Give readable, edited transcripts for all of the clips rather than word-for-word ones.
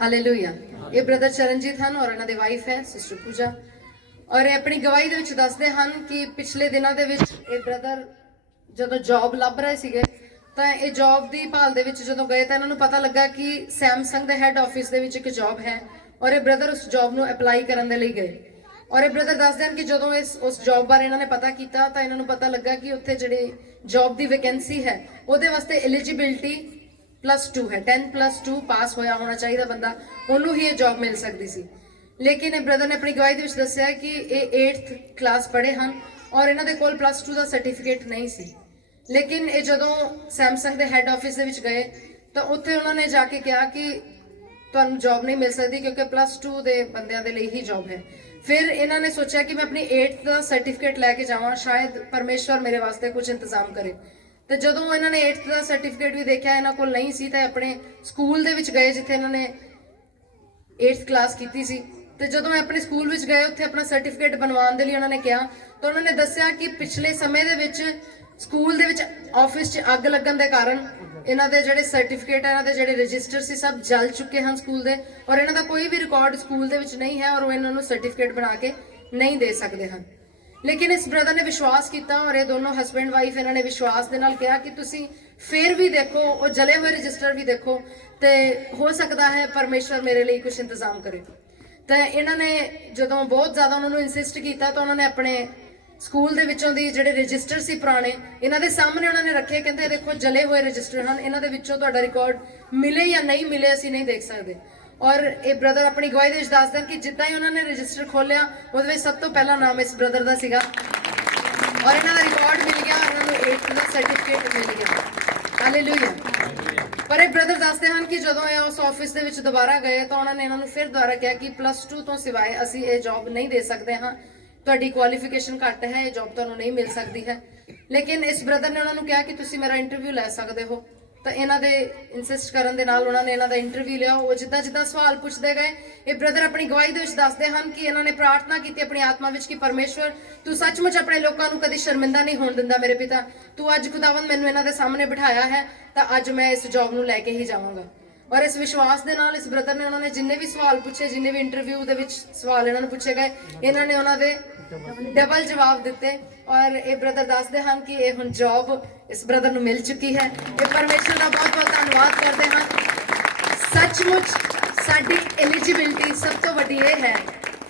Hallelujah. ਇਹ brother Charanjit ਹਨ ਔਰ ਇਹਨਾਂ ਦੀ ਵਾਈਫ ਹੈ ਸਿਸਟਰ ਪੂਜਾ, ਔਰ ਇਹ ਆਪਣੀ ਗਵਾਹੀ ਦੇ ਵਿੱਚ ਦੱਸਦੇ ਹਨ ਕਿ ਪਿਛਲੇ ਦਿਨਾਂ ਦੇ ਵਿੱਚ ਇਹ ਬ੍ਰਦਰ ਜਦੋਂ ਜੌਬ ਲੱਭ ਰਹੇ ਸੀਗੇ ਤਾਂ ਇਹ ਜੌਬ ਦੀ ਭਾਲ ਦੇ ਵਿੱਚ ਜਦੋਂ ਗਏ ਤਾਂ ਇਹਨਾਂ ਨੂੰ ਪਤਾ ਲੱਗਾ ਕਿ ਸੈਮਸੰਗ ਦੇ ਹੈੱਡ ਆਫਿਸ ਦੇ ਵਿੱਚ ਇੱਕ ਜੌਬ ਹੈ ਔਰ ਇਹ ਬ੍ਰਦਰ ਉਸ ਜੌਬ ਨੂੰ ਅਪਲਾਈ ਕਰਨ ਦੇ ਲਈ ਗਏ। ਔਰ ਇਹ ਬ੍ਰਦਰ ਦੱਸਦੇ ਹਨ ਕਿ ਜਦੋਂ ਉਸ ਜੌਬ ਬਾਰੇ ਇਹਨਾਂ ਨੇ ਪਤਾ ਕੀਤਾ ਤਾਂ ਇਹਨਾਂ ਨੂੰ ਪਤਾ ਲੱਗਾ ਕਿ ਉੱਥੇ ਜਿਹੜੀ ਜੌਬ ਦੀ ਵੈਕੈਂਸੀ ਹੈ ਉਹਦੇ ਵਾਸਤੇ ਐਲੀਜੀਬਿਲਟੀ +2 है, 10+2 ਪਾਸ ਹੋਇਆ ਹੋਣਾ ਚਾਹੀਦਾ ਬੰਦਾ, ਉਹਨੂੰ ਹੀ ਇਹ ਜੌਬ ਮਿਲ ਸਕਦੀ ਸੀ। ਲੇਕਿਨ ਇਹ ਬ੍ਰਦਰ ਨੇ ਆਪਣੀ ਗਵਾਹੀ ਦੇ ਵਿੱਚ ਦੱਸਿਆ ਕਿ ਇਹ 8th ਕਲਾਸ ਪੜ੍ਹੇ ਹਨ ਔਰ ਇਹਨਾਂ ਦੇ ਕੋਲ +2 ਦਾ ਸਰਟੀਫਿਕੇਟ ਨਹੀਂ ਸੀ। ਲੇਕਿਨ ਇਹ ਜਦੋਂ ਸੈਮਸੰਗ ਦੇ ਹੈੱਡ ਆਫਿਸ ਦੇ ਵਿੱਚ ਗਏ ਤਾਂ ਉੱਥੇ ਉਹਨਾਂ ਨੇ ਜਾ ਕੇ ਕਿਹਾ ਕਿ ਤੁਹਾਨੂੰ ਜੌਬ ਨਹੀਂ ਮਿਲ ਸਕਦੀ ਕਿਉਂਕਿ +2 ਦੇ ਬੰਦਿਆਂ ਦੇ ਲਈ ਹੀ ਜੌਬ ਹੈ। ਫਿਰ ਇਹਨਾਂ ਨੇ ਸੋਚਿਆ ਕਿ ਮੈਂ ਆਪਣੀ 8th ਦਾ ਸਰਟੀਫਿਕੇਟ ਲੈ ਕੇ ਜਾਵਾਂ, ਸ਼ਾਇਦ ਪਰਮੇਸ਼ਵਰ ਮੇਰੇ ਵਾਸਤੇ ਕੁਝ ਇੰਤਜ਼ਾਮ ਕਰੇ। ਤੇ ਜਦੋਂ ਇਹਨਾਂ ਨੇ 8th ਦਾ ਸਰਟੀਫਿਕੇਟ ਵੀ ਦੇਖਿਆ ਇਹਨਾਂ ਕੋਲ ਨਹੀਂ ਸੀ ਤਾਂ ਆਪਣੇ ਸਕੂਲ ਦੇ ਵਿੱਚ ਗਏ ਜਿੱਥੇ ਇਹਨਾਂ ਨੇ 8th ਕਲਾਸ ਕੀਤੀ ਸੀ। ਤੇ ਜਦੋਂ ਇਹ ਆਪਣੇ ਸਕੂਲ ਵਿੱਚ ਗਏ ਉੱਥੇ ਆਪਣਾ ਸਰਟੀਫਿਕੇਟ ਬਣਵਾਉਣ ਦੇ ਲਈ ਉਹਨਾਂ ਨੇ ਕਿਹਾ ਤਾਂ ਉਹਨਾਂ ਨੇ ਦੱਸਿਆ ਕਿ ਪਿਛਲੇ ਸਮੇਂ ਦੇ ਵਿੱਚ ਸਕੂਲ ਦੇ ਵਿੱਚ ਆਫਿਸ 'ਚ ਅੱਗ ਲੱਗਣ ਦੇ ਕਾਰਨ ਇਹਨਾਂ ਦੇ ਜਿਹੜੇ ਸਰਟੀਫਿਕੇਟ ਹੈ, ਇਹਨਾਂ ਦੇ ਜਿਹੜੇ ਰਜਿਸਟਰ ਸੀ ਸਭ ਜਲ ਚੁੱਕੇ ਹਨ ਸਕੂਲ ਦੇ, ਔਰ ਇਹਨਾਂ ਦਾ ਕੋਈ ਵੀ ਰਿਕਾਰਡ ਸਕੂਲ ਦੇ ਵਿੱਚ ਨਹੀਂ ਹੈ ਔਰ ਉਹ ਇਹਨਾਂ ਨੂੰ ਸਰਟੀਫਿਕੇਟ ਬਣਾ ਕੇ ਨਹੀਂ ਦੇ ਸਕਦੇ ਹਨ। ਲੇਕਿਨ ਇਸ ਬ੍ਰਦਰ ਨੇ ਵਿਸ਼ਵਾਸ ਕੀਤਾ ਔਰ ਇਹ ਦੋਨੋਂ ਹਸਬੈਂਡ ਵਾਈਫ ਇਹਨਾਂ ਨੇ ਵਿਸ਼ਵਾਸ ਦੇ ਨਾਲ ਕਿਹਾ ਕਿ ਤੁਸੀਂ ਫੇਰ ਵੀ ਦੇਖੋ, ਉਹ ਜਲੇ ਹੋਏ ਰਜਿਸਟਰ ਵੀ ਦੇਖੋ ਤੇ ਹੋ ਸਕਦਾ ਹੈ ਪਰਮੇਸ਼ਵਰ ਮੇਰੇ ਲਈ ਕੁਝ ਇੰਤਜ਼ਾਮ ਕਰੇ। ਤਾਂ ਇਹਨਾਂ ਨੇ ਜਦੋਂ ਬਹੁਤ ਜ਼ਿਆਦਾ ਉਹਨਾਂ ਨੂੰ ਇਨਸਿਸਟ ਕੀਤਾ ਤਾਂ ਉਹਨਾਂ ਨੇ ਆਪਣੇ ਸਕੂਲ ਦੇ ਵਿੱਚੋਂ ਦੀ ਜਿਹੜੇ ਰਜਿਸਟਰ ਸੀ ਪੁਰਾਣੇ ਇਹਨਾਂ ਦੇ ਸਾਹਮਣੇ ਉਹਨਾਂ ਨੇ ਰੱਖੇ, ਕਹਿੰਦੇ ਦੇਖੋ ਜਲੇ ਹੋਏ ਰਜਿਸਟਰ ਹਨ, ਇਹਨਾਂ ਦੇ ਵਿੱਚੋਂ ਤੁਹਾਡਾ ਰਿਕਾਰਡ ਮਿਲੇ ਜਾਂ ਨਹੀਂ ਮਿਲੇ ਅਸੀਂ ਨਹੀਂ ਦੇਖ ਸਕਦੇ। ਔਰ ਇਹ ਬ੍ਰਦਰ ਆਪਣੀ ਗਵਾਹੀ ਦੇ ਵਿੱਚ ਦੱਸਦੇ ਹਨ ਕਿ ਜਿੱਦਾਂ ਹੀ ਉਹਨਾਂ ਨੇ ਰਜਿਸਟਰ ਖੋਲਿਆ ਉਹਦੇ ਵਿੱਚ ਸਭ ਤੋਂ ਪਹਿਲਾ ਨਾਮ ਇਸ ਬ੍ਰਦਰ ਦਾ ਸੀਗਾ ਔਰ ਇਹਨਾਂ ਦਾ ਰਿਕਾਰਡ ਮਿਲ ਗਿਆ, ਉਹਨਾਂ ਨੂੰ 8th ਦਾ ਸਰਟੀਫਿਕੇਟ ਮਿਲ ਗਿਆ। ਹਾਲੇਲੂਇਆ। ਪਰ ਇਹ ਬ੍ਰਦਰ ਦੱਸਦੇ ਹਨ ਕਿ ਜਦੋਂ ਇਹ ਉਸ ਆਫਿਸ ਦੇ ਵਿੱਚ ਦੁਬਾਰਾ ਗਏ ਤਾਂ ਉਹਨਾਂ ਨੇ ਇਹਨਾਂ ਨੂੰ ਫਿਰ ਦੁਬਾਰਾ ਕਿਹਾ ਕਿ +2 ਤੋਂ ਸਿਵਾਏ ਅਸੀਂ ਇਹ ਜੌਬ ਨਹੀਂ ਦੇ ਸਕਦੇ ਹਾਂ, ਤੁਹਾਡੀ ਕੁਆਲੀਫਿਕੇਸ਼ਨ ਘੱਟ ਹੈ, ਇਹ ਜੌਬ ਤੁਹਾਨੂੰ ਨਹੀਂ ਮਿਲ ਸਕਦੀ ਹੈ। ਲੇਕਿਨ ਇਸ ਬ੍ਰਦਰ ਨੇ ਉਹਨਾਂ ਨੂੰ ਕਿਹਾ ਕਿ ਤੁਸੀਂ ਮੇਰਾ ਇੰਟਰਵਿਊ ਲੈ ਸਕਦੇ ਹੋ। ਤਾਂ ਇਹਨਾਂ ਦੇ ਇਨਸਿਸਟ ਕਰਨ ਦੇ ਨਾਲ ਉਹਨਾਂ ਨੇ ਇਹਨਾਂ ਦਾ ਇੰਟਰਵਿਊ ਲਿਆ। ਉਹ ਜਿੱਦਾਂ ਜਿੱਦਾਂ ਸਵਾਲ ਪੁੱਛਦੇ ਗਏ ਇਹ ਬ੍ਰਦਰ ਆਪਣੀ ਗਵਾਹੀ ਦੇ ਵਿੱਚ ਦੱਸਦੇ ਹਨ ਕਿ ਇਹਨਾਂ ਨੇ ਪ੍ਰਾਰਥਨਾ ਕੀਤੀ ਆਪਣੀ ਆਤਮਾ ਵਿੱਚ ਕਿ ਪਰਮੇਸ਼ਵਰ ਤੂੰ ਸੱਚਮੁੱਚ ਆਪਣੇ ਲੋਕਾਂ ਨੂੰ ਕਦੀ ਸ਼ਰਮਿੰਦਾ ਨਹੀਂ ਹੋਣ ਦਿੰਦਾ ਮੇਰੇ ਪਿਤਾ, ਤੂੰ ਅੱਜ ਖੁਦਾਵੰਦ ਮੈਨੂੰ ਇਹਨਾਂ ਦੇ ਸਾਹਮਣੇ ਬਿਠਾਇਆ ਹੈ ਤਾਂ ਅੱਜ ਮੈਂ ਇਸ ਜੌਬ ਨੂੰ ਲੈ ਕੇ ਹੀ ਜਾਵਾਂਗਾ। ਔਰ ਇਸ ਵਿਸ਼ਵਾਸ ਦੇ ਨਾਲ ਇਸ ਬ੍ਰਦਰ ਨੇ ਉਹਨਾਂ ਨੇ ਜਿੰਨੇ ਵੀ ਸਵਾਲ ਪੁੱਛੇ, ਜਿੰਨੇ ਵੀ ਇੰਟਰਵਿਊ ਦੇ ਵਿੱਚ ਸਵਾਲ ਇਹਨਾਂ ਨੂੰ ਪੁੱਛੇ ਗਏ, ਇਹਨਾਂ ਨੇ ਉਹਨਾਂ ਦੇ ਡਬਲ ਜਵਾਬ ਦਿੱਤੇ। ਔਰ ਇਹ ਬ੍ਰਦਰ ਦੱਸਦੇ ਹਨ ਕਿ ਇਹ ਹੁਣ ਜੌਬ ਇਸ ਬ੍ਰਦਰ ਨੂੰ ਮਿਲ ਚੁੱਕੀ ਹੈ। ਇਹ ਪਰਮੇਸ਼ਵਰ ਦਾ ਬਹੁਤ ਬਹੁਤ ਧੰਨਵਾਦ ਕਰਦੇ ਹਾਂ। ਸੱਚਮੁੱਚ ਸਾਡੀ ਐਲੀਜੀਬਿਲਟੀ ਸਭ ਤੋਂ ਵੱਡੀ ਇਹ ਹੈ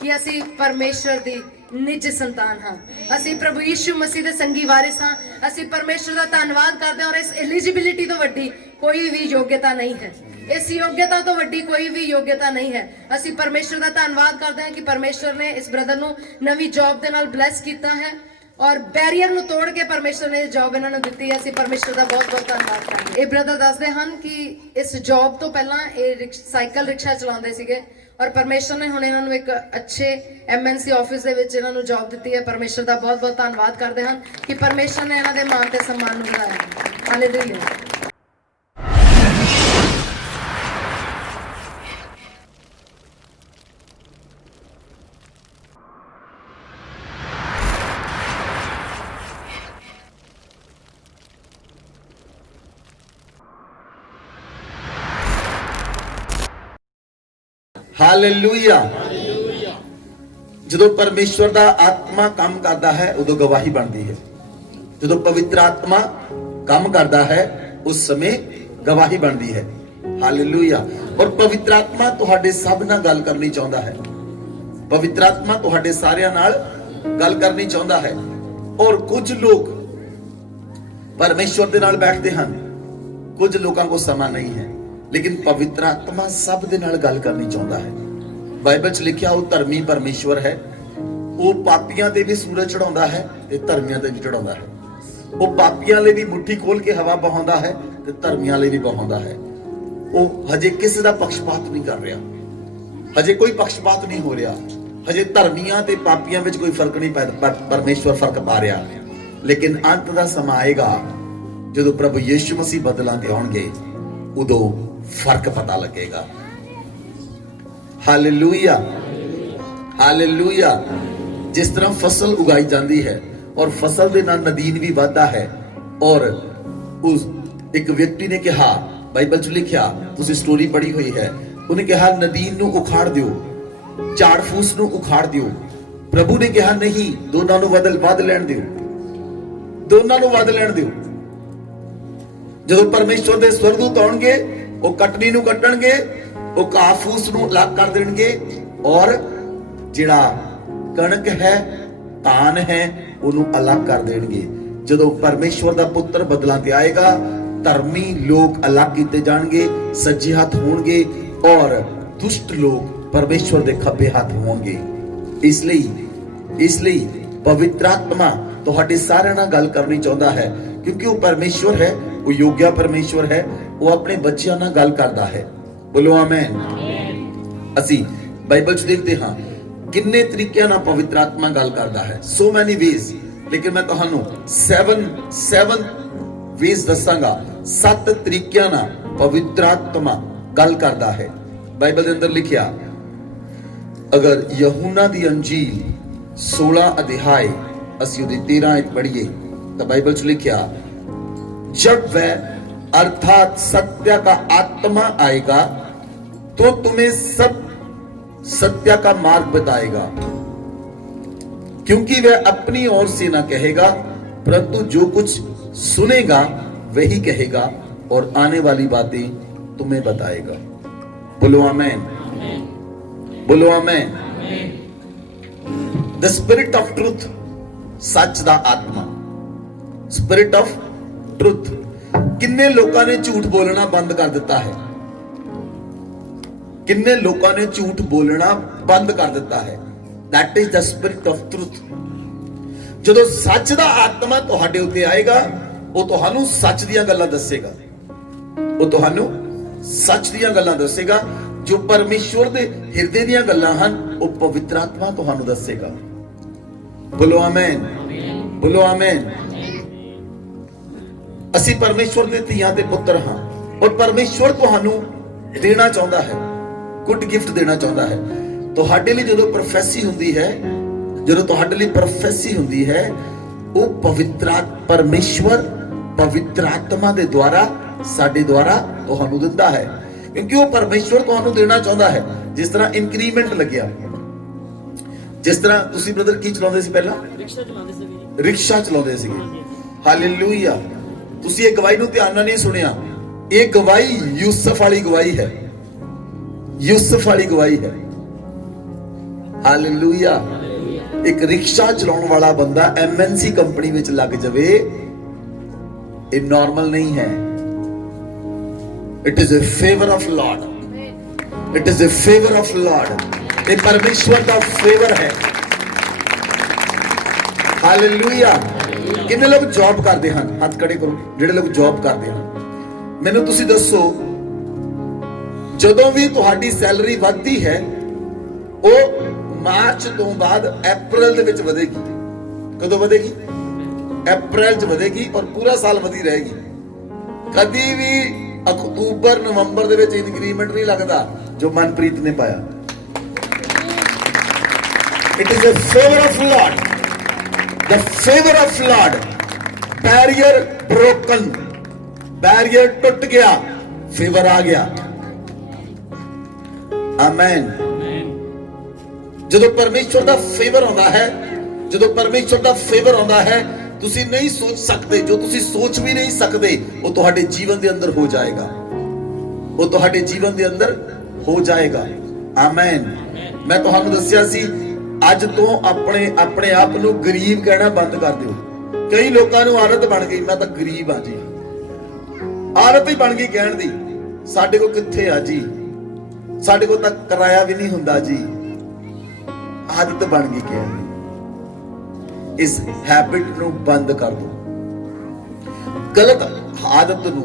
ਕਿ ਅਸੀਂ ਪਰਮੇਸ਼ਵਰ ਦੀ ਨਿੱਜ ਸੰਤਾਨ ਹਾਂ, ਅਸੀਂ ਪ੍ਰਭੂ ਯਿਸੂ ਮਸੀਹ ਦੇ ਸੰਗੀ ਵਾਰਿਸ ਹਾਂ। ਅਸੀਂ ਪਰਮੇਸ਼ਵਰ ਦਾ ਧੰਨਵਾਦ ਕਰਦੇ ਹਾਂ ਔਰ ਇਸ ਐਲੀਜੀਬਿਲਟੀ ਤੋਂ ਵੱਡੀ ਕੋਈ ਵੀ ਯੋਗਤਾ ਨਹੀਂ ਹੈ, ਇਸ ਯੋਗਤਾ ਤੋਂ ਵੱਡੀ ਕੋਈ ਵੀ ਯੋਗਤਾ ਨਹੀਂ ਹੈ। ਅਸੀਂ ਪਰਮੇਸ਼ਵਰ ਦਾ ਧੰਨਵਾਦ ਕਰਦੇ ਹਾਂ ਕਿ ਪਰਮੇਸ਼ਵਰ ਨੇ ਇਸ ਬ੍ਰਦਰ ਨੂੰ ਨਵੀਂ ਜੌਬ ਦੇ ਨਾਲ ਬਲੈਸ ਕੀਤਾ ਹੈ ਔਰ ਬੈਰੀਅਰ ਨੂੰ ਤੋੜ ਕੇ ਪਰਮੇਸ਼ਵਰ ਨੇ ਇਹ ਜੌਬ ਇਹਨਾਂ ਨੂੰ ਦਿੱਤੀ ਹੈ। ਅਸੀਂ ਪਰਮੇਸ਼ਵਰ ਦਾ ਬਹੁਤ ਬਹੁਤ ਧੰਨਵਾਦ ਕਰਦੇ ਹਾਂ। ਇਹ ਬ੍ਰਦਰ ਦੱਸਦੇ ਹਨ ਕਿ ਇਸ ਜੌਬ ਤੋਂ ਪਹਿਲਾਂ ਇਹ ਸਾਈਕਲ ਰਿਕਸ਼ਾ ਚਲਾਉਂਦੇ ਸੀਗੇ ਔਰ ਪਰਮੇਸ਼ਵਰ ਨੇ ਹੁਣ ਇਹਨਾਂ ਨੂੰ ਇੱਕ ਅੱਛੇ MNC ਆਫਿਸ ਦੇ ਵਿੱਚ ਇਹਨਾਂ ਨੂੰ ਜੌਬ ਦਿੱਤੀ ਹੈ। ਪਰਮੇਸ਼ਵਰ ਦਾ ਬਹੁਤ ਬਹੁਤ ਧੰਨਵਾਦ ਕਰਦੇ ਹਨ ਕਿ ਪਰਮੇਸ਼ਵਰ ਨੇ ਇਹਨਾਂ ਦੇ ਮਾਣ ਤੇ ਸਨਮਾਨ ਨੂੰ ਵਧਾਇਆ। ਹਾਲੇਲੂਇਆ। ਹਾਲੇਲੂਇਆ। ਜਦੋਂ ਪਰਮੇਸ਼ਵਰ ਦਾ ਆਤਮਾ ਕੰਮ ਕਰਦਾ ਹੈ ਉਦੋਂ ਗਵਾਹੀ ਬਣਦੀ ਹੈ। ਜਦੋਂ ਪਵਿੱਤਰ ਆਤਮਾ ਕੰਮ ਕਰਦਾ ਹੈ ਉਸ ਸਮੇਂ ਗਵਾਹੀ ਬਣਦੀ ਹੈ। ਹਾਲੇਲੂਇਆ। ਔਰ ਪਵਿੱਤਰ ਆਤਮਾ ਤੁਹਾਡੇ ਸਭ ਨਾਲ ਗੱਲ ਕਰਨੀ ਚਾਹੁੰਦਾ ਹੈ। ਪਵਿੱਤਰ ਆਤਮਾ ਤੁਹਾਡੇ ਸਾਰਿਆਂ ਨਾਲ ਗੱਲ ਕਰਨੀ ਚਾਹੁੰਦਾ ਹੈ। ਔਰ ਕੁਝ ਲੋਕ ਪਰਮੇਸ਼ਵਰ ਦੇ ਨਾਲ ਬੈਠਦੇ ਹਨ, ਕੁਝ ਲੋਕਾਂ ਕੋਲ ਸਮਾਂ ਨਹੀਂ ਹੈ, ਲੇਕਿਨ ਪਵਿੱਤਰ ਆਤਮਾ ਸਭ ਦੇ ਨਾਲ ਗੱਲ ਕਰਨੀ ਚਾਹੁੰਦਾ ਹੈ। ਬਾਈਬਲ 'ਚ ਲਿਖਿਆ ਉਹ ਧਰਮੀ ਪਰਮੇਸ਼ਵਰ ਹੈ, ਉਹ ਪਾਪੀਆਂ ਤੇ ਵੀ ਸੂਰਜ ਚੜਾਉਂਦਾ ਹੈ ਤੇ ਧਰਮੀਆਂ ਤੇ ਵੀ ਚੜਾਉਂਦਾ ਹੈ। ਉਹ ਪਾਪੀਆਂ ਲਈ ਵੀ ਮੁੱਠੀ ਖੋਲ ਕੇ ਹਵਾ ਬਹਾਉਂਦਾ ਹੈ ਤੇ ਧਰਮੀਆਂ ਲਈ ਵੀ ਬਹਾਉਂਦਾ ਹੈ। ਉਹ ਹਜੇ ਕਿਸੇ ਦਾ ਪੱਖਪਾਤ ਨਹੀਂ ਕਰ ਰਿਹਾ, ਹਜੇ ਕੋਈ ਪੱਖਪਾਤ ਨਹੀਂ ਹੋ ਰਿਹਾ, ਹਜੇ ਧਰਮੀਆਂ ਤੇ ਪਾਪੀਆਂ ਵਿੱਚ ਕੋਈ ਫਰਕ ਨਹੀਂ ਪਰਮੇਸ਼ਵਰ ਫਰਕ ਪਾ ਰਿਹਾ। ਲੇਕਿਨ ਅੰਤ ਦਾ ਸਮਾਂ ਆਏਗਾ ਜਦੋਂ ਪ੍ਰਭੂ ਯਿਸੂ ਮਸੀਹ ਬਦਲਾਂ ਤੇ ਆਉਣਗੇ, ਉਦੋਂ ਫਰਕ ਪਤਾ ਲੱਗੇਗਾ। ਹਾਲੇਲੂਇਆ। ਹਾਲੇਲੂਇਆ। ਜਿਸ ਤਰ੍ਹਾਂ ਫਸਲ ਉਗਾਈ ਜਾਂਦੀ ਹੈ ਔਰ ਫਸਲ ਦੇ ਨਾਲ ਨਦੀਨ ਵੀ ਵੱਧਦਾ ਹੈ ਔਰ ਉਸ ਇੱਕ ਵਿਅਕਤੀ ਨੇ ਕਿਹਾ, ਬਾਈਬਲ 'ਚ ਲਿਖਿਆ, ਤੁਸੀਂ ਸਟੋਰੀ ਪੜ੍ਹੀ ਹੋਈ ਹੈ, ਉਹਨੇ ਕਿਹਾ ਨਦੀਨ ਨੂੰ ਉਖਾੜ ਦਿਓ, ਝਾੜ ਫੂਸ ਨੂੰ ਉਖਾੜ ਦਿਓ। ਪ੍ਰਭੂ ਨੇ ਕਿਹਾ ਨਹੀਂ, ਦੋਨਾਂ ਨੂੰ ਵੱਧ ਲੈਣ ਦਿਓ, ਦੋਨਾਂ ਨੂੰ ਵੱਧ ਲੈਣ ਦਿਓ। ਜਦੋਂ ਪਰਮੇਸ਼ਵਰ ਦੇ ਸਵਰਦੂਤ ਆਉਣਗੇ, ਉਹ ਕਟਨੀ ਨੂੰ ਕੱਟਣਗੇ, ਉਹ ਘਾਹ ਫੂਸ ਨੂੰ ਅਲੱਗ ਕਰ ਦੇਣਗੇ, ਔਰ ਜਿਹੜਾ ਕਣਕ ਹੈ, ਧਾਨ ਹੈ, ਉਹਨੂੰ ਅਲੱਗ ਕਰ ਦੇਣਗੇ। ਜਦੋਂ ਪਰਮੇਸ਼ਵਰ ਦਾ ਪੁੱਤਰ ਬਦਲਾਂ ਤੇ ਆਏਗਾ, ਧਰਮੀ ਲੋਕ ਅਲੱਗ ਕੀਤੇ ਜਾਣਗੇ, ਸੱਜੇ ਹੱਥ ਹੋਣਗੇ, ਔਰ ਦੁਸ਼ਟ ਲੋਕ ਪਰਮੇਸ਼ਵਰ ਦੇ ਖੱਬੇ ਹੱਥ ਹੋਣਗੇ। ਇਸ ਲਈ ਪਵਿੱਤਰ ਆਤਮਾ ਤੁਹਾਡੇ ਸਾਰਿਆਂ ਨਾਲ ਗੱਲ ਕਰਨੀ ਚਾਹੁੰਦਾ ਹੈ, ਕਿਉਂਕਿ ਉਹ ਪਰਮੇਸ਼ਵਰ ਹੈ, ਉਹ ਯੋਗਿਆ ਪਰਮੇਸ਼ਵਰ ਹੈ, ਉਹ ਆਪਣੇ ਬੱਚਿਆਂ ਨਾਲ ਗੱਲ ਕਰਦਾ ਹੈ। ਬੋਲੋ ਆਮੇਨ। ਅਸੀਂ ਬਾਈਬਲ 'ਚ ਦੇਖਦੇ ਹਾਂ ਕਿੰਨੇ ਤਰੀਕਿਆਂ ਨਾਲ ਪਵਿੱਤਰ ਆਤਮਾ ਗੱਲ ਕਰਦਾ ਹੈ, so many ways, ਲੇਕਿਨ ਮੈਂ ਤੁਹਾਨੂੰ 7 ways ਦੱਸਾਂਗਾ। 7 ਤਰੀਕਿਆਂ ਨਾਲ ਪਵਿੱਤਰ ਆਤਮਾ ਗੱਲ ਕਰਦਾ ਹੈ। ਬਾਈਬਲ ਦੇ ਅੰਦਰ ਲਿਖਿਆ, ਅਗਰ ਯਹੂਨਾ ਦੀ ਅੰਜੀਲ 16 ਅਧਿਆਇ ਅਸੀਂ ਉਹਦੀ 13 ਆਇਤ पढ़िए तो बाइबल में लिखा, जब वह अर्थात सत्य का आत्मा आएगा तो तुम्हें सब सत्य का मार्ग बताएगा, क्योंकि वह अपनी ओर से ना कहेगा, परंतु जो कुछ सुनेगा वही कहेगा और आने वाली बातें तुम्हें बताएगा। बोलो आमेन, बोलो आमेन। द स्पिरिट ऑफ ट्रुथ, सच दा आत्मा, स्पिरिट ऑफ ट्रुथ। किन्ने लोगों ने झूठ बोलना बंद कर दिता है, किन्ने लोगों ने झूठ बोलना बंद कर दिता है। That is the spirit of truth. ਜਦੋਂ ਸੱਚ ਦਾ ਆਤਮਾ ਤੁਹਾਡੇ ਉੱਤੇ ਆਏਗਾ, ਉਹ ਤੁਹਾਨੂੰ ਸੱਚ ਦੀਆਂ ਗੱਲਾਂ ਦੱਸੇਗਾ, ਉਹ ਤੁਹਾਨੂੰ ਸੱਚ ਦੀਆਂ ਗੱਲਾਂ ਦੱਸੇਗਾ। ਜੋ ਪਰਮੇਸ਼ਵਰ ਦੇ ਹਿਰਦੇ ਦੀਆਂ ਗੱਲਾਂ ਹਨ, ਉਹ ਪਵਿੱਤਰ ਆਤਮਾ ਤੁਹਾਨੂੰ ਦੱਸੇਗਾ। ਬੋਲੋ ਆਮੇਨ, ਬੋਲੋ ਆਮੇਨ। ਅਸੀਂ ਪਰਮੇਸ਼ਵਰ ਦੇ ਧੀਆਂ ਤੇ ਪੁੱਤਰ ਹਾਂ, ਔਰ ਪਰਮੇਸ਼ਵਰ ਤੁਹਾਨੂੰ ਦੇਣਾ ਚਾਹੁੰਦਾ ਹੈ, ਗੁੱਡ ਗਿਫਟ ਦੇਣਾ ਚਾਹੁੰਦਾ ਹੈ। ਤੁਹਾਡੇ ਲਈ ਜਦੋਂ ਪ੍ਰੋਫੈਸੀ ਹੁੰਦੀ ਹੈ, ਜਦੋਂ ਤੁਹਾਡੇ ਲਈ ਪ੍ਰੋਫੈਸੀ ਹੁੰਦੀ ਹੈ, ਉਹ ਪਰਮੇਸ਼ਵਰ ਪਵਿੱਤਰ ਆਤਮਾ ਦੇ ਦੁਆਰਾ, ਸਾਡੇ ਦੁਆਰਾ ਤੁਹਾਨੂੰ ਦਿੰਦਾ ਹੈ, ਕਿਉਂਕਿ ਉਹ ਪਰਮੇਸ਼ਵਰ ਤੁਹਾਨੂੰ ਦੇਣਾ ਚਾਹੁੰਦਾ ਹੈ। ਜਿਸ ਤਰ੍ਹਾਂ ਇਨਕਰੀਮੈਂਟ ਲੱਗਿਆ, ਜਿਸ ਤਰ੍ਹਾਂ ਤੁਸੀਂ ਬ੍ਰਦਰ ਕੀ ਚਲਾਉਂਦੇ ਸੀ ਪਹਿਲਾਂ? ਰਿਕਸ਼ਾ ਚਲਾਉਂਦੇ ਸੀਗੇ। ਹਾਲੇਲੂਇਆ। ਤੁਸੀਂ ਇਹ ਗਵਾਹੀ ਨੂੰ ਧਿਆਨ ਨਾਲ ਨਹੀਂ ਸੁਣਿਆ, ਇਹ ਗਵਾਹੀ ਯੂਸਫ ਵਾਲੀ ਗਵਾਹੀ ਹੈ, ਯੂਸਫ ਵਾਲੀ ਗਵਾਹੀ ਹੈ। ਹਾਲੇਲੂਇਆ। ਇੱਕ ਰਿਕਸ਼ਾ ਚਲਾਉਣ ਵਾਲਾ ਬੰਦਾ ਐਮਐਨਸੀ ਕੰਪਨੀ ਵਿੱਚ ਲੱਗ ਜਾਵੇ, ਇਹ ਨਾਰਮਲ ਨਹੀਂ ਹੈ। It is a favour of Lord, it is a favour of Lord. ਇਹ ਪਰਮੇਸ਼ਵਰ ਦਾ ਫੇਵਰ ਹੈ। ਹਾਲੇਲੂਇਆ। ਕਿੰਨੇ ਲੋਕ ਜੌਬ ਕਰਦੇ ਹਨ? ਹੱਥ ਖੜੇ ਕਰੋ ਜਿਹੜੇ ਲੋਕ ਜੌਬ ਕਰਦੇ ਹਨ। ਮੈਨੂੰ ਤੁਸੀਂ ਦੱਸੋ, ਜਦੋਂ ਵੀ ਤੁਹਾਡੀ ਸੈਲਰੀ ਵੱਧਦੀ ਹੈ, ਉਹ ਮਾਰਚ ਤੋਂ ਬਾਅਦ ਅਪ੍ਰੈਲ ਦੇ ਵਿੱਚ ਵਧੇਗੀ। ਕਦੋਂ ਵਧੇਗੀ? ਅਪ੍ਰੈਲ 'ਚ ਵਧੇਗੀ, ਔਰ ਪੂਰਾ ਸਾਲ ਵਧੀ ਰਹੇਗੀ। ਕਦੀ ਵੀ ਅਕਤੂਬਰ ਨਵੰਬਰ ਦੇ ਵਿੱਚ ਇਨਕਰੀਮੈਂਟ ਨਹੀਂ ਲੱਗਦਾ ਜੋ ਮਨਪ੍ਰੀਤ ਨੇ ਪਾਇਆ। It is a favour of Lord, the favour of Lord. Barrier broken, barrier ਟੁੱਟ ਗਿਆ, ਫੇਵਰ ਆ ਗਿਆ। ਆਮੇਨ। ਜਦੋਂ ਪਰਮੇਸ਼ਵਰ ਦਾ ਫੇਵਰ ਆਉਂਦਾ ਹੈ, ਜਦੋਂ ਪਰਮੇਸ਼ਵਰ ਦਾ ਫੇਵਰ ਆਉਂਦਾ ਹੈ, ਤੁਸੀਂ ਨਹੀਂ ਸੋਚ ਸਕਦੇ, ਜੋ ਤੁਸੀਂ ਸੋਚ ਵੀ ਨਹੀਂ ਸਕਦੇ, ਉਹ ਤੁਹਾਡੇ ਜੀਵਨ ਦੇ ਅੰਦਰ ਹੋ ਜਾਏਗਾ, ਉਹ ਤੁਹਾਡੇ ਜੀਵਨ ਦੇ ਅੰਦਰ ਹੋ ਜਾਏਗਾ। ਆਮੇਨ। ਮੈਂ ਤੁਹਾਨੂੰ ਦੱਸਿਆ ਸੀ, ਅੱਜ ਤੋਂ ਆਪਣੇ ਆਪ ਨੂੰ ਗਰੀਬ ਕਹਿਣਾ ਬੰਦ ਕਰ ਦਿਓ। ਕਈ ਲੋਕਾਂ ਨੂੰ ਆਦਤ ਬਣ ਗਈ, ਮੈਂ ਤਾਂ ਗਰੀਬ ਆ ਜੀ, ਆਦਤ ਹੀ ਬਣ ਗਈ ਕਹਿਣ ਦੀ। ਸਾਡੇ ਕੋਲ ਕਿੱਥੇ ਆ ਜੀ, ਸਾਡੇ ਕੋਲ ਤਾਂ ਕਿਰਾਇਆ ਵੀ ਨਹੀਂ ਹੁੰਦਾ ਜੀ। ਆਦਤ ਬਣ ਗਈ ਕਹਿਣ ਦੀ। ਇਸ ਹੈਬਿਟ ਨੂੰ ਬੰਦ ਕਰ ਦਿਓ। ਗਲਤ ਆਦਤ ਨੂੰ,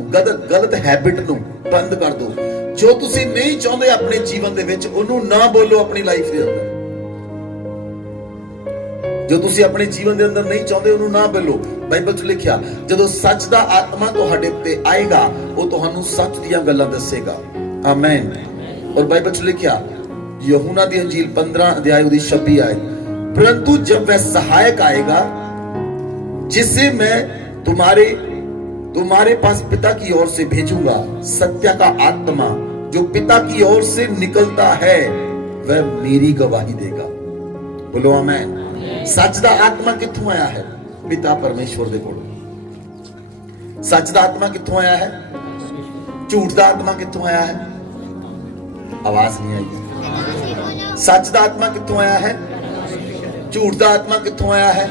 ਗਲਤ ਹੈਬਿਟ ਨੂੰ ਬੰਦ ਕਰ ਦਿਓ। ਜੋ ਤੁਸੀਂ ਨਹੀਂ ਚਾਹੁੰਦੇ ਆਪਣੇ ਜੀਵਨ ਦੇ ਵਿੱਚ, ਉਹਨੂੰ ਨਾ ਬੋਲੋ ਆਪਣੀ ਲਾਈਫ ਦੇ ਅੰਦਰ। ਜੋ ਤੁਸੀਂ ਆਪਣੇ ਜੀਵਨ ਦੇ ਅੰਦਰ ਨਹੀਂ ਚਾਹੁੰਦੇ, ਉਹਨੂੰ ਨਾ ਬੋਲੋ। ਬਾਈਬਲ 'ਚ ਲਿਖਿਆ, ਜਦੋਂ ਸੱਚ ਦਾ ਆਤਮਾ ਤੁਹਾਡੇ ਉੱਤੇ ਆਏਗਾ, ਉਹ ਤੁਹਾਨੂੰ ਸੱਚ ਦੀਆਂ ਗੱਲਾਂ ਦੱਸੇਗਾ। ਆਮੇਨ। और बाइबल में लिखा, यूहन्ना दी अंजील 15 अध्याय 26 आयत, परंतु जब वह सहायक आएगा जिसे मैं तुम्हारे पास पिता की ओर से भेजूंगा, सत्य का आत्मा जो पिता की ओर से निकलता है वह मेरी गवाही देगा। बोलो आमेन। सच दा आत्मा कित्थों आया है? पिता परमेश्वर दे कोल। सच दा आत्मा कित्थों आया है? झूठ दा आत्मा कित्थों आया है? आवाज नहीं आई। सच दा आत्मा कित्थों आया है? झूठ दा आत्मा कित्थों आया है?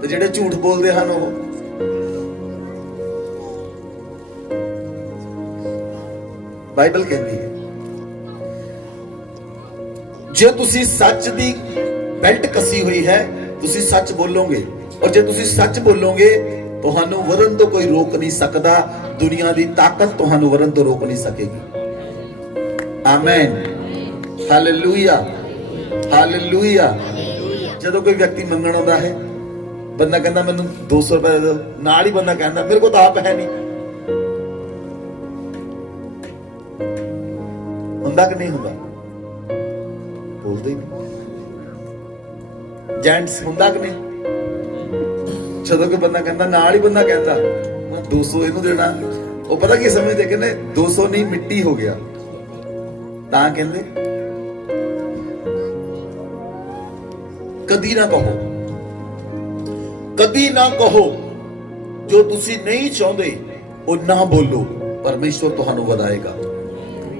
ते जेड़े झूठ बोलदे हन ओह बाइबल कहती है जे तुसी सच दी बेल्ट कसी हुई है तुसी सच बोलोगे और जे तुसी सच बोलोगे तुहानू वरन तो कोई रोक नहीं सकता। दुनिया दी ताकत तुहानू वरन तो रोक नहीं सकेगी। आमीन। Hallelujah hallelujah. जदों कोई व्यक्ति मंगण आउंदा है बंदा कहंदा मैनू 200 रुपए दे दो, नाल ही बंदा कहंदा मेरे को तो आप है नहीं। ਹੁੰਦਾ कि नहीं ਹੁੰਦਾ? बोलते ही नहीं। जेंट्स ਹੁੰਦਾ कि नहीं? ਜਦੋਂ ਕੋਈ ਬੰਦਾ ਕਹਿੰਦਾ ਨਾਲ ਹੀ ਬੰਦਾ ਕਹਿੰਦਾ ਮੈਂ 200 ਇਹਨੂੰ ਦੇਣਾ, ਉਹ ਪਤਾ ਕੀ ਸਮਝਦੇ ਕਹਿੰਦੇ 200 ਨਹੀਂ ਮਿੱਟੀ ਹੋ ਗਿਆ, ਤਾਂ ਕਹਿੰਦੇ ਕਦੀ ਨਾ ਕਹੋ, ਕਦੀ ਨਾ ਕਹੋ ਜੋ ਤੁਸੀਂ ਨਹੀਂ ਚਾਹੁੰਦੇ ਉਹ ਨਾ ਬੋਲੋ, ਪਰਮੇਸ਼ਵਰ ਤੁਹਾਨੂੰ ਵਧਾਏਗਾ।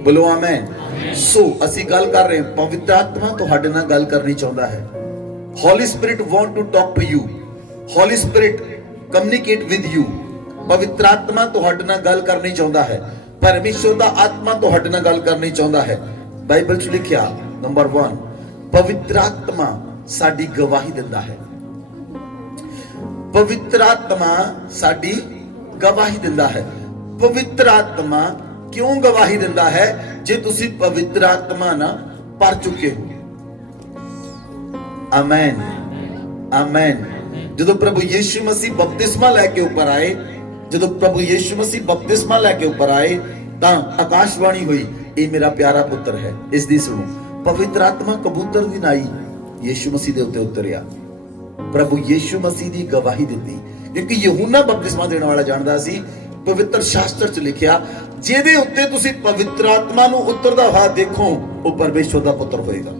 बोलो आमेन। सो ਅਸੀਂ ਗੱਲ ਕਰ ਰਹੇ ਹਾਂ ਪਵਿੱਤਰ ਆਤਮਾ ਤੁਹਾਡੇ ਨਾਲ ਗੱਲ ਕਰਨੀ ਚਾਹੁੰਦਾ ਹੈ। Holy Spirit want to talk to you. Holy Spirit communicate with you. ਪਵਿੱਤਰ ਆਤਮਾ ਤੁਹਾਡੇ ਨਾਲ ਗੱਲ ਕਰਨੀ ਚਾਹੁੰਦਾ ਹੈ। ਪਰਮੇਸ਼ਵਰ ਦਾ ਆਤਮਾ ਤੁਹਾਡੇ ਨਾਲ ਗੱਲ ਕਰਨੀ ਚਾਹੁੰਦਾ ਹੈ। ਬਾਈਬਲ 'ਚ ਲਿਖਿਆ ਨੰਬਰ 1 ਪਵਿੱਤਰ ਆਤਮਾ ਸਾਡੀ ਗਵਾਹੀ ਦਿੰਦਾ ਹੈ। ਪਵਿੱਤਰ ਆਤਮਾ ਸਾਡੀ ਗਵਾਹੀ ਦਿੰਦਾ ਹੈ। ਪਵਿੱਤਰ ਆਤਮਾ क्यों गवाही दिंदा है? जे तुसी पवित्र आत्मा ना भर चुके हो। आमेन आमेन। जदों प्रभु यीशु मसीह बपतिस्मा लेके ऊपर आए, जदों प्रभु यीशु मसीह बपतिस्मा लेके ऊपर आए तां आकाशवाणी हुई ये मेरा प्यारा पुत्र है इसदी सुनो। पवित्र आत्मा कबूतर दी नाई यीशु मसीह दे उत्ते उतरिया। प्रभु यीशु मसीह दी गवाही दित्ती क्योंकि यूहन्ना बपतिस्मा देने वाला जानदा सी पवित्र शास्त्र च लिखिया ਜਿਹਦੇ ਉੱਤੇ ਤੁਸੀਂ ਪਵਿੱਤਰ ਆਤਮਾ ਨੂੰ ਉਤਰਦਾ ਹੋਇਆ ਦੇਖੋ ਉਹ ਪਰਮੇਸ਼ਵਰ ਦਾ ਪੁੱਤਰ ਹੋਏਗਾ।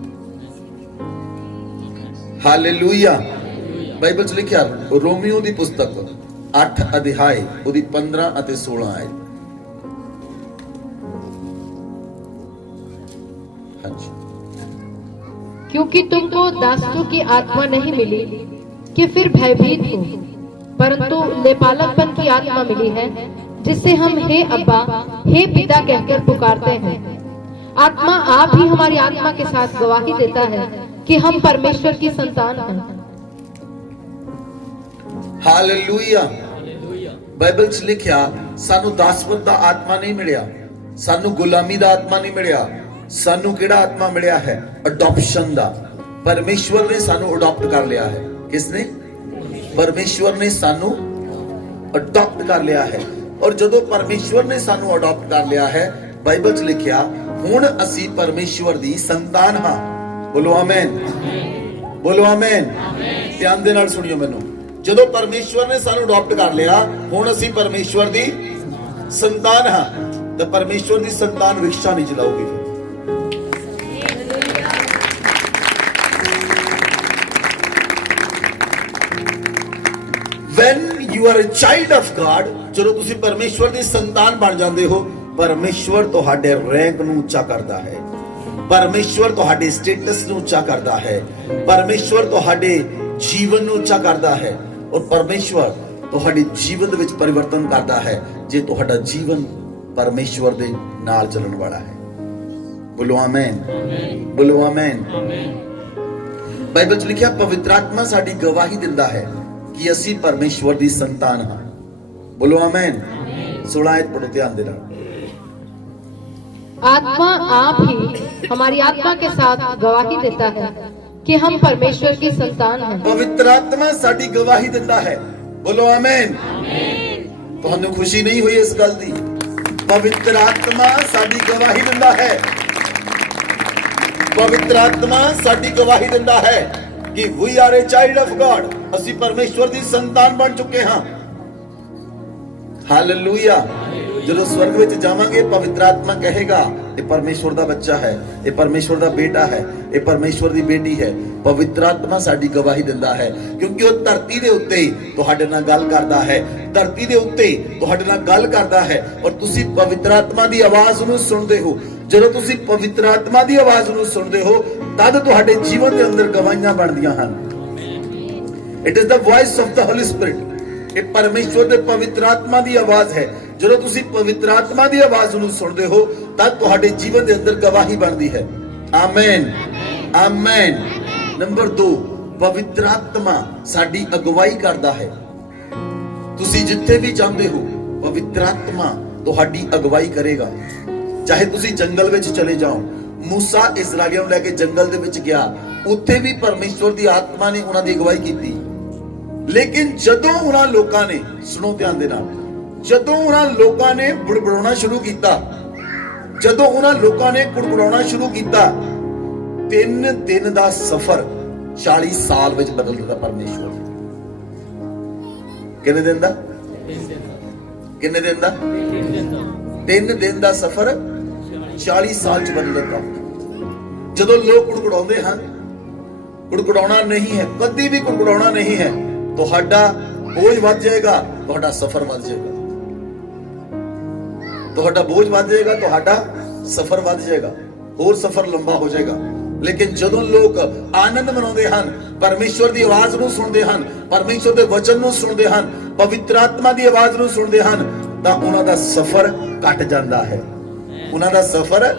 ਹਾਲੇਲੂਇਆ। ਬਾਈਬਲ 'ਚ ਲਿਖਿਆ ਰੋਮੀਓ ਦੀ ਪੁਸਤਕ 8 ਅਧਿਆਇ ਉਹਦੀ 15 ਅਤੇ 16 ਆਇਤ। ਹਾਂਜੀ। क्योंकि तुमको दासों की आत्मा नहीं मिली कि फिर भयभीत हो, परंतु लेपालकपन की आत्मा मिली है जिससे हम हे अब्बा हे पिता कहकर पुकारते हैं। आत्मा आप ही हमारी आत्मा के साथ गवाही देता है कि हम परमेश्वर की संतान हैं। हालेलुया। बाइबल 'ਚ लिखिया सानू दासवत दा आत्मा नहीं मिलिया, सानू गुलामी दा आत्मा नहीं मिलिया, सानू केड़ा आत्मा मिलिया है? अडॉप्शन दा। परमेश्वर ने सानू अडॉप्ट कर लिया है। किसने? परमेश्वर ने सानू अडॉप्ट कर लिया है। और जदों परमेश्वर ने सानू अडॉप्ट कर लिया है बाइबल 'ਚ लिखिया हुण असी परमेश्वर दी संतान हां। बोलो आमीन बोलो आमीन। ध्यान दे नाल सुनियो मैनू। जदों परमेश्वर ने सानू अडॉप्ट कर लिया हुण असी परमेश्वर दी संतान हां ते परमेश्वर दी संतान रिक्शा नहीं चलाओगी। When you are a child of God, ਜਦੋਂ ਤੁਸੀਂ ਪਰਮੇਸ਼ਵਰ ਦੀ ਸੰਤਾਨ ਬਣ ਜਾਂਦੇ ਹੋ ਪਰਮੇਸ਼ਵਰ ਤੁਹਾਡੇ ਰੈਂਕ ਨੂੰ ਉੱਚਾ ਕਰਦਾ ਹੈ। ਪਰਮੇਸ਼ਵਰ ਤੁਹਾਡੇ ਸਟੇਟਸ ਨੂੰ ਉੱਚਾ ਕਰਦਾ ਹੈ। ਪਰਮੇਸ਼ਵਰ ਤੁਹਾਡੇ ਜੀਵਨ ਨੂੰ ਉੱਚਾ ਕਰਦਾ ਹੈ ਔਰ ਪਰਮੇਸ਼ਵਰ ਤੁਹਾਡੇ ਜੀਵਨ ਦੇ ਵਿੱਚ ਪਰਿਵਰਤਨ ਕਰਦਾ ਹੈ ਜੇ ਤੁਹਾਡਾ ਜੀਵਨ ਪਰਮੇਸ਼ਵਰ ਦੇ ਨਾਲ ਚੱਲਣ ਵਾਲਾ ਹੈ। ਬੋਲੋ ਆਮੇਨ ਬੋਲੋ ਆਮੇਨ। ਬਾਈਬਲ 'ਚ ਲਿਖਿਆ ਪਵਿੱਤਰ ਆਤਮਾ ਸਾਡੀ ਗਵਾਹੀ ਦਿੰਦਾ ਹੈ कि असी परमेश्वर दी संतान हां। बोलो आमीन। 16 आयत पढ़ो ध्यान देना। आत्मा आप ही हमारी आत्मा के साथ गवाही देता है कि हम परमेश्वर की संतान हैं। पवित्र आत्मा साडी गवाही दिंदा है। बोलो आमीन। तुहानू खुशी नहीं हुई इस गल दी? पवित्र आत्मा साडी गवाही दिंदा है। पवित्र आत्मा साडी गवाही दिंदा है कि we are a child of God. ਅਸੀਂ ਪਰਮੇਸ਼ਵਰ ਦੀ ਸੰਤਾਨ ਬਣ ਚੁੱਕੇ ਹਾਂ। ਹਾਲੇਲੂਇਆ। ਜਦੋਂ ਸਵਰਗ ਵਿੱਚ ਜਾਵਾਂਗੇ ਪਵਿੱਤਰ ਆਤਮਾ ਕਹੇਗਾ ਇਹ ਪਰਮੇਸ਼ਵਰ ਦਾ ਬੱਚਾ ਹੈ, ਇਹ ਪਰਮੇਸ਼ਵਰ ਦਾ ਬੇਟਾ ਹੈ, ਇਹ ਪਰਮੇਸ਼ਵਰ ਦੀ ਬੇਟੀ ਹੈ। ਪਵਿੱਤਰ ਆਤਮਾ ਸਾਡੀ ਗਵਾਹੀ ਦਿੰਦਾ ਹੈ, ਕਿਉਂਕਿ ਉਹ ਧਰਤੀ ਦੇ ਉੱਤੇ ਤੁਹਾਡੇ ਨਾਲ ਗੱਲ ਕਰਦਾ ਹੈ, ਧਰਤੀ ਦੇ ਉੱਤੇ ਤੁਹਾਡੇ ਨਾਲ ਗੱਲ ਕਰਦਾ ਹੈ, ਔਰ ਤੁਸੀਂ ਪਵਿੱਤਰ ਆਤਮਾ ਦੀ ਆਵਾਜ਼ ਨੂੰ ਸੁਣਦੇ ਹੋ। ਜਦੋਂ ਤੁਸੀਂ ਪਵਿੱਤਰ ਆਤਮਾ ਦੀ ਆਵਾਜ਼ ਨੂੰ ਸੁਣਦੇ ਹੋ, ਤਦ ਤੁਹਾਡੇ ਜੀਵਨ ਦੇ ਅੰਦਰ ਗਵਾਹੀਆਂ ਬਣਦੀਆਂ ਹਨ। It is the voice of the Holi spirit. ਇਹ ਪਰਮੇਸ਼ਵਰ ਦੇ ਪਵਿੱਤਰ ਆਤਮਾ ਦੀ ਆਵਾਜ਼ ਹੈ। ਜਦੋਂ ਤੁਸੀਂ ਪਵਿੱਤਰ ਆਤਮਾ ਦੀ ਆਵਾਜ਼ ਨੂੰ ਸੁਣਦੇ ਹੋ, ਤਦ ਤੁਹਾਡੇ ਜੀਵਨ ਦੇ ਅੰਦਰ ਗਵਾਹੀ ਬਣਦੀ ਹੈ। Amen, amen. ਨੰਬਰ 2, ਪਵਿੱਤਰ ਆਤਮਾ ਸਾਡੀ ਅਗਵਾਈ ਕਰਦਾ ਹੈ। ਤੁਸੀਂ ਜਿੱਥੇ ਵੀ ਜਾਂਦੇ ਹੋ, ਪਵਿੱਤਰ ਆਤਮਾ ਤੁਹਾਡੀ ਅਗਵਾਈ ਕਰੇਗਾ। ਚਾਹੇ ਤੁਸੀਂ ਜੰਗਲ ਵਿੱਚ ਚਲੇ ਜਾਓ, ਮੂਸਾ ਇਸਰਾਏਲੀਆਂ ਨੂੰ ਲੈ ਕੇ ਜੰਗਲ ਦੇ ਵਿੱਚ ਗਿਆ, ਉੱਥੇ ਵੀ ਪਰਮੇਸ਼ਵਰ ਦੀ ਆਤਮਾ ਨੇ ਉਹਨਾਂ ਦੀ ਅਗਵਾਈ ਕੀਤੀ। ਲੇਕਿਨ ਜਦੋਂ ਉਹਨਾਂ ਲੋਕਾਂ ਨੇ, ਸੁਣੋ ਧਿਆਨ ਦੇ ਨਾਲ, ਜਦੋਂ ਉਹਨਾਂ ਲੋਕਾਂ ਨੇ ਬੁੜਬੁੜਾਉਣਾ ਸ਼ੁਰੂ ਕੀਤਾ, ਜਦੋਂ ਉਹਨਾਂ ਲੋਕਾਂ ਨੇ ਕੁੜਕੁੜਾਉਣਾ ਸ਼ੁਰੂ ਕੀਤਾ, 3 ਦਿਨ ਦਾ ਸਫ਼ਰ 40 ਸਾਲ ਵਿੱਚ ਬਦਲ ਦਿੱਤਾ ਪਰਮੇਸ਼ਵਰ ਨੇ। ਕਿੰਨੇ ਦਿਨ ਦਾ? ਕਿੰਨੇ ਦਿਨ ਦਾ? 3 ਦਿਨ ਦਾ ਸਫ਼ਰ 40 ਸਾਲ ਚ ਬਦਲ ਦਿੱਤਾ। ਜਦੋਂ ਲੋਕ ਕੁੜਕੁੜਾਉਂਦੇ ਹਨ, ਕੁੜਕੁੜਾਉਣਾ ਨਹੀਂ ਹੈ, ਕਦੀ ਵੀ ਕੁੜਕੁੜਾਉਣਾ ਨਹੀਂ ਹੈ। ਤੁਹਾਡਾ ਬੋਝ ਵੱਧ ਜਾਏਗਾ, ਤੁਹਾਡਾ ਸਫ਼ਰ ਵੱਧ ਜਾਏਗਾ। ਤੁਹਾਡਾ ਬੋਝ ਵੱਧ ਜਾਏਗਾ, ਤੁਹਾਡਾ ਸਫ਼ਰ ਵੱਧ ਜਾਏਗਾ, ਹੋਰ ਸਫ਼ਰ ਲੰਬਾ ਹੋ ਜਾਏਗਾ। ਲੇਕਿਨ ਜਦੋਂ ਲੋਕ ਆਨੰਦ ਮਨਾਉਂਦੇ ਹਨ, ਪਰਮੇਸ਼ਵਰ ਦੀ ਆਵਾਜ਼ ਨੂੰ ਸੁਣਦੇ ਹਨ, ਪਰਮੇਸ਼ਵਰ ਦੇ ਵਚਨ ਨੂੰ ਸੁਣਦੇ ਹਨ, ਪਵਿੱਤਰ ਆਤਮਾ ਦੀ ਆਵਾਜ਼ ਨੂੰ ਸੁਣਦੇ ਹਨ, ਤਾਂ ਉਹਨਾਂ ਦਾ ਸਫ਼ਰ ਘਟ ਜਾਂਦਾ ਹੈ। ਉਹਨਾਂ ਦਾ ਸਫ਼ਰ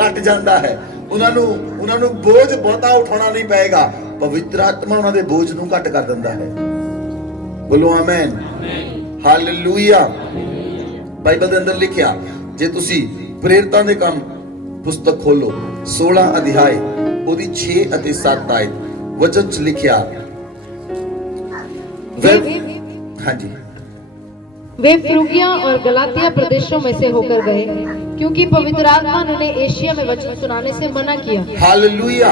ਘਟ ਜਾਂਦਾ ਹੈ। ਉਹਨਾਂ ਨੂੰ ਬੋਝ ਬਹੁਤਾ ਉਠਾਉਣਾ ਨਹੀਂ ਪਏਗਾ। ਪਵਿੱਤਰ ਆਤਮਾ ਉਹਨਾਂ ਦੇ ਬੋਝ ਨੂੰ ਘਟ ਕਰ ਦਿੰਦਾ ਹੈ। ਬੋਲੋ ਆਮੇਨ, ਹਾਲੇਲੂਇਆ। ਬਾਈਬਲ ਦੇ ਅੰਦਰ ਲਿਖਿਆ, ਜੇ ਤੁਸੀਂ ਪ੍ਰੇਰਿਤਾਂ ਦੇ ਕੰਮ ਪੁਸਤਕ ਖੋਲੋ, 16 ਅਧਿਆਇ, ਉਹਦੀ 6 ਅਤੇ 7 ਆਇਤ ਵਚਨ ਚ ਲਿਖਿਆ, ਹਾਂਜੀ, वे फ्रूगिया और गलातिया प्रदेशों में से होकर गए, क्योंकि पवित्र आत्मा उन्हें एशिया में वचन सुनाने से मना किया। हालेलुया।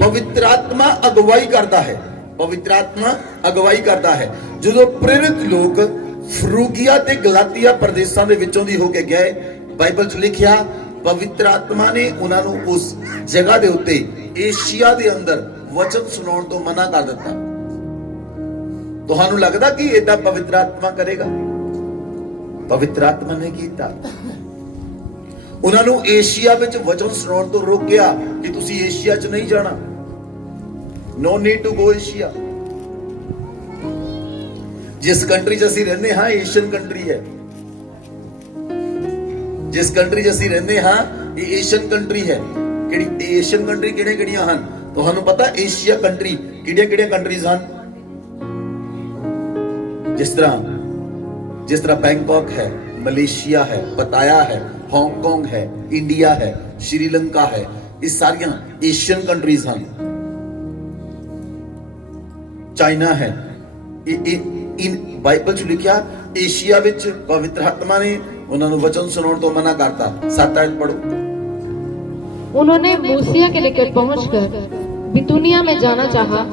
पवित्र आत्मा अगुवाई करता है, पवित्र आत्मा अगुवाई करता है। जो प्रेरित लोग फ्रूगिया ते गलातिया प्रदेशों ਦੇ ਵਿੱਚੋਂ ਦੀ ਹੋ ਕੇ ਗਏ, ਬਾਈਬਲ 'ਚ ਲਿਖਿਆ, ਪਵਿੱਤਰ ਆਤਮਾ ਨੇ ਉਹਨਾਂ ਨੂੰ ਉਸ ਜਗ੍ਹਾ ਦੇ ਉੱਤੇ ਏਸ਼ੀਆ ਦੇ ਅੰਦਰ ਵਚਨ ਸੁਣਾਉਣ ਤੋਂ ਮਨਾ ਕਰ ਦਿੱਤਾ। ਤੁਹਾਨੂੰ ਲੱਗਦਾ ਕਿ ਇਦਾਂ ਪਵਿੱਤਰ ਆਤਮਾ ਕਰੇਗਾ? ਪਵਿੱਤਰ ਆਤਮਾ ਨੇ ਕੀਤਾ। ਉਹਨਾਂ ਨੂੰ ਏਸ਼ੀਆ ਵਿੱਚ ਵਚਨ ਸੁਣਾਉਣ ਤੋਂ ਰੋਕਿਆ ਕਿ ਤੁਸੀਂ ਏਸ਼ੀਆ 'ਚ ਨਹੀਂ ਜਾਣਾ। No need to go Asia. ਜਿਸ ਕੰਟਰੀ 'ਚ ਅਸੀਂ ਰਹਿੰਦੇ ਹਾਂ, ਏਸ਼ੀਅਨ ਕੰਟਰੀ ਹੈ। ਜਿਸ ਕੰਟਰੀ 'ਚ ਅਸੀਂ ਰਹਿੰਦੇ ਹਾਂ, ਇਹ ਏਸ਼ੀਅਨ ਕੰਟਰੀ ਹੈ। ਕਿਹੜੀ ਏਸ਼ੀਅਨ ਕੰਟਰੀ ਕਿਹੜੀਆਂ ਹਨ? ਤੁਹਾਨੂੰ ਪਤਾ ਏਸ਼ੀਆ ਕੰਟਰੀ ਕਿਹੜੀਆਂ ਕੰਟਰੀਜ਼ ਹਨ? ਜਿਸ ਤਰ੍ਹਾਂ बैंकॉक है, मलेशिया है, पताया है, हांगकांग है, इंडिया है, श्रीलंका है, ये सारियां एशियन कंट्रीज हैं। चाइना है। इन बाइबल च लिखा, एशिया विच पवित्र आत्मा ने उन्हां नूं वचन सुनाउण तो मना करता। 7 आयत पढ़ो। उन्होंने मूसिया के निकट पहुंचकर बितूनिया में जाना चाहा,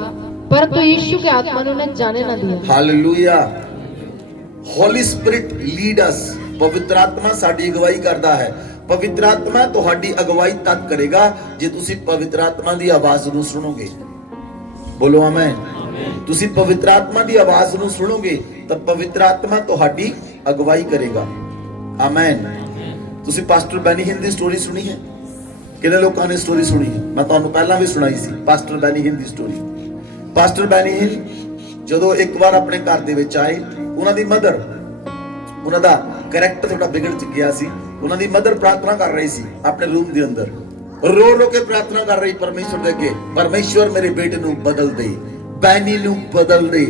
परंतु यीशु के आत्मा ने उन्हें जाने न दिया। Hallelujah. Holi spirit lead us. पवित्र आत्मा साडी अगवाई करता है। पवित्र आत्मा तुहाडी अगवाई तद करेगा जे तुसी पवित्र आत्मा दी आवाज नूं सुनोगे। बोलो आमीन। तुसी पवित्र आत्मा दी आवाज नूं सुनोगे तो पवित्र आत्मा तुहाडी अगवाई करेगा। आमीन। तुसी पास्टर बैनी हिल दी स्टोरी सुनी है? कितने लोगों ने स्टोरी सुनी है? मैं तुहानूं पहला भी सुनाई सी पास्टर बैनी हिल दी स्टोरी। पास्टर बैनी हिल ਜਦੋਂ ਇੱਕ ਵਾਰ ਆਪਣੇ ਘਰ ਦੇ ਵਿੱਚ ਆਏ, ਉਹਨਾਂ ਦੀ ਮਦਰ, ਉਹਨਾਂ ਦਾ ਕੈਰੈਕਟਰ ਥੋੜਾ ਵਿਗੜ ਚੁੱਕਿਆ ਸੀ। ਉਹਨਾਂ ਦੀ ਮਦਰ ਪ੍ਰਾਰਥਨਾ ਕਰ ਰਹੀ ਸੀ ਆਪਣੇ ਰੂਮ ਦੇ ਅੰਦਰ, ਰੋ ਰੋ ਕੇ ਪ੍ਰਾਰਥਨਾ ਕਰ ਰਹੀ ਪਰਮੇਸ਼ਵਰ ਦੇ ਅੱਗੇ, ਪਰਮੇਸ਼ਵਰ ਮੇਰੇ ਬੇਟੇ ਨੂੰ ਬਦਲ ਦੇ, ਬੈਨੀ ਨੂੰ ਬਦਲ ਦੇ।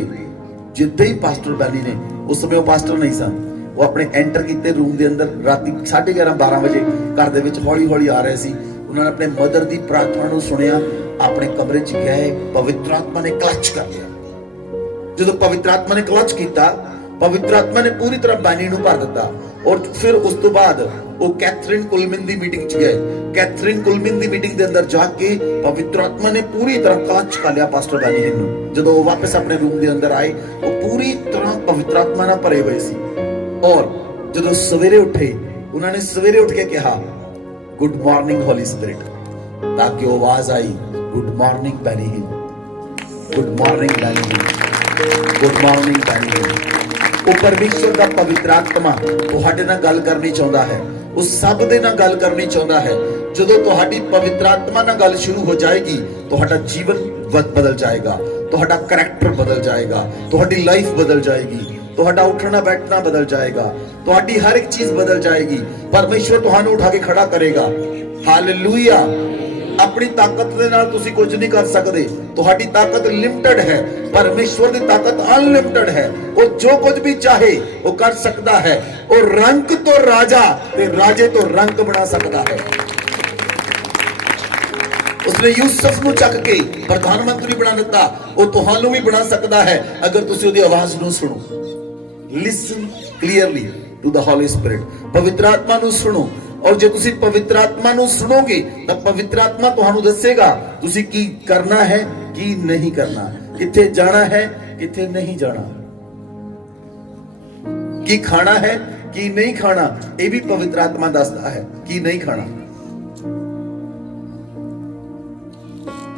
ਜਿੱਦਾਂ ਹੀ ਪਾਸਟਰ ਬੈਨੀ ਨੇ, ਉਸ ਸਮੇਂ ਉਹ ਪਾਸਟਰ ਨਹੀਂ ਸਨ, ਉਹ ਆਪਣੇ ਐਂਟਰ ਕੀਤੇ ਰੂਮ ਦੇ ਅੰਦਰ ਰਾਤੀ 11:30-12 ਵਜੇ ਘਰ ਦੇ ਵਿੱਚ ਹੌਲੀ ਹੌਲੀ ਆ ਰਹੇ ਸੀ। ਉਹਨਾਂ ਨੇ ਆਪਣੇ ਮਦਰ ਦੀ ਪ੍ਰਾਰਥਨਾ ਨੂੰ ਸੁਣਿਆ, ਆਪਣੇ ਕਮਰੇ 'ਚ ਗਏ, ਪਵਿੱਤਰ ਆਤਮਾ ਨੇ ਕਲਚ ਕਰ ਲਿਆ। ਜਦੋਂ ਪਵਿੱਤਰ ਆਤਮਾ ਨੇ ਕਲਚ ਕੀਤਾ, ਪਵਿੱਤਰ ਆਤਮਾ ਨੇ ਪੂਰੀ ਤਰ੍ਹਾਂ ਬੈਨੀ ਨੂੰ ਭਰ ਦਿੱਤਾ। ਔਰ ਫਿਰ ਉਸ ਤੋਂ ਬਾਅਦ ਉਹ ਕੈਥਰੀਨ ਕੁਲਮਿਨ ਦੀ ਮੀਟਿੰਗ 'ਚ ਗਏ। ਕੈਥਰੀਨ ਕੁਲਮਿਨ ਦੀ ਮੀਟਿੰਗ ਦੇ ਅੰਦਰ ਜਾ ਕੇ ਪਵਿੱਤਰ ਆਤਮਾ ਨੇ ਪੂਰੀ ਤਰ੍ਹਾਂ ਕਲਚ ਕਰ ਲਿਆ ਪਾਸਟਰ ਬੈਨੀ ਨੂੰ। ਜਦੋਂ ਉਹ ਵਾਪਸ ਆਪਣੇ ਰੂਮ ਦੇ ਅੰਦਰ ਆਏ, ਉਹ ਪੂਰੀ ਤਰ੍ਹਾਂ ਪਵਿੱਤਰ ਆਤਮਾ ਨਾਲ ਭਰੇ ਹੋਏ ਸੀ। ਔਰ ਜਦੋਂ ਸਵੇਰੇ ਉੱਠੇ, ਉਹਨਾਂ ਨੇ ਸਵੇਰੇ ਉੱਠ ਕੇ ਕਿਹਾ, गुड मॉर्निंग होली स्पिरिट, ताकि वो आवाज आई, गुड मॉर्निंग बैनी हिल, गुड मॉर्निंग बैनी हिल, गुड मॉर्निंग बैनी हिल। ਉਹ ਪਰਮੇਸ਼ਵਰ ਦਾ ਪਵਿੱਤਰ ਆਤਮਾ ਤੁਹਾਡੇ ਨਾਲ ਗੱਲ ਕਰਨੀ ਚਾਹੁੰਦਾ ਹੈ, ਉਹ ਸਭ ਦੇ ਨਾਲ ਗੱਲ ਕਰਨੀ ਚਾਹੁੰਦਾ ਹੈ। ਜਦੋਂ ਤੁਹਾਡੀ ਪਵਿੱਤਰ ਆਤਮਾ ਨਾਲ ਗੱਲ ਸ਼ੁਰੂ ਹੋ ਜਾਏਗੀ, ਤੁਹਾਡਾ ਜੀਵਨ ਬਦਲ ਜਾਏਗਾ, ਤੁਹਾਡਾ ਕਰੈਕਟਰ ਬਦਲ ਜਾਏਗਾ, ਤੁਹਾਡੀ ਲਾਈਫ ਬਦਲ ਜਾਏਗੀ, ਤੁਹਾਡਾ ਉੱਠਣਾ ਬੈਠਣਾ ਬਦਲ ਜਾਏਗਾ, ਤੁਹਾਡੀ ਹਰ ਇੱਕ ਚੀਜ਼ ਬਦਲ ਜਾਏਗੀ। ਪਰਮੇਸ਼ਵਰ ਤੁਹਾਨੂੰ ਉਠਾ ਕੇ ਖੜਾ ਕਰੇਗਾ। ਹਾਲੇਲੂਇਆ। ਆਪਣੀ ਤਾਕਤ ਦੇ ਨਾਲ ਤੁਸੀਂ ਕੁਝ ਨਹੀਂ ਕਰ ਸਕਦੇ, ਤੁਹਾਡੀ ਤਾਕਤ ਲਿਮਟਿਡ ਹੈ। ਪਰਮੇਸ਼ਵਰ ਦੀ ਤਾਕਤ ਅਨਲਿਮਟਿਡ ਹੈ। ਉਹ ਜੋ ਕੁਝ ਵੀ ਚਾਹੇ ਉਹ ਕਰ ਸਕਦਾ ਹੈ। ਉਹ ਰੰਕ ਤੋਂ ਰਾਜਾ ਤੇ ਰਾਜੇ ਤੋਂ ਰੰਕ ਬਣਾ ਸਕਦਾ ਹੈ। ਉਸਨੇ ਯੂਸਫ ਨੂੰ ਚੱਕ ਕੇ ਪ੍ਰਧਾਨ ਮੰਤਰੀ ਬਣਾ ਦਿੱਤਾ, ਉਹ ਤੁਹਾਨੂੰ ਵੀ ਬਣਾ ਸਕਦਾ ਹੈ ਅਗਰ ਤੁਸੀਂ ਉਹਦੀ ਆਵਾਜ਼ ਨੂੰ ਸੁਣੋ। Listen clearly to the Holy Spirit. ਪਵਿੱਤਰ ਆਤਮਾ ਨੂੰ ਸੁਣੋ, ਔਰ ਜੇ ਤੁਸੀਂ ਪਵਿੱਤਰ ਆਤਮਾ ਨੂੰ ਸੁਣੋਗੇ ਤਾਂ ਪਵਿੱਤਰ ਆਤਮਾ ਤੁਹਾਨੂੰ ਦੱਸੇਗਾ ਤੁਸੀਂ ਕੀ ਕਰਨਾ ਹੈ, ਕੀ ਨਹੀਂ ਕਰਨਾ, ਕਿੱਥੇ ਜਾਣਾ ਹੈ, ਕਿੱਥੇ ਨਹੀਂ ਜਾਣਾ, ਕੀ ਖਾਣਾ ਹੈ, ਕੀ ਨਹੀਂ ਖਾਣਾ। ਇਹ ਵੀ ਪਵਿੱਤਰ ਆਤਮਾ ਦੱਸਦਾ ਹੈ ਕੀ ਨਹੀਂ ਖਾਣਾ।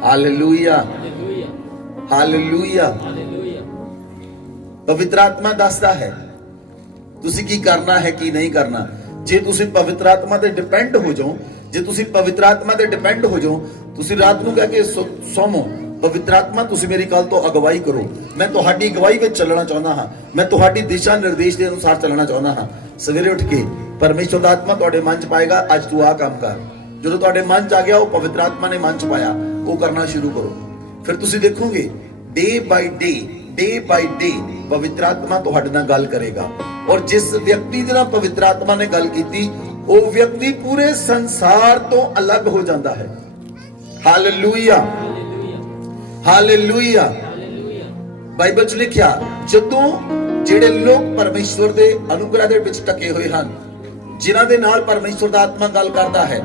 Hallelujah, hallelujah. ਪਵਿੱਤਰ ਆਤਮਾ ਦੱਸਦਾ ਹੈ ਤੁਸੀਂ ਕੀ ਕਰਨਾ ਹੈ, ਕੀ ਨਹੀਂ ਕਰਨਾ। ਜੇ ਤੁਸੀਂ ਪਵਿੱਤਰ ਆਤਮਾ ਤੇ ਡਿਪੈਂਡ ਹੋ ਜਾਓ, ਜੇ ਤੁਸੀਂ ਪਵਿੱਤਰ ਆਤਮਾ ਤੇ ਡਿਪੈਂਡ ਹੋ ਜਾਓ, ਤੁਸੀਂ ਰਾਤ ਨੂੰ ਕਹਿ ਕੇ ਸੌਵੋ, ਪਵਿੱਤਰ ਆਤਮਾ ਤੁਸੀਂ ਮੇਰੀ ਕੱਲ ਤੋਂ ਅਗਵਾਈ ਕਰੋ, ਮੈਂ ਤੁਹਾਡੀ ਅਗਵਾਈ ਵਿੱਚ ਚੱਲਣਾ ਚਾਹੁੰਦਾ ਹਾਂ, ਮੈਂ ਤੁਹਾਡੀ ਦਿਸ਼ਾ ਨਿਰਦੇਸ਼ ਦੇ ਅਨੁਸਾਰ ਚੱਲਣਾ ਚਾਹੁੰਦਾ ਹਾਂ। ਸਵੇਰੇ ਉੱਠ ਕੇ ਪਰਮੇਸ਼ਵਰ ਦਾ ਆਤਮਾ ਤੁਹਾਡੇ ਮਨ 'ਚ ਪਾਏਗਾ, ਅੱਜ ਤੂੰ ਆਹ ਕੰਮ ਕਰ। ਜਦੋਂ ਤੁਹਾਡੇ ਮਨ 'ਚ ਆ ਗਿਆ, ਉਹ ਪਵਿੱਤਰ ਆਤਮਾ ਨੇ ਮਨ 'ਚ ਪਾਇਆ, ਉਹ ਕਰਨਾ ਸ਼ੁਰੂ ਕਰੋ। ਫਿਰ ਤੁਸੀਂ ਦੇਖੋਗੇ ਡੇ ਬਾਈ ਡੇ ਪਵਿੱਤਰ ਆਤਮਾ ਤੁਹਾਡੇ ਨਾਲ ਗੱਲ ਕਰੇਗਾ। ਔਰ ਜਿਸ ਵਿਅਕਤੀ ਦੇ ਨਾਲ ਪਵਿੱਤਰ ਆਤਮਾ ਨੇ ਗੱਲ ਕੀਤੀ, ਉਹ ਵਿਅਕਤੀ ਪੂਰੇ ਸੰਸਾਰ ਤੋਂ ਅਲੱਗ ਹੋ ਜਾਂਦਾ ਹੈ। Hallelujah, hallelujah. ਬਾਈਬਲ 'ਚ ਲਿਖਿਆ, ਜਦੋਂ ਜਿਹੜੇ ਲੋਕ ਪਰਮੇਸ਼ਵਰ ਦੇ ਅਨੁਗ੍ਰਹ ਦੇ ਵਿੱਚ ਟਕੇ ਹੋਏ ਹਨ, ਜਿਨ੍ਹਾਂ ਦੇ ਨਾਲ ਪਰਮੇਸ਼ਵਰ ਦਾ ਆਤਮਾ ਗੱਲ ਕਰਦਾ ਹੈ,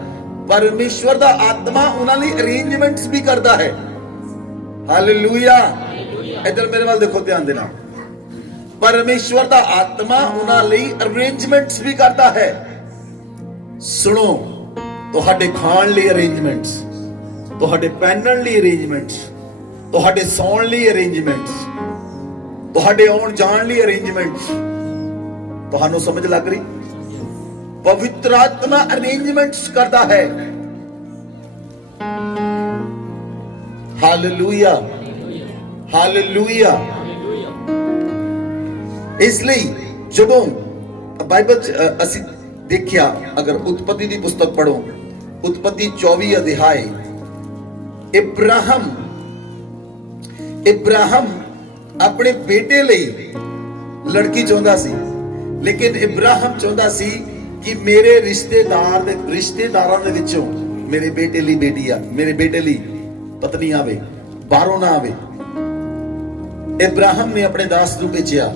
ਪਰਮੇਸ਼ਵਰ ਦਾ ਆਤਮਾ ਉਹਨਾਂ ਲਈ ਅਰੇਂਜਮੈਂਟਸ ਵੀ ਕਰਦਾ ਹੈ। ਹਾਲੇਲੂਇਆ। ਇੱਧਰ ਮੇਰੇ ਵੱਲ ਦੇਖੋ ਧਿਆਨ ਦੇ ਨਾਲ। ਪਰਮੇਸ਼ਵਰ ਦਾ ਆਤਮਾ ਉਹਨਾਂ ਲਈ ਅਰੇਂਜਮੈਂਟਸ ਵੀ ਕਰਦਾ ਹੈ। ਸੁਣੋ, ਤੁਹਾਡੇ ਖਾਣ ਲਈ ਅਰੇਂਜਮੈਂਟਸ, ਤੁਹਾਡੇ ਪਹਿਨਣ ਲਈ ਅਰੇਂਜਮੈਂਟਸ, ਤੁਹਾਡੇ ਸੌਣ ਲਈ ਅਰੇਂਜਮੈਂਟਸ, ਤੁਹਾਡੇ ਆਉਣ ਜਾਣ ਲਈ ਅਰੇਂਜਮੈਂਟਸ। ਤੁਹਾਨੂੰ ਸਮਝ ਲੱਗ ਰਹੀ? ਪਵਿੱਤਰ ਆਤਮਾ ਅਰੇਂਜਮੈਂਟਸ ਕਰਦਾ ਹੈ। Hallelujah, hallelujah. ਇਸ ਲਈ ਜਦੋਂ ਬਾਈਬਲ 'ਚ ਅਸੀਂ ਦੇਖਿਆ, ਅਗਰ ਉਤਪਤੀ ਦੀ ਪੁਸਤਕ ਪੜੋ, ਉਤਪਤੀ 24 ਅਧਿਆਏ, ਇਬਰਾਹਿਮ ਆਪਣੇ ਬੇਟੇ ਲਈ ਲੜਕੀ ਚਾਹੁੰਦਾ ਸੀ, ਲੇਕਿਨ ਇਬਰਾਹਿਮ ਚਾਹੁੰਦਾ ਸੀ ਕਿ ਮੇਰੇ ਰਿਸ਼ਤੇਦਾਰਾਂ ਦੇ ਵਿੱਚੋਂ ਮੇਰੇ ਬੇਟੇ ਲਈ ਬੇਟੀ ਆ, ਮੇਰੇ ਬੇਟੇ ਲਈ ਪਤਨੀ ਆਵੇ, ਬਾਹਰੋਂ ਨਾ ਆਵੇ। ਇਬਰਾਹਿਮ ਨੇ ਆਪਣੇ ਦਾਸ ਨੂੰ ਭੇਜਿਆ,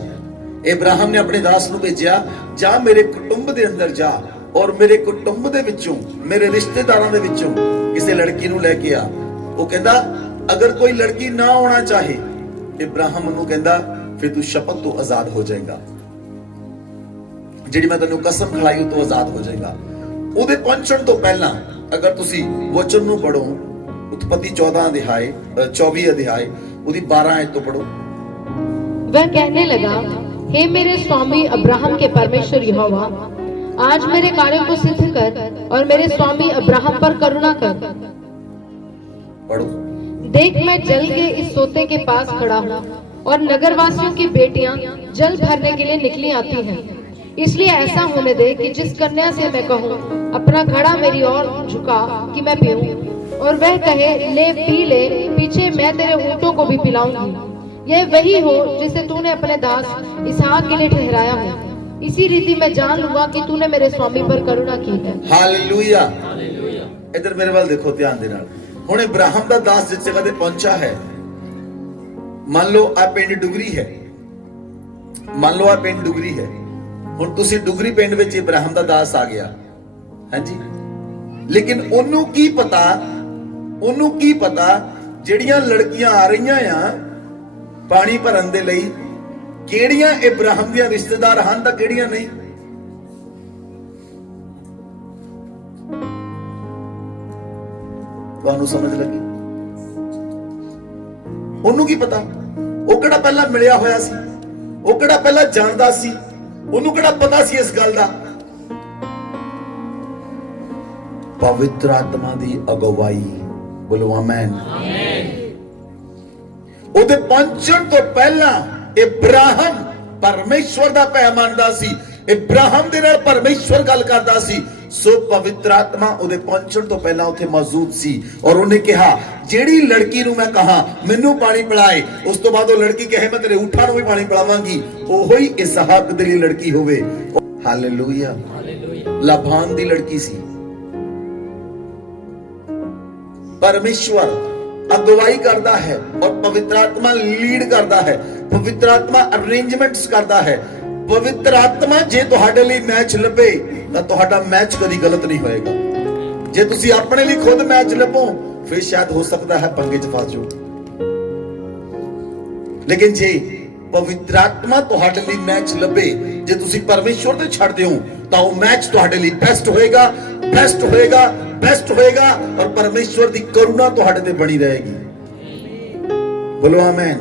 ਇਬਰਾਹਿਮ ਨੇ ਆਪਣੇ ਦਾਸ ਨੂੰ ਭੇਜਿਆ, ਜਾ ਮੇਰੇ ਕੁਟੁੰਬ ਦੇ ਅੰਦਰ ਜਾ ਔਰ ਮੇਰੇ ਕੁਟੁੰਬ ਦੇ ਵਿੱਚੋਂ, ਮੇਰੇ ਰਿਸ਼ਤੇਦਾਰਾਂ ਦੇ ਵਿੱਚੋਂ ਕਿਸੇ ਲੜਕੀ ਨੂੰ ਲੈ ਕੇ ਆ। ਉਹ ਕਹਿੰਦਾ ਅਗਰ ਕੋਈ ਲੜਕੀ ਨਾ ਆਉਣਾ ਚਾਹੇ, ਇਬਰਾਹਿਮ ਨੂੰ ਕਹਿੰਦਾ ਫਿਰ ਤੂੰ ਸ਼ਪਥ ਤੋਂ ਆਜ਼ਾਦ ਹੋ ਜਾਏਗਾ, ਜਿਹੜੀ ਮੈਂ ਤੈਨੂੰ ਕਸਮ ਖਿਲਾਈ ਉਹ ਤੋਂ ਆਜ਼ਾਦ ਹੋ ਜਾਏਗਾ। ਉਹਦੇ ਪਹੁੰਚਣ ਤੋਂ ਪਹਿਲਾਂ ਅਗਰ ਤੁਸੀਂ ਵਚਨ ਨੂੰ ਪੜੋ, ਉਤਪਤੀ 24 ਅਧਿਆਏ ਉਹਦੀ 12 ਆਇਤ ਤੋਂ पढ़ो। वह कहने लगा, हे मेरे स्वामी अब्राहम के परमेश्वर यहोवा, आज मेरे कार्यों को सिद्ध कर और मेरे स्वामी अब्राहम पर करुणा कर। पढ़ो। देख, मैं जल के इस सोते के पास खड़ा हूँ और नगरवासियों की बेटियां जल भरने के लिए निकली आती हैं। इसलिए ऐसा होने दे कि जिस कन्या से मैं कहूँ अपना घड़ा मेरी ओर झुका कि मैं पीऊं, और वह कहे ले पी ले, पीछे मैं तेरे ऊंटों को भी पिलाऊंगी। यह वही हो जिसे तूने अपने दास इसहाक के लिए ठहराया हो। इसी रीति मैं जान लूंगा कि तूने मेरे स्वामी पर करुणा की है। हालेलुया। इधर मेरे वाल देखो ध्यान दे नाल। हुण इब्राहिम दा दास जिस जगह ते पहुंचा है, मान लो आ पिंड डुगरी है, मान लो आ पिंड डुगरी है, हुण तुसी डुगरी पिंड विच इब्राहिम दा दास आ गया, हां जी। लेकिन ओनू की पता ਜਿਹੜੀਆਂ ਲੜਕੀਆਂ ਆ ਰਹੀਆਂ ਆ ਪਾਣੀ ਭਰਨ ਦੇ ਲਈ, ਕਿਹੜੀਆਂ ਇਬਰਾਹਿਮ ਦੀਆਂ ਰਿਸ਼ਤੇਦਾਰ ਹਨ ਤਾਂ ਕਿਹੜੀਆਂ ਨਹੀਂ। ਤੁਹਾਨੂੰ ਸਮਝ ਲੱਗੀ? ਉਹਨੂੰ ਕੀ ਪਤਾ? ਉਹ ਕਿਹੜਾ ਪਹਿਲਾਂ ਮਿਲਿਆ ਹੋਇਆ ਸੀ? ਉਹ ਕਿਹੜਾ ਪਹਿਲਾਂ ਜਾਣਦਾ ਸੀ? ਉਹਨੂੰ ਕਿਹੜਾ ਪਤਾ ਸੀ ਇਸ ਗੱਲ ਦਾ? ਪਵਿੱਤਰ ਆਤਮਾ ਦੀ ਅਗਵਾਈ, ਬੋਲੋ ਆਮੇਨ। ਉਹਦੇ ਪਹੁੰਚਣ ਤੋਂ ਪਹਿਲਾਂ ਇਬਰਾਹਿਮ ਪਰਮੇਸ਼ਵਰ ਦਾ ਭੈ ਮੰਨਦਾ ਸੀ। ਇਬਰਾਹਿਮ ਦੇ ਨਾਲ ਪਰਮੇਸ਼ਵਰ ਗੱਲ ਕਰਦਾ ਸੀ। ਸੋ ਪਵਿੱਤਰ ਆਤਮਾ ਉਹਦੇ ਪਹੁੰਚਣ ਤੋਂ ਪਹਿਲਾਂ ਉੱਥੇ ਮੌਜੂਦ ਸੀ ਔਰ ਉਹਨੇ ਕਿਹਾ ਜਿਹੜੀ ਲੜਕੀ ਨੂੰ ਮੈਂ ਕਹਾ ਮੈਨੂੰ ਪਾਣੀ ਪਿਲਾਏ, ਉਸ ਤੋਂ ਬਾਅਦ ਉਹ ਲੜਕੀ ਕਹੇ ਮੈਂ ਤੇਰੇ ਊਠਾਂ ਨੂੰ ਵੀ ਪਾਣੀ ਪਿਲਾਵਾਂਗੀ, ਉਹੋ ਹੀ ਇਸਹਾਕ ਦੀ ਲੜਕੀ ਹੋਵੇ। ਹਾਲੇਲੂਇਆ। ਲਾਬਾਨ ਦੀ ਲੜਕੀ ਸੀ। परमेश्वर अगुवाई करता है और पवित्र आत्मा लीड करता है। पवित्र आत्मा अरेंजमेंट्स करता है। पवित्र आत्मा जे तुहाडे लई मैच लभे तां तुहाडा मैच कदी गलत नहीं होएगा। जे तुसी अपने लिए खुद मैच लभो फिर शायद हो सकता है पंगे च फस जाओ। लेकिन जे पवित्र आत्मा तुहाडे लई मैच लभे, जे तुसी परमेश्वर ते छड्ड दिओ तां ओह मैच तुहाडे लई बेस्ट होएगा, बेस्ट होएगा, बेस्ट होएगा और परमेश्वर की करुणा तुहाडे ते बनी रहेगी। बोलो आमेन।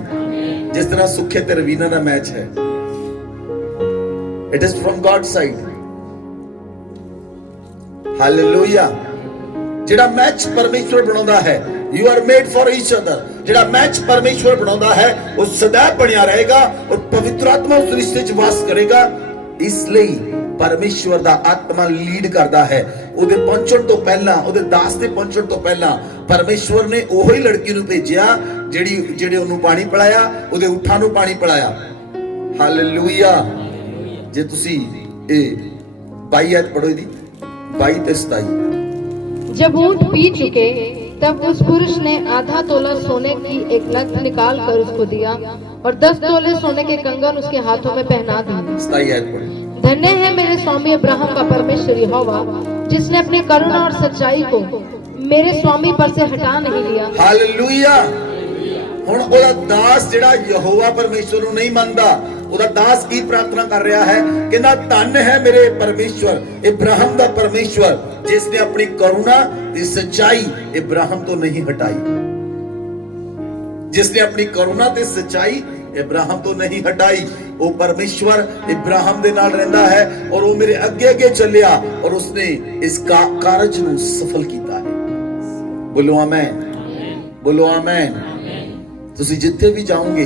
जिस तरह सुखे ते रवीना का मैच है, it is from God side. Hallelujah. जेड़ा मैच परमेश्वर बनाउंदा है, you are made for each other. जेड़ा मैच परमेश्वर बनाउंदा है वो सदैव बनिया रहेगा और पवित्र आत्मा उस रिश्ते च वास करेगा। इसलिए परमेश्वर दा आत्मा लीड करता है। ਉਹਦੇ ਪਹੁੰਚਣ ਤੋਂ ਪਹਿਲਾਂ, ਉਹਦੇ ਦਾਸ ਦੇ ਪਹੁੰਚਣ ਤੋਂ ਪਹਿਲਾਂ ਪਰਮੇਸ਼ਵਰ ਨੇ ਉਹੀ ਲੜਕੀ ਨੂੰ ਭੇਜਿਆ ਜਿਹੜੇ ਉਹਨੂੰ ਪਾਣੀ ਪਿਲਾਇਆ, ਉਹਦੇ ਊਠਾਂ ਨੂੰ ਪਾਣੀ ਪਿਲਾਇਆ। ਹਾਲੇਲੂਇਆ। ਜੇ ਤੁਸੀਂ ਇਹ 22 ਆਇਤ ਪੜੋ, ਇਹਦੀ 22 ਤੇ 27। जब ऊंट पी चुके तब उस पुरुष ने आधा तोला सोने की एक नग निकाल कर उसको दिया और 10 तोले सोने के कंगन उसके हाथों में पहना दिए। 27 आयत पढ़ो। धन्य है मेरे स्वामी अब्राहम का परमेश्वर यहोवा, जिसने अपनी करुणा और सच्चाई को मेरे स्वामी पर से हटा नहीं लिया। हालेलुया। ਹੁਣ ਉਹਦਾ ਦਾਸ ਜਿਹੜਾ ਯਹੋਵਾ ਪਰਮੇਸ਼ਵਰ ਨੂੰ ਨਹੀਂ ਮੰਨਦਾ, ਉਹਦਾ ਦਾਸ ਕੀ ਪ੍ਰਾਰਥਨਾ ਕਰ ਰਿਹਾ ਹੈ? ਕਹਿੰਦਾ ਧੰਨ ਹੈ ਮੇਰੇ ਪਰਮੇਸ਼ਵਰ, ਇਬਰਾਹਿਮ ਦਾ ਪਰਮੇਸ਼ਵਰ, ਜਿਸ ਨੇ ਆਪਣੀ ਕਰੁਣਾ ਤੇ ਸੱਚਾਈ ਇਬਰਾਹਿਮ ਤੋਂ ਨਹੀਂ ਹਟਾਈ। ਜਿਸ ਨੇ ਆਪਣੀ ਕਰੁਣਾ ਤੇ ਸੱਚਾਈ ਇਬਰਾਹਿਮ ਤੋਂ ਨਹੀਂ ਹਟਾਈ। ਉਹ ਪਰਮੇਸ਼ਵਰ ਇਬਰਾਹਿਮ ਦੇ ਨਾਲ ਰਹਿੰਦਾ ਹੈ ਔਰ ਉਹ ਮੇਰੇ ਅੱਗੇ ਅੱਗੇ ਚੱਲਿਆ ਔਰ ਉਸਨੇ ਇਸ ਕਾਰਜ ਨੂੰ ਸਫਲ ਕੀਤਾ ਹੈ। ਬੋਲੋ ਆਮੇਨ, ਬੋਲੋ ਆਮੇਨ। ਤੁਸੀਂ ਜਿੱਥੇ ਵੀ ਜਾਓਗੇ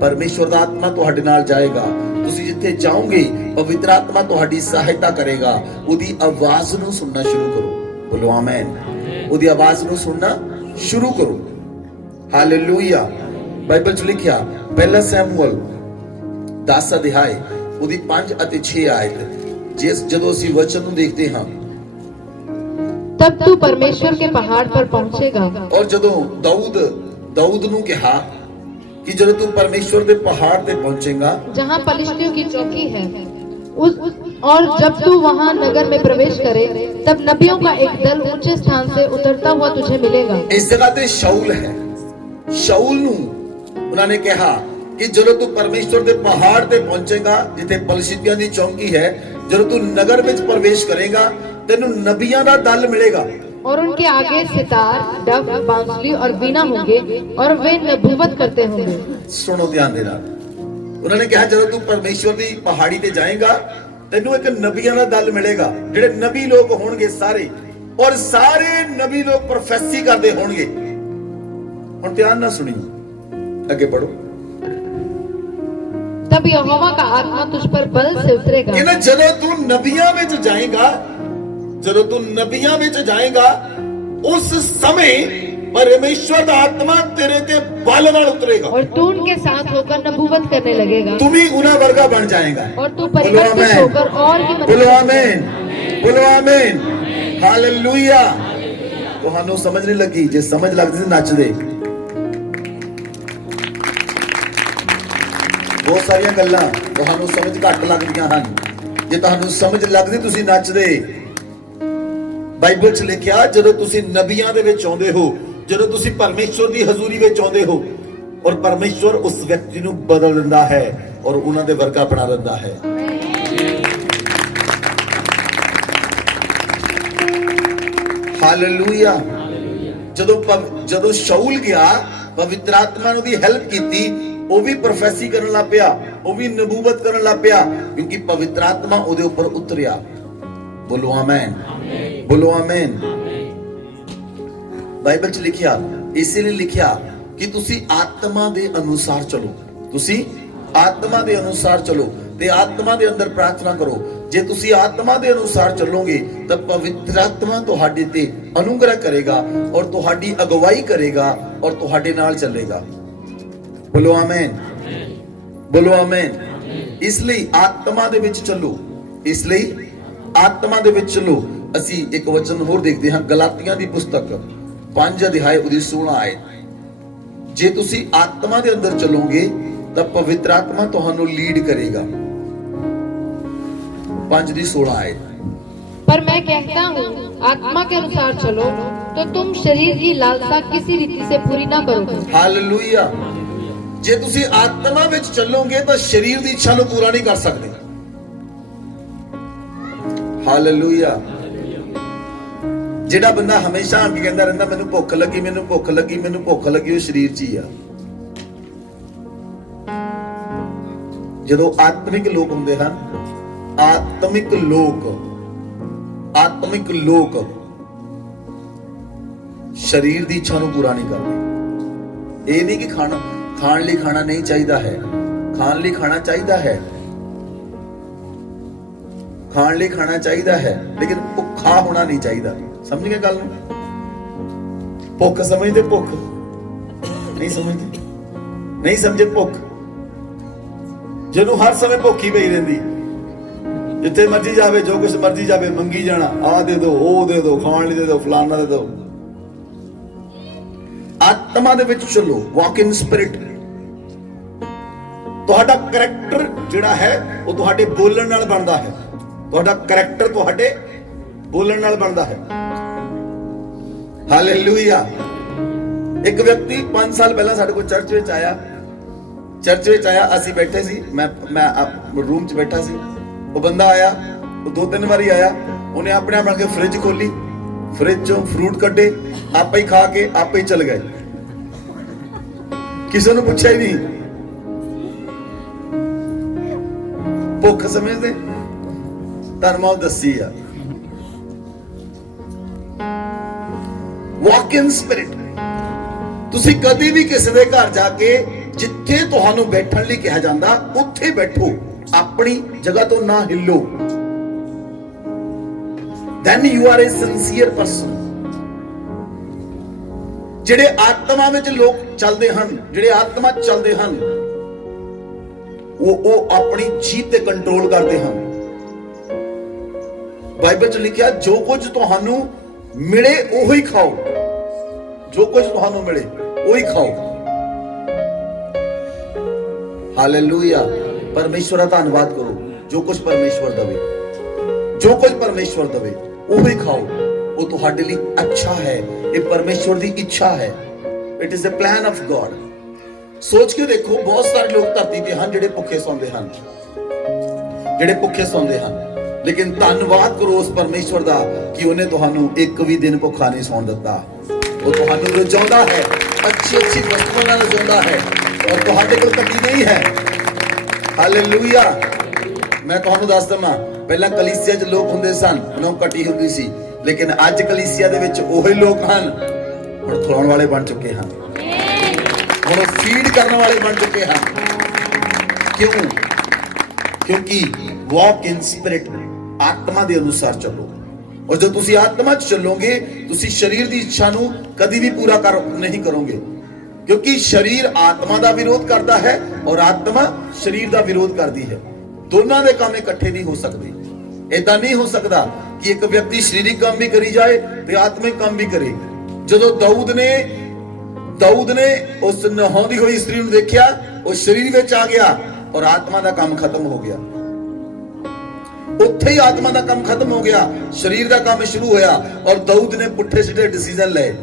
ਪਰਮੇਸ਼ਵਰ ਦਾ ਆਤਮਾ ਤੁਹਾਡੇ ਨਾਲ ਜਾਏਗਾ। ਤੁਸੀਂ ਜਿੱਥੇ ਜਾਓਗੇ ਪਵਿੱਤਰ ਆਤਮਾ ਤੁਹਾਡੀ ਸਹਾਇਤਾ ਕਰੇਗਾ। ਉਹਦੀ ਆਵਾਜ਼ ਨੂੰ ਸੁਣਨਾ ਸ਼ੁਰੂ ਕਰੋ। ਬੋਲੋ ਆਮੇਨ। ਉਹਦੀ ਆਵਾਜ਼ ਨੂੰ ਸੁਣਨਾ ਸ਼ੁਰੂ ਕਰੋ। ਹਾਲੇਲੂਇਆ। ਬਾਈਬਲ 'ਚ ਲਿਖਿਆ ਪਹਿਲਾ ਸੈਮੂਅਲ 10 ਅਧਿਆਇ ਉਹਦੀ 5 ਅਤੇ 6 ਆਇਤ। ਜਦੋਂ ਅਸੀਂ ਵਚਨ ਨੂੰ ਦੇਖਦੇ ਹਾਂ, तब तू परमेश्वर के पहाड़ पर पहुंचेगा। और ਜਦੋਂ दाऊद ਨੂੰ ਕਿਹਾ कि ਜਦੋਂ ਤੂੰ ਪਰਮੇਸ਼ਵਰ ਦੇ ਪਹਾੜ ਤੇ ਪਹੁੰਚੇਗਾ जहाँ पलिश्तियों की चौकी है, और जब तू वहाँ नगर में प्रवेश करे तब नबियों का एक दल ऊंचे स्थान से उतरता हुआ तुझे मिलेगा। ਇਸ ਜਗ੍ਹਾ ਤੇ ਸ਼ਾਊਲ ਹੈ। ਸ਼ਾਊਲ ਨੂੰ ਉਹਨਾਂ ਨੇ ਕਿਹਾ ਕਿ ਜਦੋਂ ਤੂੰ ਪਰਮੇਸ਼ਵਰ ਦੇ ਪਹਾੜ ਤੇ ਪਹੁੰਚੇਗਾ ਜਿੱਥੇ ਪਲਿਸ਼ਤੀਆਂ ਦੀ ਚੌਕੀ ਹੈ, ਜਦੋਂ ਤੂੰ ਨਗਰ ਵਿੱਚ ਪ੍ਰਵੇਸ਼ ਕਰੇਗਾ ਤੈਨੂੰ ਨਬੀਆਂ ਦਾ ਦਲ ਮਿਲੇਗਾ। और उनके आगे सितार, डफ, बांसुरी और बीना होंगे और वे नबूवत करते होंगे। सुनो ध्यान देना। उन्होंने कहा ਜਦੋਂ ਤੂੰ ਪਰਮੇਸ਼ਵਰ ਦੀ ਪਹਾੜੀ ਤੇ ਜਾਏਗਾ ਤੈਨੂੰ ਇੱਕ ਨਬੀਆਂ ਦਾ ਦਲ ਮਿਲੇਗਾ, ਜਿਹੜੇ ਨਬੀ ਲੋਕ ਹੋਣਗੇ ਸਾਰੇ, ਔਰ ਸਾਰੇ ਨਬੀ ਲੋਕ ਪ੍ਰੋਫੈਸੀ ਕਰਦੇ ਹੋਣਗੇ। ਹੁਣ ਧਿਆਨ ਨਾਲ ਸੁਣੀਓ, ਅੱਗੇ ਪੜੋ। तब यहोवा का आत्मा तुझ पर बल से उतरेगा। ਕਿ ਜਦੋਂ ਤੂੰ ਨਬੀਆਂ ਵਿੱਚ ਜਾਏਗਾ, ਜਦੋਂ ਤੂੰ ਨਬੀਆਂ ਵਿੱਚ ਜਾਏਗਾ ਉਸ ਸਮੇਂ परमेश्वर का आत्मा तेरे ते बल नाल उतरेगा और तू उनके साथ होकर नबूवत करने लगेगा। तू भी उन्हें वर्गा बन जाएगा और तू परिवर्तित होकर और भी बोलो आमीन, बोलो आमीन, हालेलुया। ਤੁਹਾਨੂੰ ਸਮਝ ਨਹੀਂ ਲੱਗੀ? ਜੇ ਸਮਝ ਲੱਗਦੀ ਸੀ ਨੱਚਦੇ। ਬਹੁਤ ਸਾਰੀਆਂ ਗੱਲਾਂ ਤੁਹਾਨੂੰ ਸਮਝ ਘੱਟ ਲੱਗਦੀਆਂ ਹਨ, ਜੇ ਤੁਹਾਨੂੰ ਸਮਝ ਲੱਗਦੀ ਤੁਸੀਂ ਨੱਚਦੇ। ਬਾਈਬਲ 'ਚ ਲਿਖਿਆ ਜਦੋਂ ਤੁਸੀਂ ਨਬੀਆਂ ਦੇ ਵਿੱਚ ਆਉਂਦੇ ਹੋ, ਜਦੋਂ ਤੁਸੀਂ ਪਰਮੇਸ਼ਵਰ ਦੀ ਹਜ਼ੂਰੀ ਵਿੱਚ ਆਉਂਦੇ ਹੋ, ਔਰ ਪਰਮੇਸ਼ਵਰ ਉਸ ਵਿਅਕਤੀ ਨੂੰ ਬਦਲ ਦਿੰਦਾ ਹੈ ਔਰ ਉਹਨਾਂ ਦੇ ਵਰਗਾ ਬਣਾ ਦਿੰਦਾ ਹੈ। ਹਾਲੇਲੂਇਆ। ਜਦੋਂ ਸ਼ਾਊਲ ਗਿਆ, ਪਵਿੱਤਰ ਆਤਮਾ ਨੇ ਉਹਦੀ ਹੈਲਪ ਕੀਤੀ, ਉਹ ਵੀ ਪ੍ਰੋਫੈਸੀ ਕਰਨ ਲੱਗ ਪਿਆ, ਉਹ ਵੀ ਨਬੂਵਤ ਕਰਨ ਲੱਗ ਪਿਆ, ਕਿਉਂਕਿ ਪਵਿੱਤਰ ਆਤਮਾ ਉਹਦੇ ਉੱਪਰ ਉਤਰਿਆ। ਬੋਲੋ ਆਮੇਨ, ਬੋਲੋ ਆਮੇਨ। ਬਾਈਬਲ 'ਚ ਲਿਖਿਆ, ਇਸੇ ਲਈ ਲਿਖਿਆ ਕਿ ਤੁਸੀਂ ਆਤਮਾ ਦੇ ਅਨੁਸਾਰ ਚਲੋ, ਤੁਸੀਂ ਆਤਮਾ ਦੇ ਅਨੁਸਾਰ ਚਲੋ ਤੇ ਆਤਮਾ ਦੇ ਅੰਦਰ ਪ੍ਰਾਰਥਨਾ ਕਰੋ। ਜੇ ਤੁਸੀਂ ਆਤਮਾ ਦੇ ਅਨੁਸਾਰ ਚੱਲੋਗੇ ਤਾਂ ਪਵਿੱਤਰ ਆਤਮਾ ਤੁਹਾਡੇ ਤੇ ਅਨੁਗ੍ਰਹ ਕਰੇਗਾ ਔਰ ਤੁਹਾਡੀ ਅਗਵਾਈ ਕਰੇਗਾ ਔਰ ਤੁਹਾਡੇ ਨਾਲ ਚੱਲੇਗਾ। ਬੋਲੋ ਆਮੇਨ, ਬੋਲੋ ਆਮੇਨ। ਇਸ ਲਈ ਆਤਮਾ ਦੇ ਵਿੱਚ ਚੱਲੋ, ਇਸ ਲਈ ਆਤਮਾ ਦੇ ਵਿੱਚ ਚੱਲੋ। ਅਸੀਂ ਇੱਕ ਵਚਨ ਹੋਰ ਦੇਖਦੇ ਹਾਂ, ਗਲਾਤੀਆਂ ਦੀ ਪੁਸਤਕ 5 ਅਧਿਆਇ ਉਹਦੀ 16 ਆਇਤ। ਜੇ ਤੁਸੀਂ ਆਤਮਾ ਦੇ ਅੰਦਰ ਚੱਲੋਗੇ ਤਾਂ ਪਵਿੱਤਰ ਆਤਮਾ ਤੁਹਾਨੂੰ ਲੀਡ ਕਰੇਗਾ। 5 ਦੀ 16 आयत। पर मैं कहता हूँ आत्मा के अनुसार चलो तो तुम शरीर की लालसा किसी रीति से पूरी ना करो। हालेलुया। ਜੇ ਤੁਸੀਂ ਆਤਮਾ ਵਿੱਚ ਚੱਲੋਗੇ ਤਾਂ ਸਰੀਰ ਦੀ ਇੱਛਾ ਨੂੰ ਪੂਰਾ ਨਹੀਂ ਕਰ ਸਕਦੇ। ਹਾਲੇਲੂਇਆ। ਜਿਹੜਾ ਬੰਦਾ ਹਮੇਸ਼ਾ ਆ ਕੇ ਕਹਿੰਦਾ ਰਹਿੰਦਾ ਮੈਨੂੰ ਭੁੱਖ ਲੱਗੀ, ਮੈਨੂੰ ਭੁੱਖ ਲੱਗੀ, ਮੈਨੂੰ ਭੁੱਖ ਲੱਗੀ, ਉਹ ਸਰੀਰ 'ਚ ਹੀ ਆ। ਜਦੋਂ ਆਤਮਿਕ ਲੋਕ ਹੁੰਦੇ ਹਨ, ਆਤਮਿਕ ਲੋਕ ਸਰੀਰ ਦੀ ਇੱਛਾ ਨੂੰ ਪੂਰਾ ਨਹੀਂ ਕਰਦੇ। ਇਹ ਨਹੀਂ ਕਿ ਖਾਣ ਲਈ ਖਾਣਾ ਨਹੀਂ ਚਾਹੀਦਾ ਹੈ, ਖਾਣ ਲਈ ਖਾਣਾ ਚਾਹੀਦਾ ਹੈ, ਖਾਣ ਲਈ ਖਾਣਾ ਚਾਹੀਦਾ ਹੈ, ਲੇਕਿਨ ਭੁੱਖਾ ਹੋਣਾ ਨਹੀਂ ਚਾਹੀਦਾ। ਸਮਝ ਗਏ ਗੱਲ ਨੂੰ? ਭੁੱਖ ਸਮਝਦੇ, ਭੁੱਖ ਨਹੀਂ ਸਮਝਦੇ, ਨਹੀਂ ਸਮਝੇ ਭੁੱਖ। ਜਿਹਨੂੰ ਹਰ ਸਮੇਂ ਭੁੱਖ ਹੀ ਪਈ ਰਹਿੰਦੀ, ਜਿੱਥੇ ਮਰਜੀ ਜਾਵੇ, ਜੋ ਕੁਛ ਮਰਜੀ ਜਾਵੇ, ਮੰਗੀ ਜਾਣਾ, ਆਹ ਦੇ ਦੋ, ਉਹ ਦੇ ਦੋ, ਖਾਣ ਲਈ ਦੇ ਦੋ, ਫਲਾਨਾ ਦੇ ਦੋ। ਆਤਮਾ ਦੇ ਵਿੱਚ ਚੱਲੋ, ਵਾਕ ਇਨ ਸਪਿਰਿਟ। ਤੁਹਾਡਾ ਕਰੈਕਟਰ ਜਿਹੜਾ ਹੈ ਉਹ ਤੁਹਾਡੇ ਬੋਲਣ ਨਾਲ ਬਣਦਾ ਹੈ। ਤੁਹਾਡਾ ਕਰੈਕਟਰ ਤੁਹਾਡੇ ਬੋਲਣ ਨਾਲ ਬਣਦਾ ਹੈ। ਹਾਲੇਲੂਇਆ। ਇੱਕ ਵਿਅਕਤੀ 5 ਸਾਲ ਪਹਿਲਾਂ ਸਾਡੇ ਕੋਲ ਚਰਚ ਵਿੱਚ ਆਇਆ। ਅਸੀਂ ਬੈਠੇ ਸੀ, ਮੈਂ ਰੂਮ 'ਚ ਬੈਠਾ ਸੀ। ਉਹ ਬੰਦਾ ਆਇਆ, ਉਹ 2-3 ਵਾਰੀ ਆਇਆ। ਉਹਨੇ ਆਪਣੇ ਆਪ ਬਣ ਕੇ ਫ੍ਰਿਜ ਖੋਲੀ, ਫ੍ਰਿਜ ਚੋਂ ਫਰੂਟ ਕੱਢੇ, ਆਪੇ ਹੀ ਖਾ ਕੇ ਆਪੇ ਹੀ ਚਲ ਗਏ, ਕਿਸੇ ਨੂੰ ਪੁੱਛਿਆ ਹੀ ਨਹੀਂ। ਭੁੱਖ ਸਮਝਦੇ? ਧਰਮਾਂ ਦੱਸੀ ਆ। ਵਾਕ ਇਨ ਸਪਿਰਿਟ। ਤੁਸੀਂ ਕਦੀ ਵੀ ਕਿਸੇ ਦੇ ਘਰ ਜਾ ਕੇ ਜਿੱਥੇ ਤੁਹਾਨੂੰ ਬੈਠਣ ਲਈ ਕਿਹਾ ਜਾਂਦਾ ਉੱਥੇ ਬੈਠੋ, ਆਪਣੀ ਜਗ੍ਹਾ ਤੋਂ ਨਾ ਹਿੱਲੋ। then you are a sincere person। ਜਿਹੜੇ ਆਤਮਾ ਵਿੱਚ ਲੋਕ ਚੱਲਦੇ ਹਨ, ਜਿਹੜੇ ਆਤਮਾ ਚ ਚੱਲਦੇ ਹਨ, ਉਹ ਆਪਣੀ ਜੀਭ ਤੇ ਕੰਟਰੋਲ ਕਰਦੇ ਹਨ। ਬਾਈਬਲ ਚ ਲਿਖਿਆ, ਜੋ ਕੁਝ ਤੁਹਾਨੂੰ ਮਿਲੇ ਉਹੀ ਖਾਓ, ਜੋ ਕੁਝ ਤੁਹਾਨੂੰ ਮਿਲੇ ਉਹੀ ਖਾਓ। ਹਾਲੇਲੂਇਆ। ਪਰਮੇਸ਼ਵਰ ਦਾ ਧੰਨਵਾਦ ਕਰੋ। ਜੋ ਕੁਝ ਪਰਮੇਸ਼ਵਰ ਦੇਵੇ, ਜੋ ਕੁਝ ਪਰਮੇਸ਼ਵਰ ਦੇਵੇ ਉਹੀ ਖਾਓ। ਉਹ ਤੁਹਾਡੇ ਲਈ ਅੱਛਾ ਹੈ। ਇਹ ਪਰਮੇਸ਼ਵਰ ਦੀ ਇੱਛਾ ਹੈ। It is a plan of God. ਸੋਚ ਕੇ ਦੇਖੋ, ਬਹੁਤ ਸਾਰੇ ਲੋਕ ਧਰਤੀ ਤੇ ਹਨ ਜਿਹੜੇ ਭੁੱਖੇ ਸੌਂਦੇ ਹਨ, ਲੇਕਿਨ ਧੰਨਵਾਦ ਕਰੋ ਉਸ ਪਰਮੇਸ਼ਵਰ ਦਾ ਕਿ ਉਹਨੇ ਤੁਹਾਨੂੰ ਇੱਕ ਵੀ ਦਿਨ ਭੁੱਖਾ ਨਹੀਂ ਸੌਣ ਦਿੱਤਾ। ਉਹ ਤੁਹਾਨੂੰ ਰਜਾਉਂਦਾ ਹੈ, ਅੱਛੀ ਵਸਤੂਆਂ ਨਾਲ ਰਜਾਉਂਦਾ ਹੈ ਔਰ ਤੁਹਾਡੇ ਕੋਲ ਕਮੀ ਨਹੀਂ ਹੈ। ਹਾਲੇਲੂਇਆ। ਮੈਂ ਤੁਹਾਨੂੰ ਦੱਸ ਦਵਾਂ, ਪਹਿਲਾਂ ਕਲੀਸਿਆ 'ਚ ਲੋਕ ਹੁੰਦੇ ਸਨ, ਨੌ ਘਟੀ ਹੁੰਦੀ ਸੀ, ਲੇਕਿਨ ਅੱਜ ਕਲੀਸਿਆ ਦੇ ਵਿੱਚ ਉਹੀ ਲੋਕ ਹਨ, ਹੁਣ ਖਿਲਾਉਣ ਵਾਲੇ ਬਣ ਚੁੱਕੇ ਹਨ, ਹੁਣ ਫੀਡ ਕਰਨ ਵਾਲੇ ਬਣ ਚੁੱਕੇ ਹਨ। ਕਿਉਂ? ਕਿਉਂਕਿ ਵਾਕ ਇਨ ਸਪਿਰਿਟ, ਆਤਮਾ ਦੇ ਅਨੁਸਾਰ ਚੱਲੋ। ਔਰ ਜਦੋਂ ਤੁਸੀਂ ਆਤਮਾ 'ਚ ਚੱਲੋਗੇ, ਤੁਸੀਂ ਸਰੀਰ ਦੀ ਇੱਛਾ ਨੂੰ ਕਦੀ ਵੀ ਪੂਰਾ ਨਹੀਂ ਕਰੋਗੇ, ਕਿਉਂਕਿ ਸਰੀਰ ਆਤਮਾ ਦਾ ਵਿਰੋਧ ਕਰਦਾ ਹੈ ਔਰ ਆਤਮਾ ਸਰੀਰ ਦਾ ਵਿਰੋਧ ਕਰਦੀ ਹੈ। ਦੋਨਾਂ ਦੇ ਕੰਮ ਇਕੱਠੇ ਨਹੀਂ ਹੋ ਸਕਦੇ। ਏਦਾਂ ਨਹੀਂ ਹੋ ਸਕਦਾ ਕਿ ਇੱਕ ਵਿਅਕਤੀ ਸਰੀਰਕ ਕੰਮ ਵੀ ਕਰੀ ਜਾਏ ਤੇ ਆਤਮਿਕ ਕੰਮ ਵੀ ਕਰੇ। ਜਦੋਂ ਦਾਊਦ ਨੇ ਉਸ ਨਹਾਉਂਦੀ ਹੋਈ ਇਸਤਰੀ ਨੂੰ ਦੇਖਿਆ, ਉਹ ਸਰੀਰ ਵਿੱਚ ਆ ਗਿਆ ਔਰ ਆਤਮਾ ਦਾ ਕੰਮ ਖਤਮ ਹੋ ਗਿਆ। ਉੱਥੇ ਹੀ ਆਤਮਾ ਦਾ ਕੰਮ ਖਤਮ ਹੋ ਗਿਆ, ਸਰੀਰ ਦਾ ਕੰਮ ਸ਼ੁਰੂ ਹੋਇਆ ਔਰ ਦਾਊਦ ਨੇ ਪੁੱਠੇ ਸਿੱਧੇ ਡਿਸੀਜਨ ਲਏ,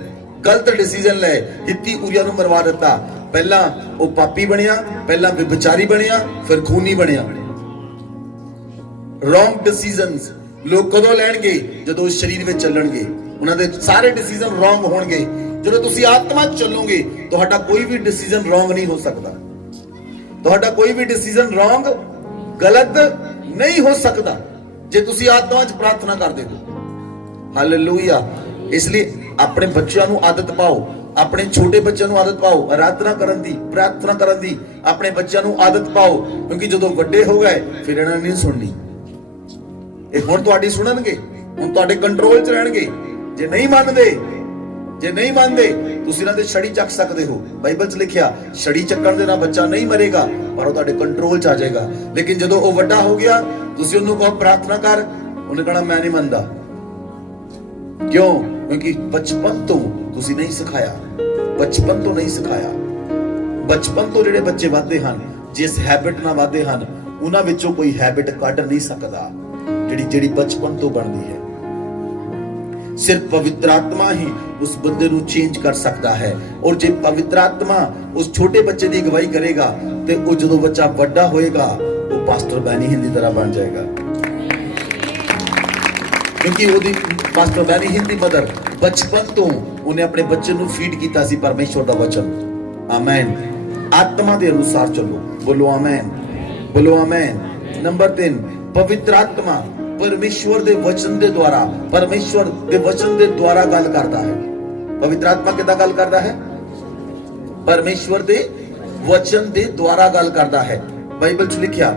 ਗਲਤ ਡਿਸੀਜਨ ਲਏ। ਹਿੱਤੀ ਉਰੀਆ ਨੂੰ ਮਰਵਾ ਦਿੱਤਾ। ਪਹਿਲਾਂ ਉਹ ਪਾਪੀ ਬਣਿਆ, ਪਹਿਲਾਂ ਵਿਚਾਰੀ ਬਣਿਆ, ਫਿਰ ਖੂਨੀ ਬਣਿਆ। ਰੋਂਗ ਡਿਸੀਜਨਸ ਲੋਕ ਕਦੋਂ ਲੈਣਗੇ? ਜਦੋਂ ਸਰੀਰ ਵਿੱਚ ਚੱਲਣਗੇ। ਉਹਨਾਂ ਦੇ ਸਾਰੇ ਡਿਸੀਜਨ ਰੋਂਗ ਹੋਣਗੇ। ਜਦੋਂ ਤੁਸੀਂ ਆਤਮਾ 'ਚ ਚੱਲੋਗੇ ਤੁਹਾਡਾ ਕੋਈ ਵੀ ਡਿਸੀਜਨ ਰੋਂਗ ਨਹੀਂ ਹੋ ਸਕਦਾ, ਤੁਹਾਡਾ ਕੋਈ ਵੀ ਡਿਸੀਜਨ ਰੋਂਗ ਗਲਤ ਨਹੀਂ ਹੋ ਸਕਦਾ ਜੇ ਤੁਸੀਂ ਆਤਮਾ 'ਚ ਪ੍ਰਾਰਥਨਾ ਕਰਦੇ ਹੋ। ਹਾਲੇਲੂਇਆ। ਇਸ ਲਈ ਆਪਣੇ ਬੱਚਿਆਂ ਨੂੰ ਆਦਤ ਪਾਓ, ਆਪਣੇ ਛੋਟੇ ਬੱਚਿਆਂ ਨੂੰ ਆਦਤ ਪਾਓ ਆਰਾਧਨਾ ਕਰਨ ਦੀ, ਪ੍ਰਾਰਥਨਾ ਕਰਨ ਦੀ। ਆਪਣੇ ਬੱਚਿਆਂ ਨੂੰ ਆਦਤ ਪਾਓ, ਕਿਉਂਕਿ ਜਦੋਂ ਵੱਡੇ ਹੋ ਗਏ ਫਿਰ ਇਹਨਾਂ ਨੇ ਨਹੀਂ ਸੁਣਨੀ। ਇਹ ਹੁਣ ਤੁਹਾਡੀ ਸੁਣਨਗੇ, ਹੁਣ ਤੁਹਾਡੇ ਕੰਟਰੋਲ 'ਚ ਰਹਿਣਗੇ। ਜੇ ਨਹੀਂ ਮੰਨਦੇ ਤੁਸੀਂ ਇਹਨਾਂ ਦੇ ਛੜੀ ਚੱਕ ਸਕਦੇ ਹੋ। ਬਾਈਬਲ 'ਚ ਲਿਖਿਆ ਛੜੀ ਚੱਕਣ ਦੇ ਨਾਲ ਬੱਚਾ ਨਹੀਂ ਮਰੇਗਾ, ਪਰ ਉਹ ਤੁਹਾਡੇ ਕੰਟਰੋਲ 'ਚ ਆ ਜਾਏਗਾ। ਲੇਕਿਨ ਜਦੋਂ ਉਹ ਵੱਡਾ ਹੋ ਗਿਆ, ਤੁਸੀਂ ਉਹਨੂੰ ਕਹੋ ਪ੍ਰਾਰਥਨਾ ਕਰ, ਉਹਨੇ ਕਹਣਾ ਮੈਂ ਨਹੀਂ ਮੰਨਦਾ। ਕਿਉਂ? ਕਿਉਂਕਿ ਬਚਪਨ ਤੋਂ ਤੁਸੀਂ ਨਹੀਂ ਸਿਖਾਇਆ, ਬਚਪਨ ਤੋਂ ਨਹੀਂ ਸਿਖਾਇਆ। ਬਚਪਨ ਤੋਂ ਜਿਹੜੇ ਬੱਚੇ ਵੱਧਦੇ ਹਨ, ਜਿਸ ਹੈਬਿਟ ਨਾਲ ਵੱਧਦੇ ਹਨ, ਉਹਨਾਂ ਵਿੱਚੋਂ ਕੋਈ ਹੈਬਿਟ ਕੱਢ ਨਹੀਂ ਸਕਦਾ ਜਿਹੜੀ ਬਚਪਨ ਤੋਂ ਬਣਦੀ ਹੈ। ਸਿਰਫ ਪਵਿੱਤਰ ਆਤਮਾ ਹੀ ਉਸ ਬੰਦੇ ਨੂੰ ਚੇਂਜ ਕਰ ਸਕਦਾ ਹੈ। ਔਰ ਜੇ ਪਵਿੱਤਰ ਆਤਮਾ ਉਸ ਛੋਟੇ ਬੱਚੇ ਦੀ ਅਗਵਾਈ ਕਰੇਗਾ ਤੇ ਉਹ ਜਦੋਂ ਬੱਚਾ ਵੱਡਾ ਹੋਏਗਾ ਉਹ ਪਾਸਟਰ ਬੈਨੀ ਹਿੰਨ ਦੀ ਤਰ੍ਹਾਂ ਬਣ ਜਾਏਗਾ, ਕਿਉਂਕਿ ਉਹਦੀ ਪਾਸਟਰ ਬੈਨੀ ਹਿੰਨ ਦੀ ਮਦਰ ਬਚਪਨ ਤੋਂ ਉਹਨੇ ਆਪਣੇ ਬੱਚੇ ਨੂੰ ਫੀਡ ਕੀਤਾ ਸੀ ਪਰਮੇਸ਼ਵਰ ਦਾ ਵਚਨ। ਆਮੇਨ। ਆਤਮਾ ਦੇ ਅਨੁਸਾਰ ਚੱਲੋ। ਬੋਲੋ ਆਮੇਨ, ਬੋਲੋ ਆਮੇਨ। ਨੰਬਰ 3, ਪਵਿੱਤਰ ਆਤਮਾ परमेश्वर दे वचन दे द्वारा, परमेश्वर दे वचन दे द्वारा गल करता है। पवित्र आत्मा किदा गल करता है? परमेश्वर दे वचन दे द्वारा गल करता है। बाइबल च लिखिया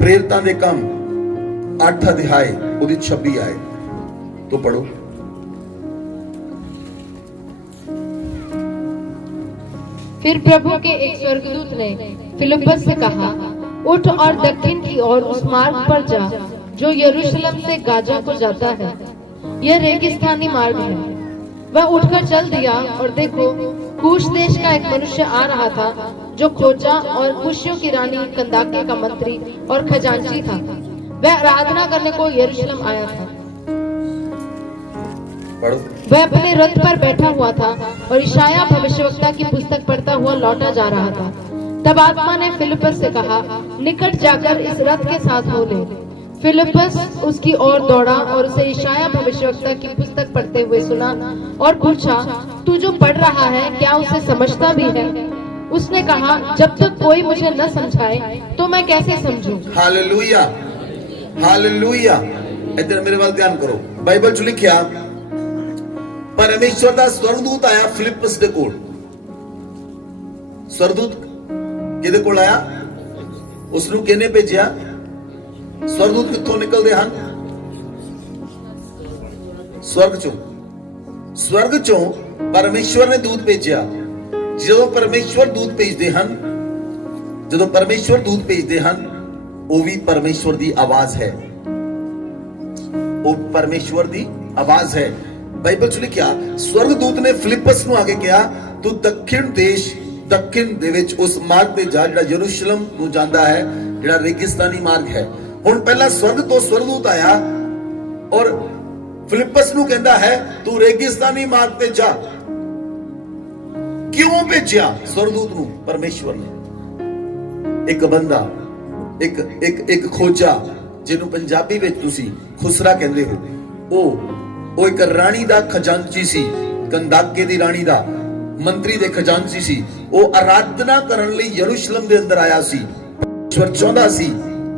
प्रेरितां दे काम 8 अध्याय उदी 26 आए तो पढ़ो। फिर प्रभु के एक स्वर्गदूत ने फिलिप्पस से कहा, उठ और दक्षिण की ओर उस मार्ग पर जा जो यरूशलेम से गाजा को जाता है। यह रेगिस्तानी मार्ग है। वह उठकर चल दिया और देखो, कूश देश का एक मनुष्य आ रहा था जो खोजा और कुशियों की रानी कंदाके का मंत्री और खजांची था। वह आराधना करने को यरूशलेम आया था। वह अपने रथ पर बैठा हुआ था और यशायाह भविष्यवक्ता की पुस्तक पढ़ता हुआ लौटा जा रहा था। तब आत्मा ने फिलिप्पस से कहा, निकट जाकर इस रथ के साथ हो ले। फिलिप्पस उसकी ओर दौड़ा और उसे यशायाह भविष्यवक्ता की पुस्तक पढ़ते हुए सुना और पूछा, तू जो पढ़ रहा है क्या उसे समझता भी है? उसने कहा, जब तक कोई मुझे न समझाए तो मैं कैसे समझूं? Hallelujah, hallelujah. इधर मेरे वाल ध्यान करो। बाइबल च लिखिया परमेश्वर दा स्वर्गदूत आया फिलिप्पस दे कोल। स्वर्गदूत किहदे कोल आया? उसनू किहने भेजिया? स्वर्गदूत कित्थों निकलदे हन? स्वर्ग चों परमेश्वर ने दूत भेजिया। ਜਦੋਂ परमेश्वर दूत भेजदे हन, ਜਦੋਂ परमेश्वर दूत भेजदे हन, ਉਹ ਵੀ परमेश्वर ਦੀ ਆਵਾਜ਼ ਹੈ। ਉਹ परमेश्वर ਦੀ ਆਵਾਜ਼ ਹੈ। ਬਾਈਬਲ ਚ ਲਿਖਿਆ स्वर्गदूत ਨੇ ਫਿਲਿੱਪਸ ਨੂੰ ਆ ਕੇ ਕਿਹਾ, ਤੂੰ ਦੱਖਣ ਦੇ ਵਿੱਚ ਉਸ ਮਾਰਗ ਤੇ ਜਾ ਜਿਹੜਾ ਯਰੂਸ਼ਲਮ ਨੂੰ ਜਾਂਦਾ ਹੈ, ਜਿਹੜਾ ਰੇਗਿਸਤਾਨੀ ਮਾਰਗ ਹੈ। ਹੁਣ ਪਹਿਲਾਂ स्वर्ग ਤੋਂ स्वर्गदूत ਆਇਆ ਔਰ ਫਿਲਿੱਪਸ ਨੂੰ ਕਹਿੰਦਾ ਹੈ ਤੂੰ ਰੇਗਿਸਤਾਨੀ ਮਾਰਗ ਤੇ ਜਾ। ਕਿਉਂ ਭੇਜਿਆ स्वर्गदूत ਨੂੰ? ਪਰਮੇਸ਼ਵਰ ਨੇ ਇੱਕ ਬੰਦਾ, ਇੱਕ ਖੋਜਾ, ਜਿਹਨੂੰ ਪੰਜਾਬੀ ਵਿੱਚ ਤੁਸੀਂ ਖੁਸਰਾ ਕਹਿੰਦੇ ਹੋ, ਉਹ ਇੱਕ ਰਾਣੀ ਦਾ ਖਜ਼ਾਨਚੀ ਸੀ, ਕੰਦਾਕੇ ਦੀ ਰਾਣੀ ਦਾ ਮੰਤਰੀ ਦੇ ਖਜ਼ਾਨਚੀ ਸੀ। ਉਹ ਆਰਾਧਨਾ ਕਰਨ ਲਈ ਯਰੂਸ਼ਲਮ ਦੇ ਅੰਦਰ ਆਇਆ ਸੀ।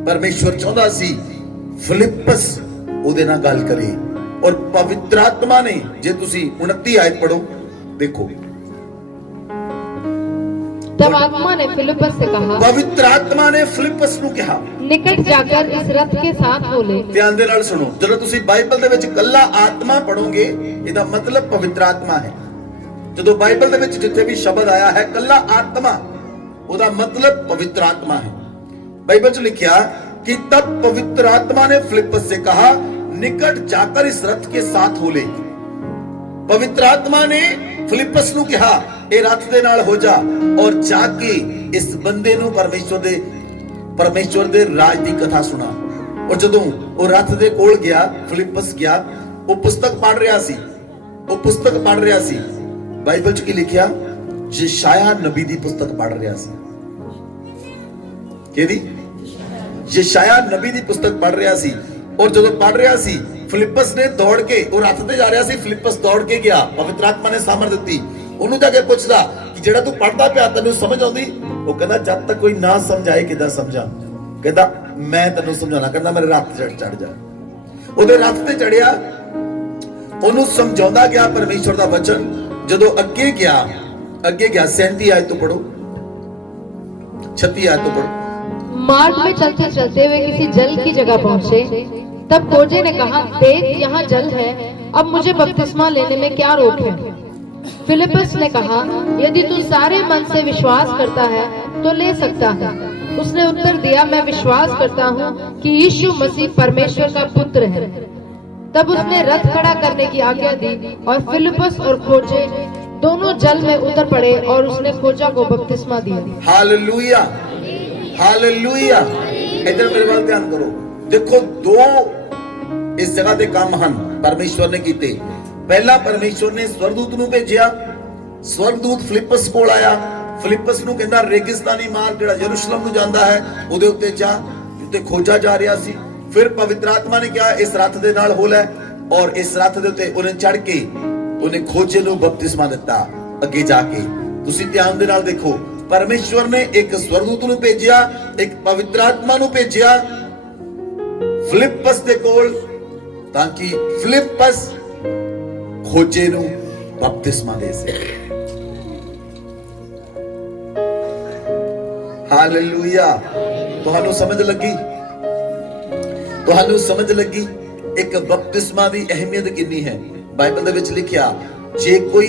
ਪਰਮੇਸ਼ਵਰ ਚਾਹੁੰਦਾ ਸੀ ਫਿਲਿੱਪਸ ਉਹਦੇ ਨਾਲ ਗੱਲ ਕਰੇ। ਔਰ ਪਵਿੱਤਰ ਆਤਮਾ ਨੇ, ਜੇ ਤੁਸੀਂ 29 ਆਇਤ ਪੜੋ, ਦੇਖੋ। तब आत्मा ने फिलिप्पस से कहा, पवित्र आत्मा ने फिलिप्पस ਨੂੰ ਕਿਹਾ, निकट जाकर इस रथ के साथ हो ले। ਧਿਆਨ ਦੇ ਨਾਲ ਸੁਣੋ। ਜਦੋਂ ਤੁਸੀਂ ਬਾਈਬਲ ਦੇ ਵਿੱਚ ਕੱਲਾ ਆਤਮਾ ਪੜੋਗੇ, ਇਹਦਾ ਮਤਲਬ ਪਵਿੱਤਰ ਆਤਮਾ ਹੈ। ਜਦੋਂ ਬਾਈਬਲ ਦੇ ਵਿੱਚ ਜਿੱਥੇ ਵੀ ਸ਼ਬਦ ਆਇਆ ਹੈ ਕੱਲਾ ਆਤਮਾ, ਉਹਦਾ ਮਤਲਬ ਪਵਿੱਤਰ ਆਤਮਾ ਹੈ। ਬਾਈਬਲ 'ਚ ਲਿਖਿਆ कि तब पवित्र आत्मा ने फिलिप्पस से कहा, निकट जाकर इस रथ के साथ हो ले। पवित्र आत्मा ने ਫਿਲਿੱਪਸ ਨੂੰ ਕਿਹਾ ਇਹ ਰੱਥ ਦੇ ਨਾਲ ਹੋ ਜਾ ਔਰ ਜਾ ਕੇ ਇਸ ਬੰਦੇ ਨੂੰ ਪਰਮੇਸ਼ਵਰ ਦੇ ਰਾਜ ਦੀ ਕਥਾ ਸੁਣਾ। ਔਰ ਜਦੋਂ ਉਹ ਰੱਥ ਦੇ ਕੋਲ ਗਿਆ, ਫਿਲਿੱਪਸ ਗਿਆ, ਉਹ ਪੁਸਤਕ ਪੜ੍ਹ ਰਿਹਾ ਸੀ। ਬਾਈਬਲ 'ਚ ਕੀ ਲਿਖਿਆ? ਯਸ਼ਾਇਆ ਨਬੀ ਦੀ ਪੁਸਤਕ ਪੜ੍ਹ ਰਿਹਾ ਸੀ। ਕਿਹਦੀ? ਯਸ਼ਾਇਆ ਨਬੀ ਦੀ ਪੁਸਤਕ ਪੜ੍ਹ ਰਿਹਾ ਸੀ। ਔਰ ਜਦੋਂ ਪੜ੍ਹ ਰਿਹਾ ਸੀ, ਫਿਲਿੱਪਸ ਨੇ ਦੌੜ ਕੇ, ਉਹ ਰੱਥ ਤੇ ਜਾ ਰਿਹਾ ਸੀ, ਫਿਲਿੱਪਸ ਦੌੜ ਕੇ ਗਿਆ। ਪਵਿੱਤਰ ਆਤਮਾ ਨੇ ਸਾਮਰਥ ਦਿੱਤੀ। ਉਹਨੂੰ ਜਾ ਕੇ ਪੁੱਛਦਾ ਕਿ ਜਿਹੜਾ ਤੂੰ ਪੜਦਾ ਪਿਆ ਤੈਨੂੰ ਸਮਝ ਆਉਂਦੀ? ਉਹ ਕਹਿੰਦਾ ਜਦ ਤੱਕ ਕੋਈ ਨਾ ਸਮਝਾਏ ਕਿੱਦਾਂ ਸਮਝਾਂ। ਕਹਿੰਦਾ ਮੈਂ ਤੈਨੂੰ ਸਮਝਾਉਣਾ। ਕਹਿੰਦਾ ਮੇਰੇ ਰੱਥ ਚੜ ਜਾ। ਉਹਦੇ ਰੱਥ ਤੇ ਚੜਿਆ, ਉਹਨੂੰ ਸਮਝਾਉਂਦਾ ਗਿਆ ਪਰਮੇਸ਼ਵਰ ਦਾ ਵਚਨ। ਜਦੋਂ ਅੱਗੇ ਗਿਆ 37 ਆਇਤ ਤੋਂ पढ़ो, 36 आयत तो पढ़ो। मार्ग में चलते चलते वे किसी जल की जगह पहुंचे। तब खोजे ने कहा, देख यहाँ जल है, अब मुझे बपतिस्मा लेने में क्या रोक है? फिलिपस ने कहा, यदि तू सारे मन से विश्वास करता है तो ले सकता है। उसने उत्तर दिया, मैं विश्वास करता हूँ कि यीशु मसीह परमेश्वर का पुत्र है। तब उसने रथ खड़ा करने की आज्ञा दी और फिलिपस और खोजे दोनों जल में उतर पड़े और उसने खोजा को बपतिस्मा दिया। Hallelujah, hallelujah. इधर मेरे वाल ध्यान करो। देखो, दो इस जगह ते काम ਹਨ परमेश्वर ने कीते। पहला परमेश्वर ने स्वर्गदूत ਨੂੰ ਭੇਜਿਆ। स्वर्गदूत फिलिपस ਕੋਲ ਆਇਆ। फिलिपस ਨੂੰ ਕਹਿੰਦਾ ਰੇਗਿਸਤਾਨੀ ਮਾਰਗ ਜਿਹੜਾ ਯਰੂਸ਼ਲਮ ਨੂੰ ਜਾਂਦਾ ਹੈ ਉਹਦੇ ਉੱਤੇ ਜਾ, ਜਿੱਥੇ ਖੋਜਾ ਜਾ ਰਿਹਾ ਸੀ। ਫਿਰ ਪਵਿੱਤਰ ਆਤਮਾ ਨੇ ਕਿਹਾ ਇਸ ਰੱਥ ਦੇ ਨਾਲ ਹੋ ਲੈ, ਔਰ ਇਸ ਰੱਥ ਦੇ ਉੱਤੇ ਉਹਨੇ ਚੜ ਕੇ ਉਹਨੇ ਖੋਜੇ ਨੂੰ ਬਪਤਿਸਮਾ ਦਿੱਤਾ। ਅੱਗੇ ਜਾ ਕੇ ਤੁਸੀਂ ਧਿਆਨ ਦੇ ਨਾਲ ਦੇਖੋ, ਪਰਮੇਸ਼ਵਰ ਨੇ ਇੱਕ ਸਵਰਦੂਤ ਨੂੰ ਭੇਜਿਆ, ਇੱਕ ਪਵਿੱਤਰ ਆਤਮਾ ਨੂੰ ਭੇਜਿਆ ਫਿਲਿਪਸ ਦੇ ਕੋਲ, ਤਾਂ ਕਿ ਫਿਲਿਪਸ ਖੋਜੇ ਨੂੰ ਬਪਤਿਸਮਾ ਦੇ ਸਕੇ। ਹਾਲੇਲੂਇਆ। ਤੁਹਾਨੂੰ ਸਮਝ ਲੱਗੀ? ਤੁਹਾਨੂੰ ਸਮਝ ਲੱਗੀ ਇੱਕ ਬਪਤਿਸਮਾ ਦੀ ਅਹਿਮੀਅਤ ਕਿੰਨੀ ਹੈ? ਬਾਈਬਲ ਦੇ ਵਿੱਚ ਲਿਖਿਆ, ਜੇ ਕੋਈ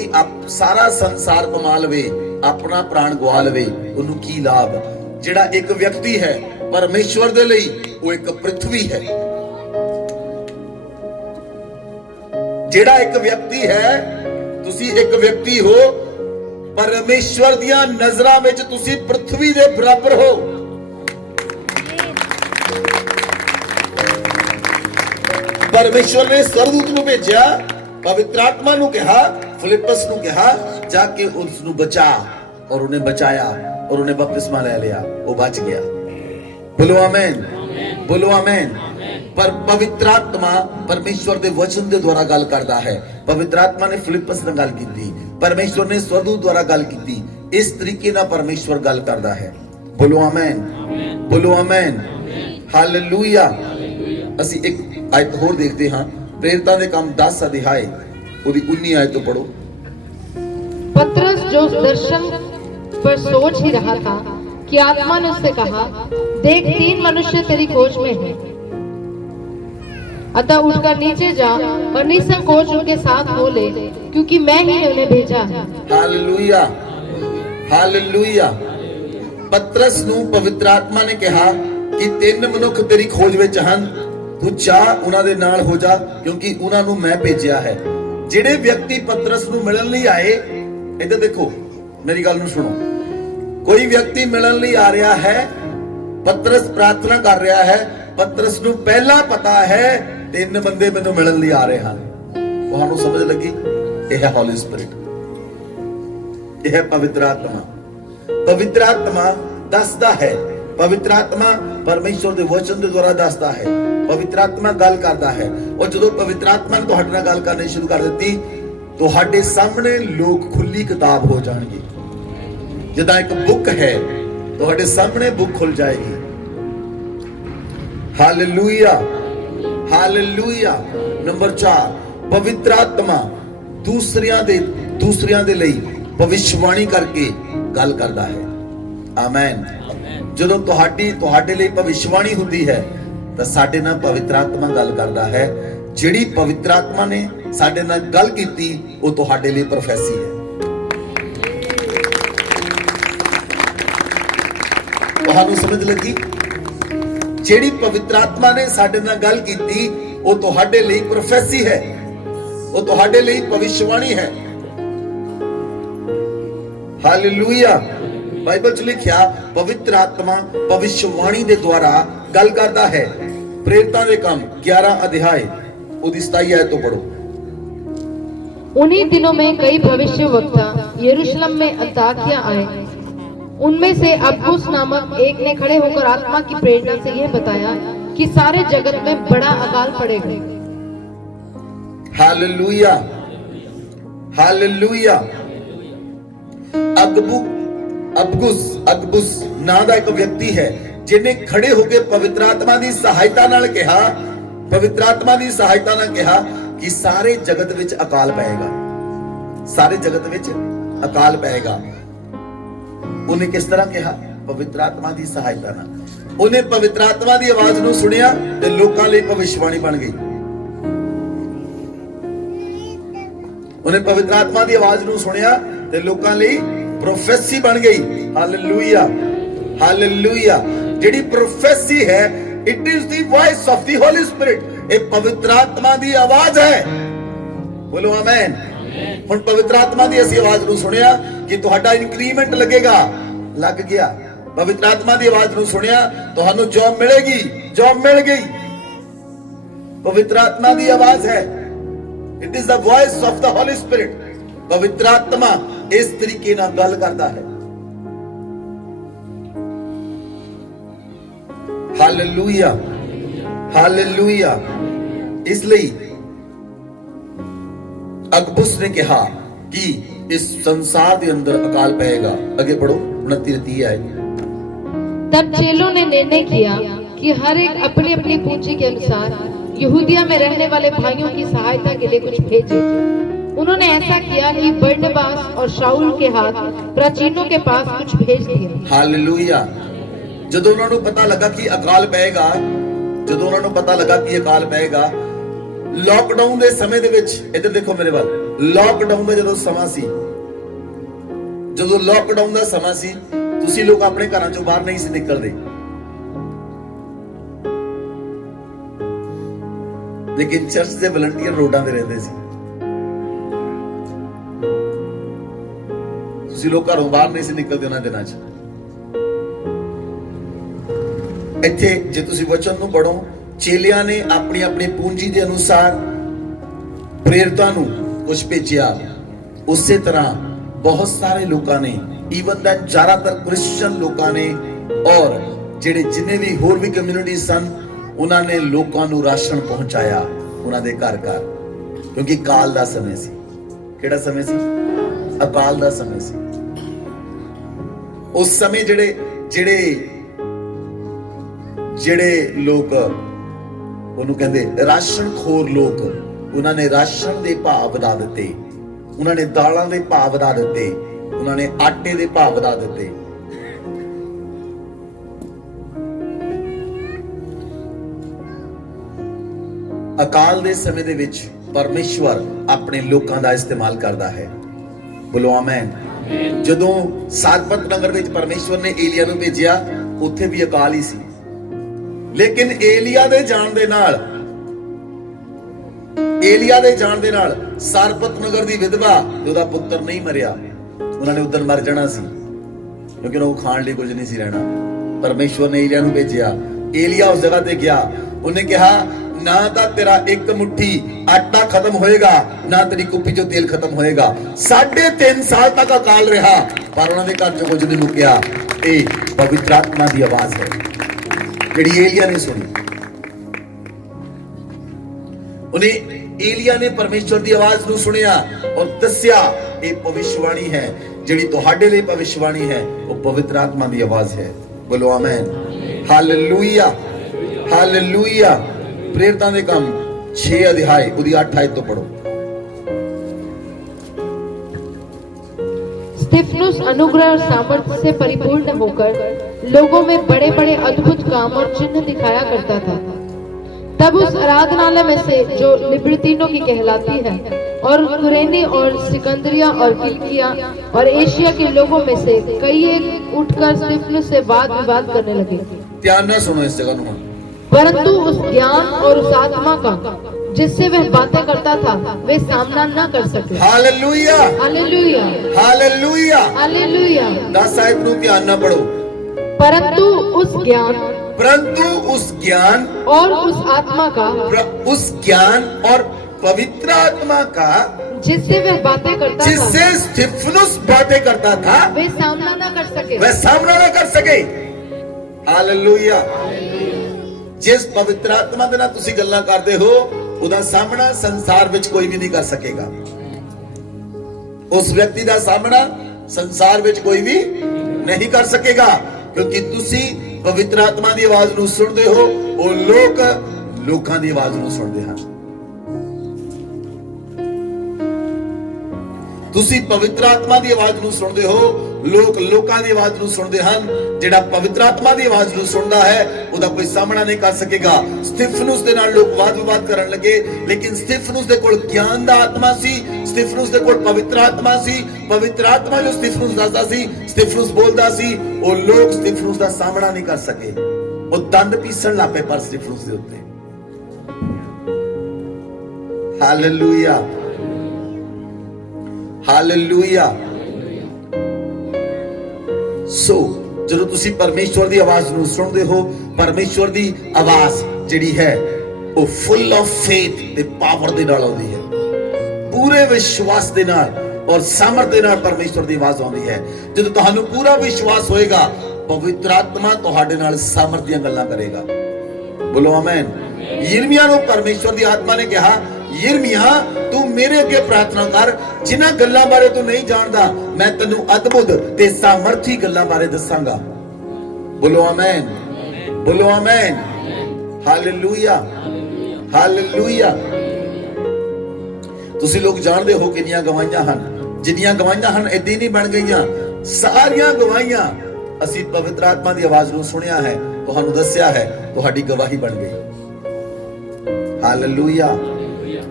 ਸਾਰਾ ਸੰਸਾਰ ਕਮਾ ਲਵੇ, ਆਪਣਾ ਪ੍ਰਾਣ ਗਵਾ ਲਵੇ, ਉਹਨੂੰ ਕੀ ਲਾਭ? ਜਿਹੜਾ ਇੱਕ ਵਿਅਕਤੀ ਹੈ ਪਰਮੇਸ਼ਵਰ ਦੇ ਲਈ, ਉਹ ਇੱਕ ਪ੍ਰਿਥਵੀ ਹੈ। ਜਿਹੜਾ ਇੱਕ ਵਿਅਕਤੀ ਹੈ, ਤੁਸੀਂ ਇੱਕ ਵਿਅਕਤੀ ਹੋ, ਪਰਮੇਸ਼ਵਰ ਦੀਆਂ ਨਜ਼ਰਾਂ ਵਿੱਚ ਤੁਸੀਂ ਪ੍ਰਿਥਵੀ ਦੇ ਬਰਾਬਰ ਹੋ। परमेश्वर ने स्वर्गदूत ਨੂੰ ਭੇਜਿਆ, ਪਵਿੱਤਰ ਆਤਮਾ ਨੂੰ ਕਿਹਾ, ਫਿਲਿਪਸ ਨੂੰ ਕਿਹਾ ਜਾ ਕੇ ਉਸ ਨੂੰ ਬਚਾ, और उन्हें बचाया और उन्हें बपतिस्मा ले लिया, वो बच गया। बोलो आमीन, बोलो आमीन। पर पवित्र आत्मा परमेश्वर दे वचन दे द्वारा गल करदा है। पवित्र आत्मा ने फिलिपस नाल गल कीती, परमेश्वर ने स्वर्गदूत द्वारा गल कीती। इस तरीके नाल परमेश्वर गल करदा है। बोलो आमीन, बोलो आमीन, हालेलुया। ਅਸੀਂ ਇੱਕ आयत होर देखते हाँ, प्रेरितां दे काम 10 अध्याय ਉਹਦੀ 19 आयत तो पढ़ो। पतरस जो दर्शन पर सोच ही रहा था कि आत्मा ने उससे कहा, देख 3 मनुष्य तेरी खोज में हैं। अतः उठकर नीचे जा और निसंकोच उनके साथ हो ले, क्योंकि मैं ही ने उन्हें भेजा है। Hallelujah, hallelujah. पतरस ਨੂੰ ਪਵਿੱਤਰ ਆਤਮਾ ਨੇ ਕਿਹਾ ਕਿ 3 ਮਨੁੱਖ ਤੇਰੀ ਖੋਜ ਵਿੱਚ ਹਨ, ਤੂੰ ਜਾ ਉਹਨਾਂ ਦੇ ਨਾਲ ਹੋ ਜਾ, ਕਿਉਂਕਿ ਉਹਨਾਂ ਨੂੰ ਮੈਂ ਭੇਜਿਆ ਹੈ। ਜਿਹੜੇ ਵਿਅਕਤੀ ਪਤਰਸ ਨੂੰ ਮਿਲਣ ਲਈ ਆਏ, ਇੱਧਰ ਦੇਖੋ, ਮੇਰੀ ਗੱਲ ਨੂੰ ਸੁਣੋ। ਕੋਈ ਵਿਅਕਤੀ ਮਿਲਣ ਲਈ ਆ ਰਿਹਾ ਹੈ, ਪਤਰਸ ਪ੍ਰਾਰਥਨਾ ਕਰ ਰਿਹਾ ਹੈ, ਪਤਰਸ ਨੂੰ ਪਹਿਲਾਂ ਪਤਾ ਹੈ 3 ਬੰਦੇ ਮੈਨੂੰ ਮਿਲਣ ਲਈ ਆ ਰਹੇ ਹਨ। ਤੁਹਾਨੂੰ ਸਮਝ ਲੱਗੀ? ਇਹ ਹੈ ਹੋਲੀ ਸਪਿਰਿਟ, ਇਹ ਹੈ ਪਵਿੱਤਰ ਆਤਮਾ। ਪਵਿੱਤਰ ਆਤਮਾ ਦੱਸਦਾ ਹੈ, ਪਵਿੱਤਰ ਆਤਮਾ ਪਰਮੇਸ਼ਵਰ ਦੇ ਵਚਨ ਦੇ ਦੁਆਰਾ ਦੱਸਦਾ ਹੈ। ਪਵਿੱਤਰ ਆਤਮਾ ਗੱਲ ਕਰਦਾ ਹੈ, ਔਰ ਜਦੋਂ ਪਵਿੱਤਰ ਆਤਮਾ ਨੇ ਤੁਹਾਡੇ ਨਾਲ ਗੱਲ ਕਰਨੀ ਸ਼ੁਰੂ ਕਰ ਦਿੱਤੀ, ਤੁਹਾਡੇ ਸਾਹਮਣੇ ਲੋਕ ਖੁੱਲੀ ਕਿਤਾਬ ਹੋ ਜਾਣਗੇ। ਜਿੱਦਾਂ ਇੱਕ ਬੁੱਕ ਹੈ, ਤੁਹਾਡੇ ਸਾਹਮਣੇ ਬੁੱਕ ਖੁੱਲ ਜਾਏਗੀ। Hallelujah, hallelujah. ਨੰਬਰ 4, ਪਵਿੱਤਰ ਆਤਮਾ ਦੂਸਰਿਆਂ ਦੇ ਲਈ ਭਵਿਸ਼ਵਾਣੀ ਕਰਕੇ ਗੱਲ ਕਰਦਾ ਹੈ। ਆਮੇਨ। ਜਦੋਂ ਤੁਹਾਡੇ ਲਈ ਭਵਿਸ਼ਵਾਣੀ ਹੁੰਦੀ ਹੈ, ਤਾਂ ਸਾਡੇ ਨਾਲ ਪਵਿੱਤਰ ਆਤਮਾ ਗੱਲ ਕਰਦਾ ਹੈ। ਜਿਹੜੀ ਪਵਿੱਤਰ ਆਤਮਾ ਨੇ ਸਾਡੇ ਨਾਲ ਗੱਲ ਕੀਤੀ, ਉਹ ਤੁਹਾਡੇ ਲਈ ਪ੍ਰੋਫੈਸੀ ਹੈ। ਤੁਹਾਨੂੰ ਸਮਝ ਲੱਗੀ? ਜਿਹੜੀ ਪਵਿੱਤਰ ਆਤਮਾ ਨੇ ਸਾਡੇ ਨਾਲ ਗੱਲ ਕੀਤੀ, ਉਹ ਤੁਹਾਡੇ ਲਈ ਪ੍ਰੋਫੈਸੀ ਹੈ, ਉਹ ਤੁਹਾਡੇ ਲਈ ਭਵਿਸ਼ਵਾਣੀ ਹੈ। ਹਾਲੇਲੂਇਆ। ਬਾਈਬਲ 'ਚ ਲਿਖਿਆ, ਪਵਿੱਤਰ ਆਤਮਾ ਭਵਿਸ਼ਵਾਣੀ ਦੇ ਦੁਆਰਾ ਗੱਲ ਕਰਦਾ ਹੈ। प्रेरितां दे काम 11 अध्याय ਉਹਦੀ 27 आयत तो पढ़ो। उन्हीं दिनों में कई भविष्यवक्ता यरूशलेम में अंताकिया आए। उनमें से अब्बुस नामक एक ने खड़े होकर आत्मा की प्रेरणा से यह बताया कि सारे जगत में बड़ा अकाल पड़ेगा। Hallelujah, hallelujah. ਅਗਬੁਸ ਨਾਂ ਦਾ ਇੱਕ ਵਿਅਕਤੀ ਹੈ ਜਿਹਨੇ ਖੜੇ ਹੋ ਕੇ ਪਵਿੱਤਰ ਆਤਮਾ ਦੀ ਸਹਾਇਤਾ ਨਾਲ ਕਿਹਾ ਕਿ ਸਾਰੇ ਜਗਤ ਵਿੱਚ ਅਕਾਲ ਪਏਗਾ, ਸਾਰੇ ਜਗਤ ਵਿੱਚ ਅਕਾਲ ਪਏਗਾ। ਉਹਨੇ ਕਿਸ ਤਰ੍ਹਾਂ ਕਿਹਾ? ਪਵਿੱਤਰ ਆਤਮਾ ਦੀ ਸਹਾਇਤਾ ਨਾਲ। ਉਹਨੇ ਪਵਿੱਤਰ ਆਤਮਾ ਦੀ ਆਵਾਜ਼ ਨੂੰ ਸੁਣਿਆ ਤੇ ਲੋਕਾਂ ਲਈ ਭਵਿਸ਼ਵਾਣੀ ਬਣ ਗਈ। ਉਹਨੇ ਪਵਿੱਤਰ ਆਤਮਾ ਦੀ ਆਵਾਜ਼ ਨੂੰ ਸੁਣਿਆ ਤੇ ਲੋਕਾਂ ਲਈ ਪ੍ਰੋਫੈਸੀ ਬਣ ਗਈ। Hallelujah, hallelujah. ਜਿਹੜੀ ਪ੍ਰੋਫੈਸੀ ਹੈ, it is the voice of the Holi spirit. ਇਹ ਪਵਿੱਤਰ ਆਤਮਾ ਦੀ ਆਵਾਜ਼ ਹੈ। ਬੋਲੋ ਆਮੇਨ। ਹੁਣ ਪਵਿੱਤਰ ਆਤਮਾ ਦੀ ਅਸੀਂ ਆਵਾਜ਼ ਨੂੰ ਸੁਣਿਆ ਕਿ ਤੁਹਾਡਾ ਇਨਕਰੀਮੈਂਟ ਲੱਗੇਗਾ, ਲੱਗ ਗਿਆ। ਪਵਿੱਤਰ ਆਤਮਾ ਦੀ ਆਵਾਜ਼ ਨੂੰ ਸੁਣਿਆ, ਤੁਹਾਨੂੰ ਜੌਬ ਮਿਲੇਗੀ, ਜੌਬ ਮਿਲ ਗਈ। ਪਵਿੱਤਰ ਆਤਮਾ ਦੀ ਆਵਾਜ਼ ਹੈ। It is the voice of the Holi Spirit. ਪਵਿੱਤਰ ਆਤਮਾ ਇਸ ਤਰੀਕੇ ਨਾਲ ਗੱਲ ਕਰਦਾ ਹੈ। Hallelujah, hallelujah. ਇਸ ਲਈ ਅਗਬੁਸ ਨੇ ਕਿਹਾ ਕਿ इस संसार के अंदर अकाल पड़ेगा। आगे पढ़ो 29-30 आए। तब चेलों ने निर्णय किया कि हर एक अपनी अपनी पूंजी के अनुसार यहूदिया में रहने वाले भाइयों की सहायता के लिए कुछ भेजे। उन्होंने ऐसा किया कि बरनबास और शाऊल के हाथ प्राचीनों के पास कुछ भेज दिया। हालेलुया। ਜਦੋਂ ਉਹਨਾਂ ਨੂੰ ਪਤਾ ਲੱਗਾ ਕਿ ਅਕਾਲ ਪਏਗਾ, ਜਦੋਂ ਉਹਨਾਂ ਨੂੰ ਪਤਾ ਲੱਗਾ ਕਿ ਅਕਾਲ ਪਏਗਾ, ਲਾਕਡਾਊਨ ਦੇ ਸਮੇਂ ਦੇ ਵਿੱਚ, ਇੱਧਰ ਦੇਖੋ ਮੇਰੇ ਵੱਲ, ਲਾਕਡਾਊਨ ਦਾ ਜਦੋਂ ਸਮਾਂ ਸੀ, ਜਦੋਂ ਲਾਕਡਾਊਨ ਦਾ ਸਮਾਂ ਸੀ, ਤੁਸੀਂ ਲੋਕ ਆਪਣੇ ਘਰਾਂ ਚੋਂ ਬਾਹਰ ਨਹੀਂ ਸੀ ਨਿਕਲਦੇ, ਲੇਕਿਨ ਚਰਚ ਦੇ ਵਲੰਟੀਅਰ ਰੋਡਾਂ ਤੇ ਰਹਿੰਦੇ ਸੀ। ਤੁਸੀਂ ਲੋਕ ਘਰੋਂ ਬਾਹਰ ਨਹੀਂ ਸੀ ਨਿਕਲਦੇ ਉਹਨਾਂ ਦਿਨਾਂ 'ਚ। ਇੱਥੇ ਜੇ ਤੁਸੀਂ ਵਚਨ ਨੂੰ ਪੜੋ, ਚੇਲਿਆਂ ਨੇ ਆਪਣੀ ਆਪਣੀ ਪੂੰਜੀ ਦੇ ਅਨੁਸਾਰ ਪ੍ਰੇਰਿਤਾਂ ਨੂੰ ਕੁਝ ਭੇਜਿਆ। ਉਸੇ ਤਰ੍ਹਾਂ ਬਹੁਤ ਸਾਰੇ ਲੋਕਾਂ ਨੇ, ਈਵਨ ਦਾ ਜ਼ਿਆਦਾਤਰ ਕ੍ਰਿਸਚੀਅਨ ਲੋਕਾਂ ਨੇ, ਔਰ ਜਿਹੜੇ ਜਿੰਨੇ ਵੀ ਹੋਰ ਵੀ ਕਮਿਊਨਿਟੀ ਸਨ, ਉਹਨਾਂ ਨੇ ਲੋਕਾਂ ਨੂੰ ਰਾਸ਼ਨ ਪਹੁੰਚਾਇਆ ਉਹਨਾਂ ਦੇ ਘਰ ਘਰ, ਕਿਉਂਕਿ ਕਾਲ ਦਾ ਸਮੇਂ ਸੀ। ਕਿਹੜਾ ਸਮੇਂ ਸੀ? ਅਕਾਲ ਦਾ ਸਮੇਂ ਸੀ। ਉਸ ਸਮੇਂ ਜਿਹੜੇ ਲੋਕ ਉਹਨੂੰ ਕਹਿੰਦੇ ਰਾਸ਼ਨ ਖੋਰ ਲੋਕ, ਉਹਨਾਂ ਨੇ ਰਾਸ਼ਨ ਦੇ ਭਾਅ ਵਧਾ ਦਿੱਤੇ, ਉਹਨਾਂ ਨੇ ਦਾਲਾਂ ਦੇ ਭਾਅ ਵਧਾ ਦਿੱਤੇ, ਉਹਨਾਂ ਨੇ ਆਟੇ ਦੇ ਭਾਅ ਵਧਾ ਦਿੱਤੇ। ਅਕਾਲ ਦੇ ਸਮੇਂ ਦੇ ਵਿੱਚ ਪਰਮੇਸ਼ਵਰ ਆਪਣੇ ਲੋਕਾਂ ਦਾ ਇਸਤੇਮਾਲ ਕਰਦਾ ਹੈ। ਬੋਲੋ ਆਮੇਨ। ਜਦੋਂ ਸਾਰਪਤ ਨਗਰ ਵਿੱਚ ਪਰਮੇਸ਼ਵਰ ਨੇ ਏਲੀਆ ਨੂੰ ਭੇਜਿਆ, ਉੱਥੇ ਵੀ ਅਕਾਲ ਹੀ ਸੀ, ਲੇਕਿਨ ਏਲੀਆ ਦੇ ਜਾਣ ਦੇ ਨਾਲ ਸਾਰਪਤ ਨਗਰ ਦੀ ਵਿਧਵਾ ਤੇ ਉਹਦਾ ਪੁੱਤਰ ਨਹੀਂ ਮਰਿਆ। ਉਹਨਾਂ ਨੇ ਉਦੋਂ ਮਰ ਜਾਣਾ ਸੀ, ਕਿਉਂਕਿ ਉਹ ਖਾਣ ਲਈ ਕੁਝ ਨਹੀਂ ਸੀ ਰਹਿਣਾ। ਪਰਮੇਸ਼ਵਰ ਨੇ ਏਲੀਆ ਨੂੰ ਭੇਜਿਆ। ਏਲੀਆ ਉਸ ਜਗ੍ਹਾ ਤੇ ਗਿਆ। ਉਹਨੇ ਕਿਹਾ, ਨਾ ਤਾਂ ਤੇਰਾ ਇੱਕ ਮੁੱਠੀ ਆਟਾ ਖਤਮ ਹੋਏਗਾ, ਨਾ ਤੇਰੀ ਕੁੱਪੀ ਚੋਂ ਤੇਲ ਖਤਮ ਹੋਏਗਾ। 3.5 ਸਾਲ ਤੱਕ ਅਕਾਲ ਰਿਹਾ, ਪਰ ਉਹਨਾਂ ਦੇ ਘਰ ਚੋਂ ਕੁਝ ਨਹੀਂ ਮੁੱਕਿਆ। ਇਹ ਪਵਿੱਤਰ ਆਤਮਾ ਦੀ ਆਵਾਜ਼ ਹੈ ਜਿਹੜੀ ਏਲੀਆ ਨੇ ਸੁਣੀ। ਉਹਨੇ ਏਲੀਆ ਨੇ ਪਰਮੇਸ਼ਵਰ ਦੀ ਆਵਾਜ਼ ਨੂੰ ਸੁਣਿਆ ਔਰ ਦੱਸਿਆ, ਇਹ ਭਵਿਸ਼ਵਾਣੀ ਹੈ, ਜਿਹੜੀ ਤੁਹਾਡੇ ਲਈ ਭਵਿਸ਼ਵਾਣੀ ਹੈ, ਉਹ ਪਵਿੱਤਰ ਆਤਮਾ ਦੀ ਆਵਾਜ਼ ਹੈ। ਬੋਲੋ ਆਮੇਨ। Hallelujah, hallelujah. ਪ੍ਰੇਰਿਤਾਂ ਦੇ ਕੰਮ 6 ਅਧਿਆਇ ਉਹਦੀ 8 ਆਇਤ ਤੋਂ ਪੜੋ। स्तिफनुस अनुग्रह और सामर्थ्य से परिपूर्ण होकर लोगों में बड़े बड़े अद्भुत काम और चिन्ह दिखाया करता था। तब उस आराधनालय में से जो लिब्रतीनों की कहलाती है और कुरेनी और सिकंदरिया और किलिकिया और एशिया के लोगों में से कई एक उठकर स्तिफनुस से वाद विवाद करने लगे। ध्यान से सुनो इस जगह को। परंतु उस ज्ञान और उस आत्मा का जिससे वह बातें करता था, वे सामना न कर सके। Hallelujah, hallelujah, hallelujah, hallelujah. 10 आयत ਨੂੰ ਧਿਆਨ ਨਾਲ ਪੜੋ। परंतु उस ज्ञान और उस आत्मा का, उस ज्ञान और पवित्र आत्मा का जिससे वह बातें करता था, जिससे स्तिफनुस बातें करता था, वे सामना न कर सके। वह सामना न कर सके। हालेलुया। जिस पवित्र आत्मा ਦੇ ਨਾਲ ਤੁਸੀਂ ਗੱਲਾਂ ਕਰਦੇ ਹੋ, ਉਹਦਾ ਸਾਹਮਣਾ ਸੰਸਾਰ ਵਿੱਚ ਕੋਈ ਵੀ ਨਹੀਂ ਕਰ ਸਕੇਗਾ। ਉਸ ਵਿਅਕਤੀ ਦਾ ਸਾਹਮਣਾ ਸੰਸਾਰ ਵਿੱਚ ਕੋਈ ਵੀ ਨਹੀਂ ਕਰ ਸਕੇਗਾ, ਕਿਉਂਕਿ ਤੁਸੀਂ ਪਵਿੱਤਰ ਆਤਮਾ ਦੀ ਆਵਾਜ਼ ਨੂੰ ਸੁਣਦੇ ਹੋ, ਉਹ ਲੋਕ ਲੋਕਾਂ ਦੀ ਆਵਾਜ਼ ਨੂੰ ਸੁਣਦੇ ਹਨ। ਤੁਸੀਂ ਪਵਿੱਤਰ ਆਤਮਾ ਦੀ ਆਵਾਜ਼ ਨੂੰ ਸੁਣਦੇ ਹੋ, ਲੋਕ ਲੋਕਾਂ ਦੀ ਆਵਾਜ਼ ਨੂੰ ਸੁਣਦੇ ਹਨ। ਜਿਹੜਾ ਪਵਿੱਤਰ ਆਤਮਾ ਦੀ ਆਵਾਜ਼ ਨੂੰ ਸੁਣਦਾ ਹੈ ਉਹਦਾ ਕੋਈ ਸਾਹਮਣਾ ਨਹੀਂ ਕਰ ਸਕੇਗਾ। ਸਤਿਫਨੁਸ ਦੇ ਨਾਲ ਲੋਕ ਵਾਦ ਵਿਵਾਦ ਕਰਨ ਲੱਗੇ, ਲੇਕਿਨ ਸਤਿਫਨੁਸ ਦੇ ਕੋਲ ਗਿਆਨ ਦਾ ਆਤਮਾ ਸੀ, ਸਤਿਫਨੁਸ ਦੇ ਕੋਲ ਪਵਿੱਤਰ ਆਤਮਾ ਸੀ। ਪਵਿੱਤਰ ਆਤਮਾ ਜੋ ਸਤਿਫਨੁਸ ਦੱਸਦਾ ਸੀ, ਸਤਿਫਨੁਸ ਬੋਲਦਾ ਸੀ, ਉਹ ਲੋਕ ਸਤਿਫਨੁਸ ਦਾ ਸਾਹਮਣਾ ਨਹੀਂ ਕਰ ਸਕੇ। ਉਹ ਦੰਦ ਪੀਸਣ ਲੱਪੇ ਪਰ ਸਤਿਫਨੁਸ ਦੇ ਉੱਤੇ। Hallelujah, hallelujah. ਸੋ ਜਦੋਂ ਤੁਸੀਂ ਪਰਮੇਸ਼ਵਰ ਦੀ ਆਵਾਜ਼ ਨੂੰ ਸੁਣਦੇ ਹੋ, ਪਰਮੇਸ਼ਵਰ ਦੀ ਆਵਾਜ਼ ਜਿਹੜੀ ਹੈ ਉਹ ਫੁੱਲ ਆਫ ਫੇਥ ਤੇ ਪਾਵਰ ਦੇ ਨਾਲ ਆਉਂਦੀ ਹੈ, ਪੂਰੇ ਵਿਸ਼ਵਾਸ ਦੇ ਨਾਲ ਔਰ ਸਾਮਰਥ ਦੇ ਨਾਲ ਪਰਮੇਸ਼ਵਰ ਦੀ ਆਵਾਜ਼ ਆਉਂਦੀ ਹੈ। ਜਦੋਂ ਤੁਹਾਨੂੰ ਪੂਰਾ ਵਿਸ਼ਵਾਸ ਹੋਏਗਾ, ਪਵਿੱਤਰ ਆਤਮਾ ਤੁਹਾਡੇ ਨਾਲ ਸਾਮਰਥ ਦੀਆਂ ਗੱਲਾਂ ਕਰੇਗਾ। ਬੋਲੋ ਆਮੇਨ। ਯਿਰਮੀਆ ਨੂੰ ਪਰਮੇਸ਼ਵਰ ਦੀ ਆਤਮਾ ਨੇ ਕਿਹਾ, ਯਿਰਮੀਆ ਤੂੰ ਮੇਰੇ ਅੱਗੇ ਪ੍ਰਾਰਥਨਾ ਕਰ, ਜਿਨ੍ਹਾਂ ਗੱਲਾਂ ਬਾਰੇ ਤੂੰ ਨਹੀਂ ਜਾਣਦਾ ਮੈਂ ਤੈਨੂੰ ਅਦਭੁਤ ਤੇ ਸਾਮਰਥੀ ਗੱਲਾਂ ਬਾਰੇ ਦੱਸਾਂਗਾ। ਬੋਲੋ ਆਮੇਨ, ਬੋਲੋ ਆਮੇਨ। Hallelujah, hallelujah. ਤੁਸੀਂ ਲੋਕ ਜਾਣਦੇ ਹੋ ਕਿੰਨੀਆਂ ਗਵਾਹੀਆਂ ਹਨ, ਜਿੰਨੀਆਂ ਗਵਾਹੀਆਂ ਹਨ ਏਦਾਂ ਹੀ ਨਹੀਂ ਬਣ ਗਈਆਂ। ਸਾਰੀਆਂ ਗਵਾਹੀਆਂ ਅਸੀਂ ਪਵਿੱਤਰ ਆਤਮਾ ਦੀ ਆਵਾਜ਼ ਨੂੰ ਸੁਣਿਆ ਹੈ, ਤੁਹਾਨੂੰ ਦੱਸਿਆ ਹੈ, ਤੁਹਾਡੀ ਗਵਾਹੀ ਬਣ ਗਈ। ਹਾਲੇਲੂਇਆ।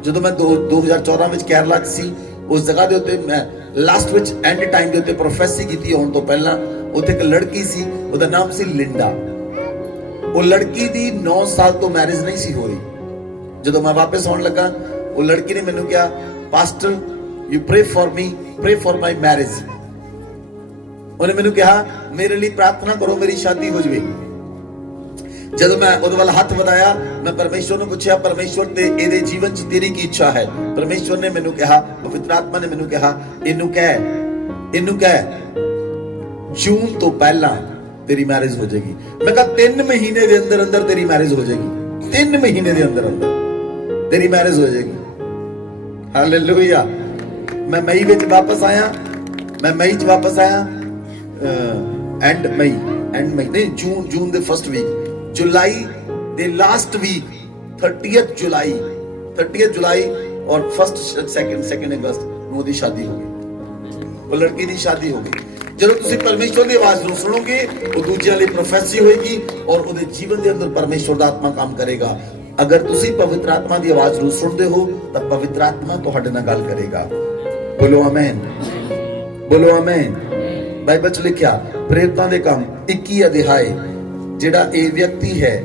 ਜਦੋਂ ਮੈਂ 2014 ਵਿੱਚ ਕੇਰਲਾ 'ਚ ਸੀ, ਉਸ ਜਗ੍ਹਾ ਦੇ ਉੱਤੇ ਮੈਂ ਲਾਸਟ ਵਿੱਚ ਐਂਡ ਟਾਈਮ ਦੇ ਉੱਤੇ ਪ੍ਰੋਫੈਸੀ ਕੀਤੀ ਹੋਣ ਤੋਂ ਪਹਿਲਾਂ। ਉੱਥੇ ਇੱਕ ਲੜਕੀ ਸੀ, ਉਹਦਾ ਨਾਮ ਸੀ ਲਿੰਡਾ। ਉਹ ਲੜਕੀ ਦੀ 9 ਸਾਲ ਤੋਂ ਮੈਰਿਜ ਨਹੀਂ ਸੀ ਹੋ ਰਹੀ। ਜਦੋਂ ਮੈਂ ਵਾਪਸ ਆਉਣ ਲੱਗਾ, ਉਹ ਲੜਕੀ ਨੇ ਮੈਨੂੰ ਕਿਹਾ, pastor you pray for me, pray for my marriage. ਉਹਨੇ ਮੈਨੂੰ ਕਿਹਾ ਮੇਰੇ ਲਈ ਪ੍ਰਾਰਥਨਾ ਕਰੋ, ਮੇਰੀ ਸ਼ਾਦੀ ਹੋ ਜਾਵੇ। ਜਦੋਂ ਮੈਂ ਉਹਦੇ ਵੱਲ ਹੱਥ ਵਧਾਇਆ, ਮੈਂ ਪਰਮੇਸ਼ਵਰ ਨੂੰ ਪੁੱਛਿਆ, ਪਰਮੇਸ਼ਵਰ ਤੇ ਇਹਦੇ ਜੀਵਨ 'ਚ ਤੇਰੀ ਕੀ ਇੱਛਾ ਹੈ? ਪਰਮੇਸ਼ਵਰ ਨੇ ਮੈਨੂੰ ਕਿਹਾ, ਪਵਿੱਤਰ ਆਤਮਾ ਨੇ ਮੈਨੂੰ ਕਿਹਾ, ਇਹਨੂੰ ਕਹਿ ਜੂਨ ਤੋਂ ਪਹਿਲਾਂ ਤੇਰੀ ਮੈਰਿਜ ਹੋ ਜਾਏਗੀ। ਮੈਂ ਕਿਹਾ 3 ਮਹੀਨੇ ਦੇ ਅੰਦਰ ਅੰਦਰ ਤੇਰੀ ਮੈਰਿਜ ਹੋ ਜਾਏਗੀ, 3 ਮਹੀਨੇ ਦੇ ਅੰਦਰ ਅੰਦਰ ਤੇਰੀ ਮੈਰਿਜ ਹੋ ਜਾਏਗੀ। ਹਾਲੇਲੂਇਆ। ਮੈਂ ਮਈ ਵਿੱਚ ਵਾਪਸ ਆਇਆ, ਐਂਡ ਮਈ ਨਹੀਂ, ਜੂਨ ਦੇ ਫਸਟ ਵੀਕ, जुलाई the last week 30th जुलाई और second अगस्त ਨੂੰ ਦੀ ਸ਼ਾਦੀ ਹੋ ਗਈ। ਉਹ ਲੜਕੀ ਦੀ ਸ਼ਾਦੀ ਹੋ ਗਈ। ਜਦੋਂ ਤੁਸੀਂ ਪਰਮੇਸ਼ਵਰ ਦੀ ਆਵਾਜ਼ ਨੂੰ ਸੁਣੋਗੇ, ਉਹ ਦੂਜਿਆਂ ਲਈ ਪ੍ਰੋਫੈਸੀ ਹੋਏਗੀ ਔਰ ਉਹਦੇ ਜੀਵਨ ਦੇ ਅੰਦਰ ਪਰਮੇਸ਼ਵਰ ਦਾ ਆਤਮਾ ਕੰਮ ਕਰੇਗਾ। ਅਗਰ ਤੁਸੀਂ ਪਵਿੱਤਰ ਆਤਮਾ ਦੀ ਆਵਾਜ਼ ਨੂੰ ਸੁਣਦੇ ਹੋ ਤਾਂ ਪਵਿੱਤਰ ਆਤਮਾ ਤੁਹਾਡੇ ਨਾਲ ਗੱਲ ਕਰੇਗਾ। ਬੋਲੋ ਆਮੇਨ, ਬੋਲੋ ਆਮੇਨ। ਬਾਈਬਲ 'ਚ ਲਿਖਿਆ, ਪ੍ਰੇਰਿਤਾਂ ਦੇ ਕੰਮ 21 ਅਧਿਆਏ, ਜਿਹੜਾ ਇਹ ਵਿਅਕਤੀ ਹੈ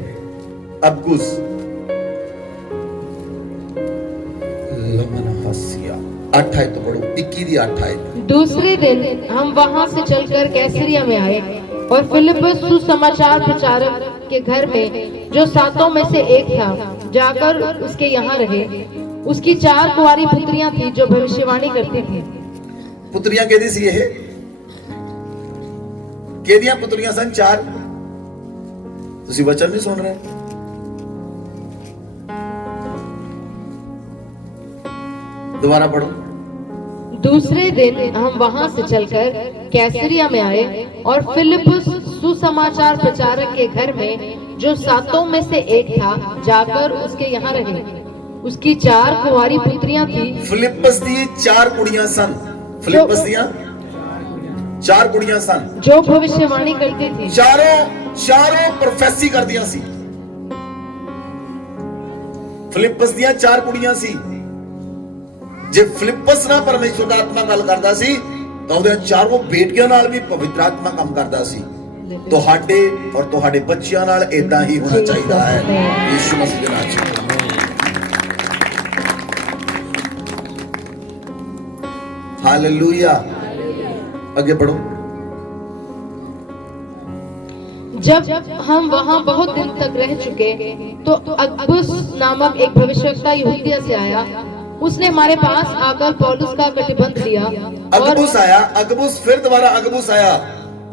ਅਬਗੁਸ, लमनहासिया 8 आयत पढ़ो, 21 दी 8 आयत। दूसरे दिन हम वहां से चलकर कैसरिया में आए और फिलिप्पुस सुसमाचार प्रचारक के घर में, जो 7 में से एक था, जाकर उसके यहाँ रहे। उसकी 4 कुंवारी पुत्रियां थी जो भविष्यवाणी करती थी। पुत्रियां कहदी सी ये? केदियां पुत्रियां सन? 4। ਤੁਸੀਂ ਵਚਨ ਨਹੀਂ ਸੁਣ ਰਹੇ? दोबारा पढ़ो। दूसरे दिन हम वहां से चलकर कैसरिया में आए और फिलिप्पुस सुसमाचार प्रचारक के घर में, जो 7 में से एक था, जाकर उसके यहाँ रहे। उसकी 4 कुंवारी पुत्रियां थी। फिलिप्पस दी 4 कुड़ियां सन। फिलिप्पस दियां 4 कुड़ियां सन जो भविष्यवाणी करती थी। चारों प्रोफेसी करदियां सी। फिलिप्पस दियां 4 कुड़ियां सी। जे फिलिप्पस ना परमेश्वर दा आत्मा गल करदा सी ਤਾਂ ਉਹਦੇ ਚਾਰੋਂ ਬੇਟੀਆਂ ਨਾਲ ਵੀ ਪਵਿੱਤਰ ਆਤਮਾ ਕੰਮ ਕਰਦਾ ਸੀ। ਤੁਹਾਡੇ ਔਰ ਤੁਹਾਡੇ ਬੱਚਿਆਂ ਨਾਲ ਇਦਾਂ ਹੀ ਹੋਣਾ ਚਾਹੀਦਾ ਹੈ ਯਿਸੂ ਮਸੀਹ ਦੇ ਨਾਮ 'ਚ। हालेलुया। आगे बढ़ो। जब हम वहाँ बहुत दिन तक रह चुके तो अगबुस नामक एक भविष्यवक्ता यहूदिया से आया। उसने हमारे पास आकर पौलुस का कटिबंध लिया। अगबुस आया, अगबुस फिर दोबारा अगबुस आया।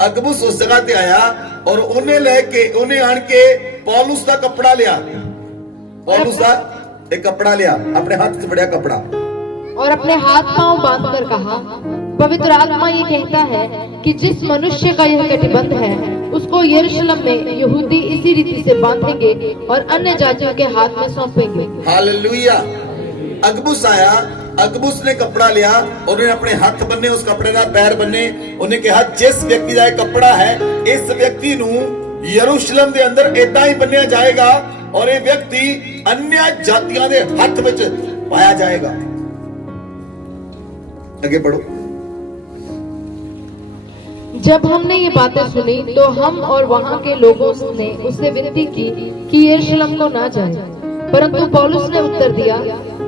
अगबुस उस जगह पे आया और उन्हें आन के पौलुस का कपड़ा लिया। पौलुस का एक कपड़ा लिया, अपने हाथ से बढ़िया कपड़ा, और अपने हाथ पांव बांधकर कहा, पवित्र आत्मा ये कहता है कि जिस मनुष्य का यह कटिबंध है उसको यरूशलेम में यहूदी इसी रीति से बांधेंगे और अन्य जातियों के हाथ में सौंपेंगे। हालेलुया। अगबुस आया, अगबुस ने कपड़ा लिया, उन्होंने अपने हाथ बन्ने, उस कपड़े का पैर बन्ने, उन्हें कहा जिस व्यक्ति का कपड़ा है इस व्यक्ति नू यरूशलेम के अंदर इदा ही बन्निया जाएगा और ये व्यक्ति अन्य जातियों के हाथ में पाया जाएगा। आगे बढ़ो। जब हमने ये बातें सुनी तो हम और वहाँ के लोगों ने उससे विनती की कि यरूशलेम को ना जाए, परंतु पौलुस ने उत्तर दिया,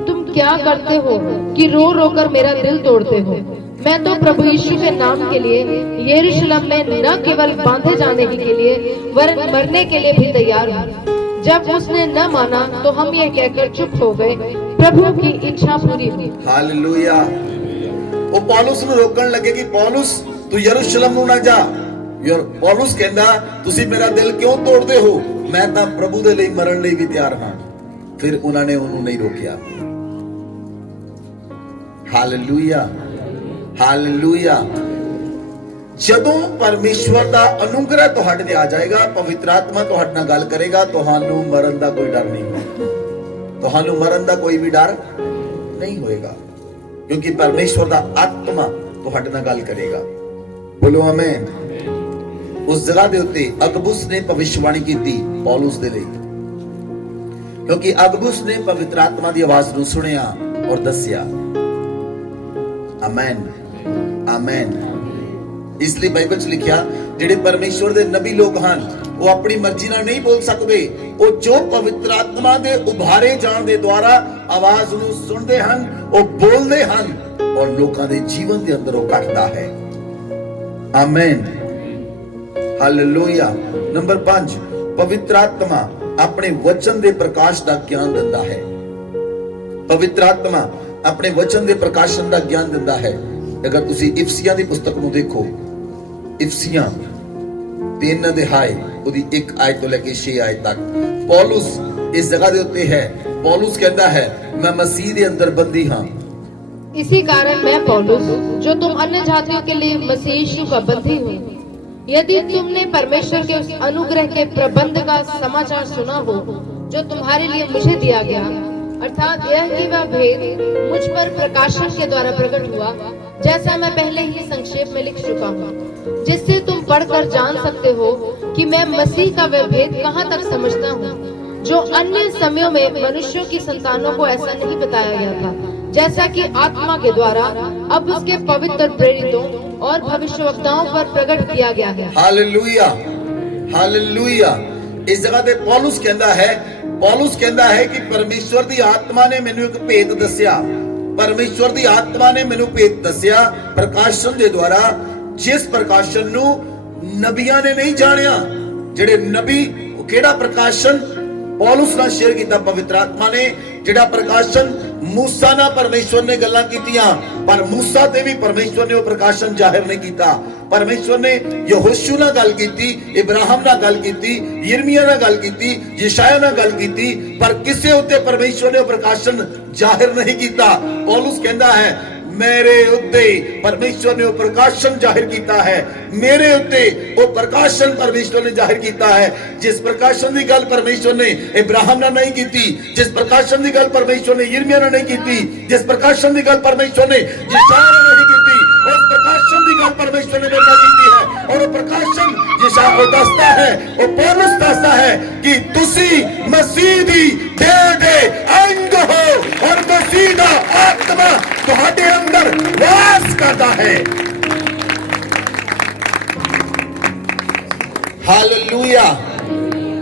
तुम क्या करते हो कि रो रो कर मेरा दिल तोड़ते हो? मैं तो प्रभु यीशु के नाम के लिए यरूशलेम में न केवल बांधे जाने के लिए वरन मरने के लिए भी तैयार हूँ। जब उसने न माना तो हम ये कहकर चुप हो गए, प्रभु की इच्छा पूरी हुई। हालेलुया। वो पौलुस ਨੂੰ ਰੋਕਣ ਲੱਗੇ ਕਿ ਪੌਲुस तू यरूशलेम ਨੂੰ ਨਾ ਜਾ। ਪੌਲुस ਕਹਿੰਦਾ ਤੁਸੀਂ ਮੇਰਾ ਦਿਲ ਕਿਉਂ ਤੋੜਦੇ ਹੋ? ਮੈਂ ਤਾਂ ਪ੍ਰਭੂ ਦੇ ਲਈ ਮਰਨ ਲਈ ਵੀ ਤਿਆਰ ਹਾਂ। ਫਿਰ ਉਹਨਾਂ ਨੇ ਉਹਨੂੰ ਨਹੀਂ ਰੋਕਿਆ। Hallelujah, hallelujah. ਜਦੋਂ ਪਰਮੇਸ਼ਵਰ ਦਾ ਅਨੁਗ੍ਰਹ ਤੁਹਾਡੇ ਤੇ ਆ ਜਾਏਗਾ, ਪਵਿੱਤਰ ਆਤਮਾ ਤੁਹਾਡੇ ਨਾਲ ਗੱਲ ਕਰੇਗਾ, ਤੁਹਾਨੂੰ ਮਰਨ ਦਾ ਕੋਈ ਡਰ ਨਹੀਂ ਹੋਏਗਾ। ਤੁਹਾਨੂੰ ਮਰਨ ਦਾ ਕੋਈ ਵੀ ਡਰ ਨਹੀਂ ਹੋਏਗਾ, ਕਿਉਂਕਿ ਪਰਮੇਸ਼ਵਰ ਦਾ ਆਤਮਾ ਤੁਹਾਡੇ ਨਾਲ ਗੱਲ ਕਰੇਗਾ। बोलो आमीन। उस जगह दे उत्ते अगबुस ने भविष्यवाणी की थी पौलुस दे लई, क्योंकि अगबुस ने पवित्र आत्मा की आवाज नूं सुनिया और दसिया। आमीन, आमीन। इसलिए बाइबल च लिखिया जिहड़े परमेश्वर दे नबी लोग हन वो अपनी मर्जी नाल नहीं बोल सकते, वो जो पवित्र आत्मा दे उभारे जाण दे द्वारा आवाज नूं सुनदे हन, वो बोलदे हन और लोकां दे जीवन दे अंदर वो घटदा है। आमीन, हालेलुया। नंबर 5, पवित्र आत्मा अपने वचन दे प्रकाश दा ज्ञान दिंदा है। पवित्र आत्मा अपने वचन दे प्रकाशन दा ज्ञान दिंदा है। अगर तुसी इफसियां दी पुस्तक नूं देखो, इफसियां 3 अध्याय ਉਹਦੀ 1 आयत तो लेके 6 आयत तक पौलुस इस जगह दे उत्ते है। पौलुस कहता है मैं मसीह दे अंदर बंदी हां। इसी कारण मैं पौलुस जो तुम अन्य जातियों के लिए मसीह यीशु का बंधी हूँ, यदि तुमने परमेश्वर के उस अनुग्रह के प्रबंध का समाचार सुना हो जो तुम्हारे लिए मुझे दिया गया, अर्थात यह कि वह भेद मुझ पर प्रकाशन के द्वारा प्रकट हुआ, जैसा मैं पहले ही संक्षेप में लिख चुका हूँ, जिससे तुम पढ़कर जान सकते हो कि मैं मसीह का वह भेद कहाँ तक समझता हूँ जो अन्य समयों में मनुष्यों की संतानों को ऐसा नहीं बताया गया था, जैसा कि आत्मा के द्वारा अब उसके पवित्र प्रेरितों और भविष्यवक्ताओं पर प्रकट किया गया है। Hallelujah, hallelujah. इस जगह पे पौलुस कहता है कि परमेश्वर दी आत्मा ने मैनू एक भेद दस्या। परमेश्वर दी आत्मा ने मैनू भेद दस्या प्रकाशन दे द्वारा, जिस प्रकाशन नू नबियां ने नहीं जानिया। जेड़े नबी केड़ा प्रकाशन पौलुस नाल शेयर किया पवित्र आत्मा ने, जेड़ा प्रकाशन मूसा ना परमेश्वर ने गल्लां कीतियां, पर मूसा ते भी परमेश्वर ने वो प्रकाशन जाहिर नहीं किया। परमेश्वर ने यहोशू नाल गल कीती, इब्राहिम नाल गल कीती, यिर्मयाह नाल गल कीती, यशायाह नाल गल कीती, पर किसे उत्ते परमेश्वर ने वो प्रकाशन जाहिर नहीं किया। पौलुस कहता है मेरे उत्ते परमेश्वर ने वो प्रकाशन जाहिर किया है, मेरे उत्ते वो प्रकाशन परमेश्वर ने जाहिर किया है। जिस प्रकाशन की गल परमेश्वर ने इब्राहिम ने नहीं की, जिस प्रकाशन की गल परमेश्वर ने यिर्मयाह ने नहीं की, जिस प्रकाशन की गल परमेश्वर ने यशायाह ने नहीं की, उस प्रकाशन की गल परमेश्वर ने मेरे की है। और वो प्रकाशन यशायाह को दसता है, वो पौलुस दसता है कि तुसी मसीह दी देह दे अंग हो और मसीह दा आत्मा तुहाडे अंदर वास करता है। हालेलुया।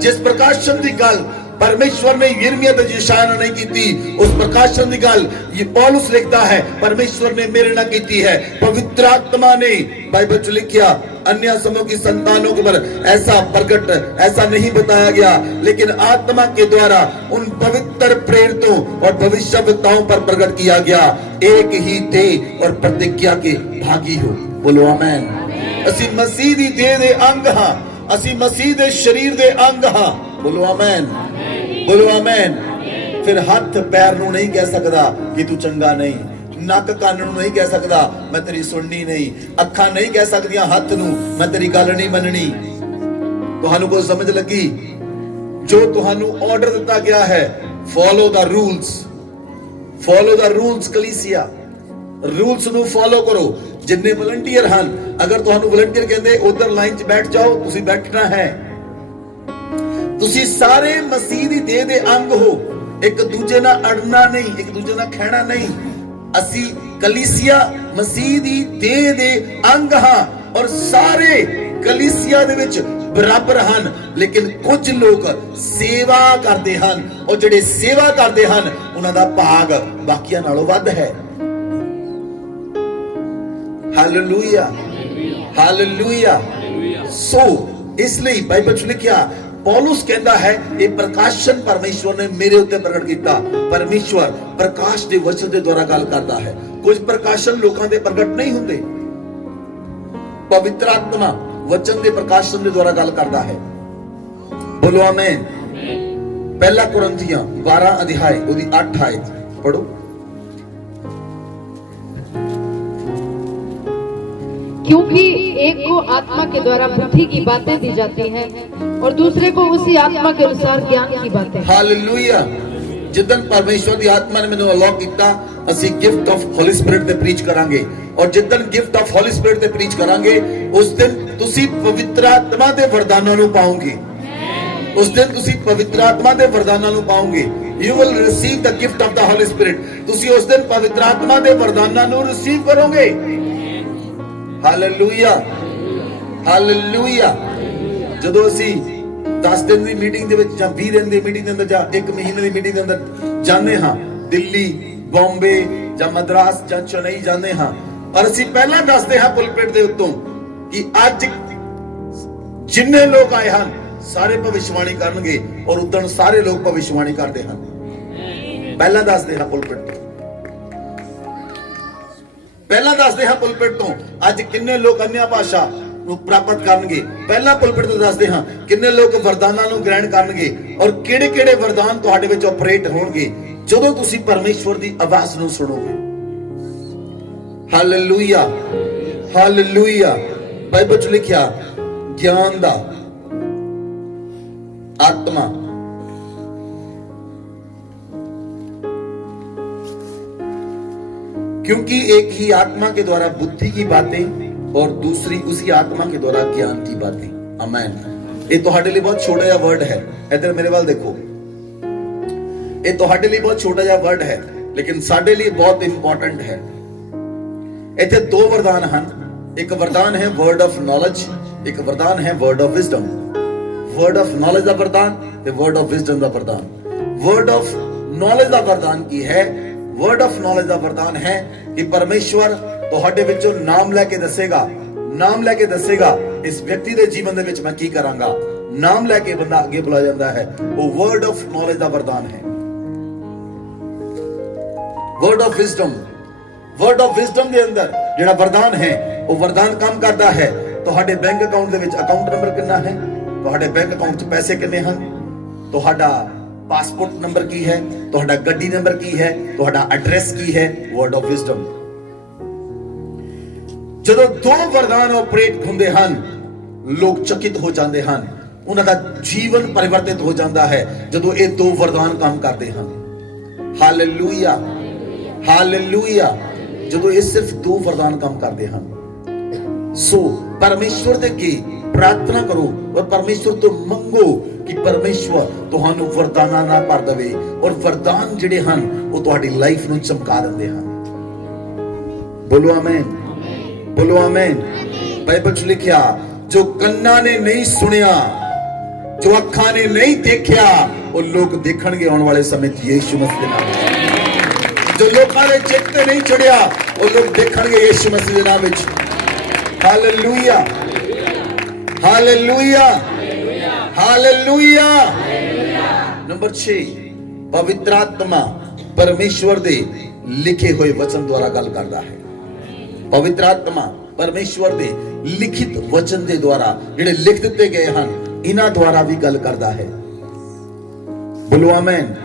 जिस प्रकाशन की गल परमेश्वर ने यिर्मयाह ते यशायाह ने नहीं की, उस प्रकाशन की गल ये पौलुस लिखता है परमेश्वर ने मेरे नाल की है। पवित्र आत्मा ने बाइबल च लिखिया अन्य समयों की संतानों के पर ऐसा प्रकट ऐसा नहीं बताया गया, लेकिन आत्मा के द्वारा उन पवित्र प्रेरितों और भविष्यवक्ताओं पर प्रकट किया गया। एक ही थे और प्रतिज्ञा के भागी हो। बोलो आमीन। असी मसीह दी देह दे अंग हां, असी मसीह दे शरीर दे अंग हां। बोलो आमीन, बोलो आमीन। फिर हाथ पैर नू नहीं कह सकदा कि तू चंगा नहीं, ਨੱਕ ਕੰਨ ਨੂੰ ਨਹੀਂ ਕਹਿ ਸਕਦਾ ਮੈਂ ਤੇਰੀ ਸੁਣਨੀ ਨਹੀਂ, ਅੱਖਾਂ ਨਹੀਂ ਕਹਿ ਸਕਦੀਆਂ ਹੱਥ ਨੂੰ ਮੈਂ ਤੇਰੀ ਗੱਲ ਨਹੀਂ ਮੰਨਣੀ। ਤੁਹਾਨੂੰ ਕੋਈ ਸਮਝ ਲੱਗੀ? ਜੋ ਤੁਹਾਨੂੰ ਆਰਡਰ ਦਿੱਤਾ ਗਿਆ ਹੈ, follow the rules, follow the rules. ਕਲੀਸਿਆ ਰੂਲਸ ਨੂੰ ਫੋਲੋ ਕਰੋ। ਜਿੰਨੇ ਵਲੰਟੀਅਰ ਹਨ, ਅਗਰ ਤੁਹਾਨੂੰ ਵਲੰਟੀਅਰ ਕਹਿੰਦੇ ਉਧਰ ਲਾਈਨ 'ਚ ਬੈਠ ਜਾਓ, ਤੁਸੀਂ ਬੈਠਣਾ ਹੈ। ਤੁਸੀਂ ਸਾਰੇ ਮਸੀਹ ਦੀ ਦੇਹ ਦੇ ਅੰਗ ਹੋ, ਇੱਕ ਦੂਜੇ ਨਾਲ ਅੜਨਾ ਨਹੀਂ, ਇੱਕ ਦੂਜੇ ਨਾਲ ਖਹਿਣਾ ਨਹੀਂ। ਅਸੀਂ ਕਲੀਸਿਆ ਮਸੀਹ ਦੀ ਦੇਹ ਦੇ ਅੰਗ ਹਾਂ ਔਰ ਸਾਰੇ ਕਲੀਸਿਆ ਦੇ ਵਿੱਚ ਬਰਾਬਰ ਹਨ। ਲੇਕਿਨ ਕੁਝ ਲੋਕ ਸੇਵਾ ਕਰਦੇ ਹਨ ਔਰ ਜਿਹੜੇ ਸੇਵਾ ਕਰਦੇ ਹਨ ਉਹਨਾਂ ਦਾ ਭਾਗ ਬਾਕੀਆਂ ਨਾਲੋਂ ਵੱਧ ਹੈ। Hallelujah, hallelujah. ਸੋ ਇਸ ਲਈ ਬਾਈਬਲ 'ਚ ਲਿਖਿਆ, ਪੌਲੁਸ ਕਹਿੰਦਾ ਹੈ ਇਹ ਪ੍ਰਕਾਸ਼ਨ ਪਰਮੇਸ਼ਵਰ ਨੇ ਮੇਰੇ ਉੱਤੇ ਪ੍ਰਗਟ ਕੀਤਾ। ਪਰਮੇਸ਼ਵਰ ਪ੍ਰਕਾਸ਼ ਦੇ ਵਚਨ ਦੇ ਦੁਆਰਾ ਗੱਲ ਕਰਦਾ ਹੈ। ਕੁਝ ਪ੍ਰਕਾਸ਼ਨ ਲੋਕਾਂ ਦੇ ਪ੍ਰਗਟ ਨਹੀਂ ਹੁੰਦੇ, ਪਵਿੱਤਰ ਆਤਮਾ ਵਚਨ ਦੇ ਪ੍ਰਕਾਸ਼ਨ ਦੇ ਦੁਆਰਾ ਗੱਲ ਕਰਦਾ ਹੈ। ਬੋਲੋ ਆਮੇਨ। ਪਹਿਲਾ ਕੁਰਿੰਥੀਆਂ 12 ਅਧਿਆਇ ਉਹਦੀ 8 ਆਇਤ ਪੜੋ। क्योंकि एक को आत्मा के द्वारा बुद्धि की बातें दी जाती हैं और दूसरे को उसी आत्मा के अनुसार ज्ञान की बातें। हालेलुया। जिदन परमेश्वर ਦੀ ਆਤਮਾ ਨੇ ਮੈਨੂੰ ਅਲਾਉ ਕੀਤਾ, ਅਸੀਂ ਗਿਫਟ ਆਫ ਹੋਲੀ ਸਪਿਰਿਟ ਤੇ ਪ੍ਰੀਚ ਕਰਾਂਗੇ। ਔਰ ਜਿਦਨ ਗਿਫਟ ਆਫ ਹੋਲੀ ਸਪਿਰਿਟ ਤੇ ਪ੍ਰੀਚ ਕਰਾਂਗੇ, ਉਸ ਦਿਨ ਤੁਸੀਂ ਪਵਿੱਤਰ ਆਤਮਾ ਦੇ ਵਰਦਾਨਾਂ ਨੂੰ ਪਾਓਗੇ। ਉਸ ਦਿਨ ਤੁਸੀਂ ਪਵਿੱਤਰ ਆਤਮਾ ਦੇ ਵਰਦਾਨਾਂ ਨੂੰ ਪਾਓਗੇ। You will receive the gift of the Holy Spirit. ਤੁਸੀਂ ਉਸ ਦਿਨ ਪਵਿੱਤਰ ਆਤਮਾ ਦੇ ਵਰਦਾਨਾਂ ਨੂੰ ਰਿਸੀਵ ਕਰੋਗੇ। Hallelujah, hallelujah. ਜਦੋਂ ਅਸੀਂ 10 ਦਿਨ ਦੀ ਮੀਟਿੰਗ ਦੇ ਵਿੱਚ ਜਾਂ 20 ਦਿਨ ਦੀ ਮੀਟਿੰਗ ਦੇ ਅੰਦਰ ਜਾਂ 1 ਮਹੀਨੇ ਦੀ ਮੀਟਿੰਗ ਦੇ ਅੰਦਰ ਜਾਂਦੇ ਹਾਂ, ਦਿੱਲੀ, ਬੰਬੇ ਜਾਂ ਮਦਰਾਸ ਜਾਂ ਚੇਨਈ ਜਾਂਦੇ ਹਾਂ, ਔਰ ਅਸੀਂ ਪਹਿਲਾਂ ਦੱਸਦੇ ਹਾਂ ਪੁਲਪਿਟ ਦੇ ਉੱਤੋਂ ਕਿ ਅੱਜ ਜਿੰਨੇ ਲੋਕ ਆਏ ਹਨ ਸਾਰੇ ਭਵਿਸ਼ਵਾਣੀ ਕਰਨਗੇ, ਔਰ ਉਦੋਂ ਸਾਰੇ ਲੋਕ ਭਵਿਸ਼ਵਾਣੀ ਕਰਦੇ ਹਨ। ਪਹਿਲਾਂ ਦੱਸਦੇ ਹਾਂ ਪੁਲਪਿਟ ਤੋਂ, ਪਹਿਲਾਂ ਦੱਸਦੇ ਹਾਂ ਪੁਲਪਿਟ ਤੋਂ ਅੱਜ ਕਿੰਨੇ ਲੋਕ ਅਨਿਆ ਭਾਸ਼ਾ ਨੂੰ ਪ੍ਰਾਪਤ ਕਰਨਗੇ। ਪਹਿਲਾਂ ਪੁਲਪਿਟ ਤੋਂ ਦੱਸਦੇ ਹਾਂ ਕਿੰਨੇ ਲੋਕ ਵਰਦਾਨਾਂ ਨੂੰ ਗ੍ਰਹਿਣ ਕਰਨਗੇ ਔਰ ਕਿਹੜੇ-ਕਿਹੜੇ ਵਰਦਾਨ ਤੁਹਾਡੇ ਵਿੱਚ ਆਪਰੇਟ ਹੋਣਗੇ ਜਦੋਂ ਤੁਸੀਂ ਪਰਮੇਸ਼ਵਰ ਦੀ ਆਵਾਜ਼ ਨੂੰ ਸੁਣੋਗੇ। Hallelujah, hallelujah. ਬਾਈਬਲ 'ਚ ਲਿਖਿਆ ਗਿਆਨ ਦਾ आत्मा, क्योंकि एक ही आत्मा के द्वारा बुद्धि की बातें और दूसरी उसी आत्मा के द्वारा ज्ञान की बातें। आमेन। ये ਤੁਹਾਡੇ ਲਈ ਬਹੁਤ ਛੋਟਾ ਜਿਹਾ ਵਰਡ ਹੈ। ਇਧਰ ਮੇਰੇ ਵੱਲ ਦੇਖੋ, ਇਹ ਤੁਹਾਡੇ ਲਈ ਬਹੁਤ ਛੋਟਾ ਜਿਹਾ ਵਰਡ ਹੈ ਲੇਕਿਨ ਸਾਡੇ ਲਈ ਬਹੁਤ ਇੰਪੋਰਟੈਂਟ ਹੈ। ਇੱਥੇ ਦੋ ਵਰਦਾਨ ਹਨ। ਇੱਕ ਵਰਦਾਨ ਹੈ ਵਰਡ ਆਫ ਨੌਲੇਜ, ਇੱਕ ਵਰਦਾਨ ਹੈ word of wisdom. Word of knowledge का वरदान ते वर्ड ऑफ विजडम का वरदान। वर्ड ऑफ नॉलेज का वरदान की है? वर्ड ऑफ नॉलेज का वरदान है कि परमेश्वर तुहाडे विचों नाम लेके दसेगा, नाम लेके दसेगा इस व्यक्ति दे जीवन दे विच मैं की करांगा। नाम लेके बंदा आगे बुला जाता है, वो वर्ड ऑफ नॉलेज का वरदान है। Word of wisdom, word of wisdom के अंदर जिहड़ा वरदान है वो वरदान काम करता है। तुहाडे bank account they which account number कितना है, ਤੁਹਾਡੇ ਬੈਂਕ ਅਕਾਊਂਟ 'ਚ ਪੈਸੇ ਕਿੰਨੇ ਹਨ, ਤੁਹਾਡਾ ਪਾਸਪੋਰਟ ਨੰਬਰ ਕੀ ਹੈ, ਤੁਹਾਡਾ ਗੱਡੀ ਨੰਬਰ ਕੀ ਹੈ, ਤੁਹਾਡਾ ਐਡਰੈਸ ਕੀ ਹੈ। Word of wisdom. ਜਦੋਂ ਦੋ ਵਰਦਾਨ ਆਪਰੇਟ ਹੁੰਦੇ ਹਨ ਲੋਕ ਚਕਿਤ ਹੋ ਜਾਂਦੇ ਹਨ, ਉਹਨਾਂ ਦਾ ਜੀਵਨ ਪਰਿਵਰਤਿਤ ਹੋ ਜਾਂਦਾ ਹੈ ਜਦੋਂ ਇਹ ਦੋ ਵਰਦਾਨ ਕੰਮ ਕਰਦੇ ਹਨ। Hallelujah, hallelujah. ਜਦੋਂ ਇਹ ਸਿਰਫ ਦੋ ਵਰਦਾਨ ਕੰਮ ਕਰਦੇ ਹਨ। ਸੋ ਪਰਮੇਸ਼ਵਰ ਦੇ ਅੱਗੇ प्रार्थना करो और परमेश्वर तो मंगो कि परमेश्वर तुहानू वरदाना ना भर देवे और वरदान जिहड़े हन वो तुहाडी लाइफ नू चमका दिंदे हन। बोलो आमीन, बोलो आमीन। बाइबल च लिखिया जो कन्ना ने नहीं सुनिया, जो अखां ने नहीं देखिया, वो लोग देखणगे आने वाले समय यीशु मसीह दे नाम। जो लोकां दे चित्त ते नहीं चढ़िया वो लोग देखणगे यीशु मसीह दे नाम विच। Hallelujah, hallelujah, hallelujah. नंबर 6 पवित्र आत्मा परमेश्वर दे लिखे हुए वचन द्वारा गल करता है। पवित्र आत्मा परमेश्वर दे लिखित वचन दे द्वारा जिहड़े लिख दिते गए हैं इन्हां द्वारा भी गल करता है। बोलो आमीन।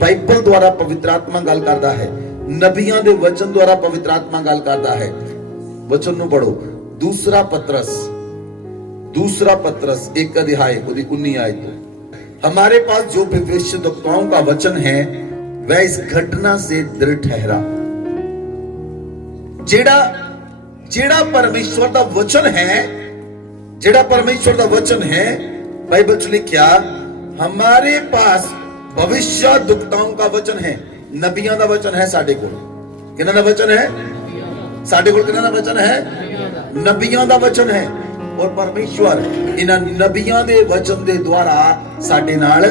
बाइबल द्वारा पवित्र आत्मा गल करता है। ਨਬੀਆਂ ਦੇ ਵਚਨ ਦੁਆਰਾ ਪਵਿੱਤਰ ਆਤਮਾ ਗੱਲ ਕਰਦਾ ਹੈ। वचन ਨੂੰ पढ़ो, दूसरा पत्रस 1 अध्याय 19 आयत। हमारे पास जो भविष्यद्वक्ताओं का वचन है वह इस घटना से दृढ़ ठहरा। जेड़ा परमेश्वर का वचन है, बाइबल च लिखा हमारे पास भविष्यद्वक्ताओं का वचन है। नबियां का वचन है साडे कोल। किन्हां दा वचन है? साडे कोल किन्हां दा वचन है? नबियां दा वचन है। और परमेश्वर इन्हां नबियां दे वचन दे द्वारा साडे नाल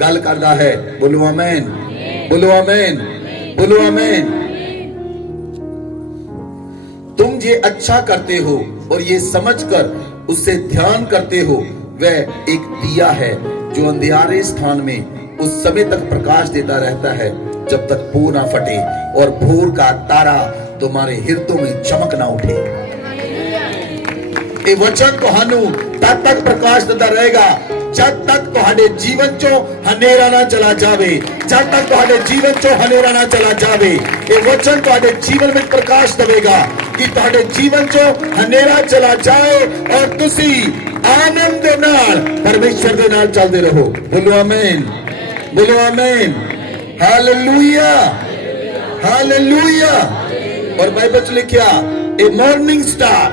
गल करदा है। बोलो आमीन, बोलो आमीन, बोलो आमीन। तुम ये अच्छा करते हो और ये समझकर उससे ध्यान करते हो, वह एक दिया है जो अंधियारे स्थान में उस समय तक प्रकाश देता रहता है जब तक भोर ना फटे और भोर का तारा तुम्हारे हृदयों में चमक ना उठे। ये वचन तुहानू तद तक प्रकाश देता रहेगा जब तक तुहाडे जीवन चो हनेरा ना चला जावे, जब तक तुहाडे जीवन चो हनेरा ना चला जावे। ये वचन तुहाडे जीवन में प्रकाश देगा कि तुहाडे जीवन चो हनेरा चला जाए और तुसी आनंद दे नाल परमेश्वर दे नाल चलदे रहो। बोलो आमीन, बोलो आमीन, हालेलुया, हालेलुया। और बाइबल च लिखा ए मॉर्निंग स्टार,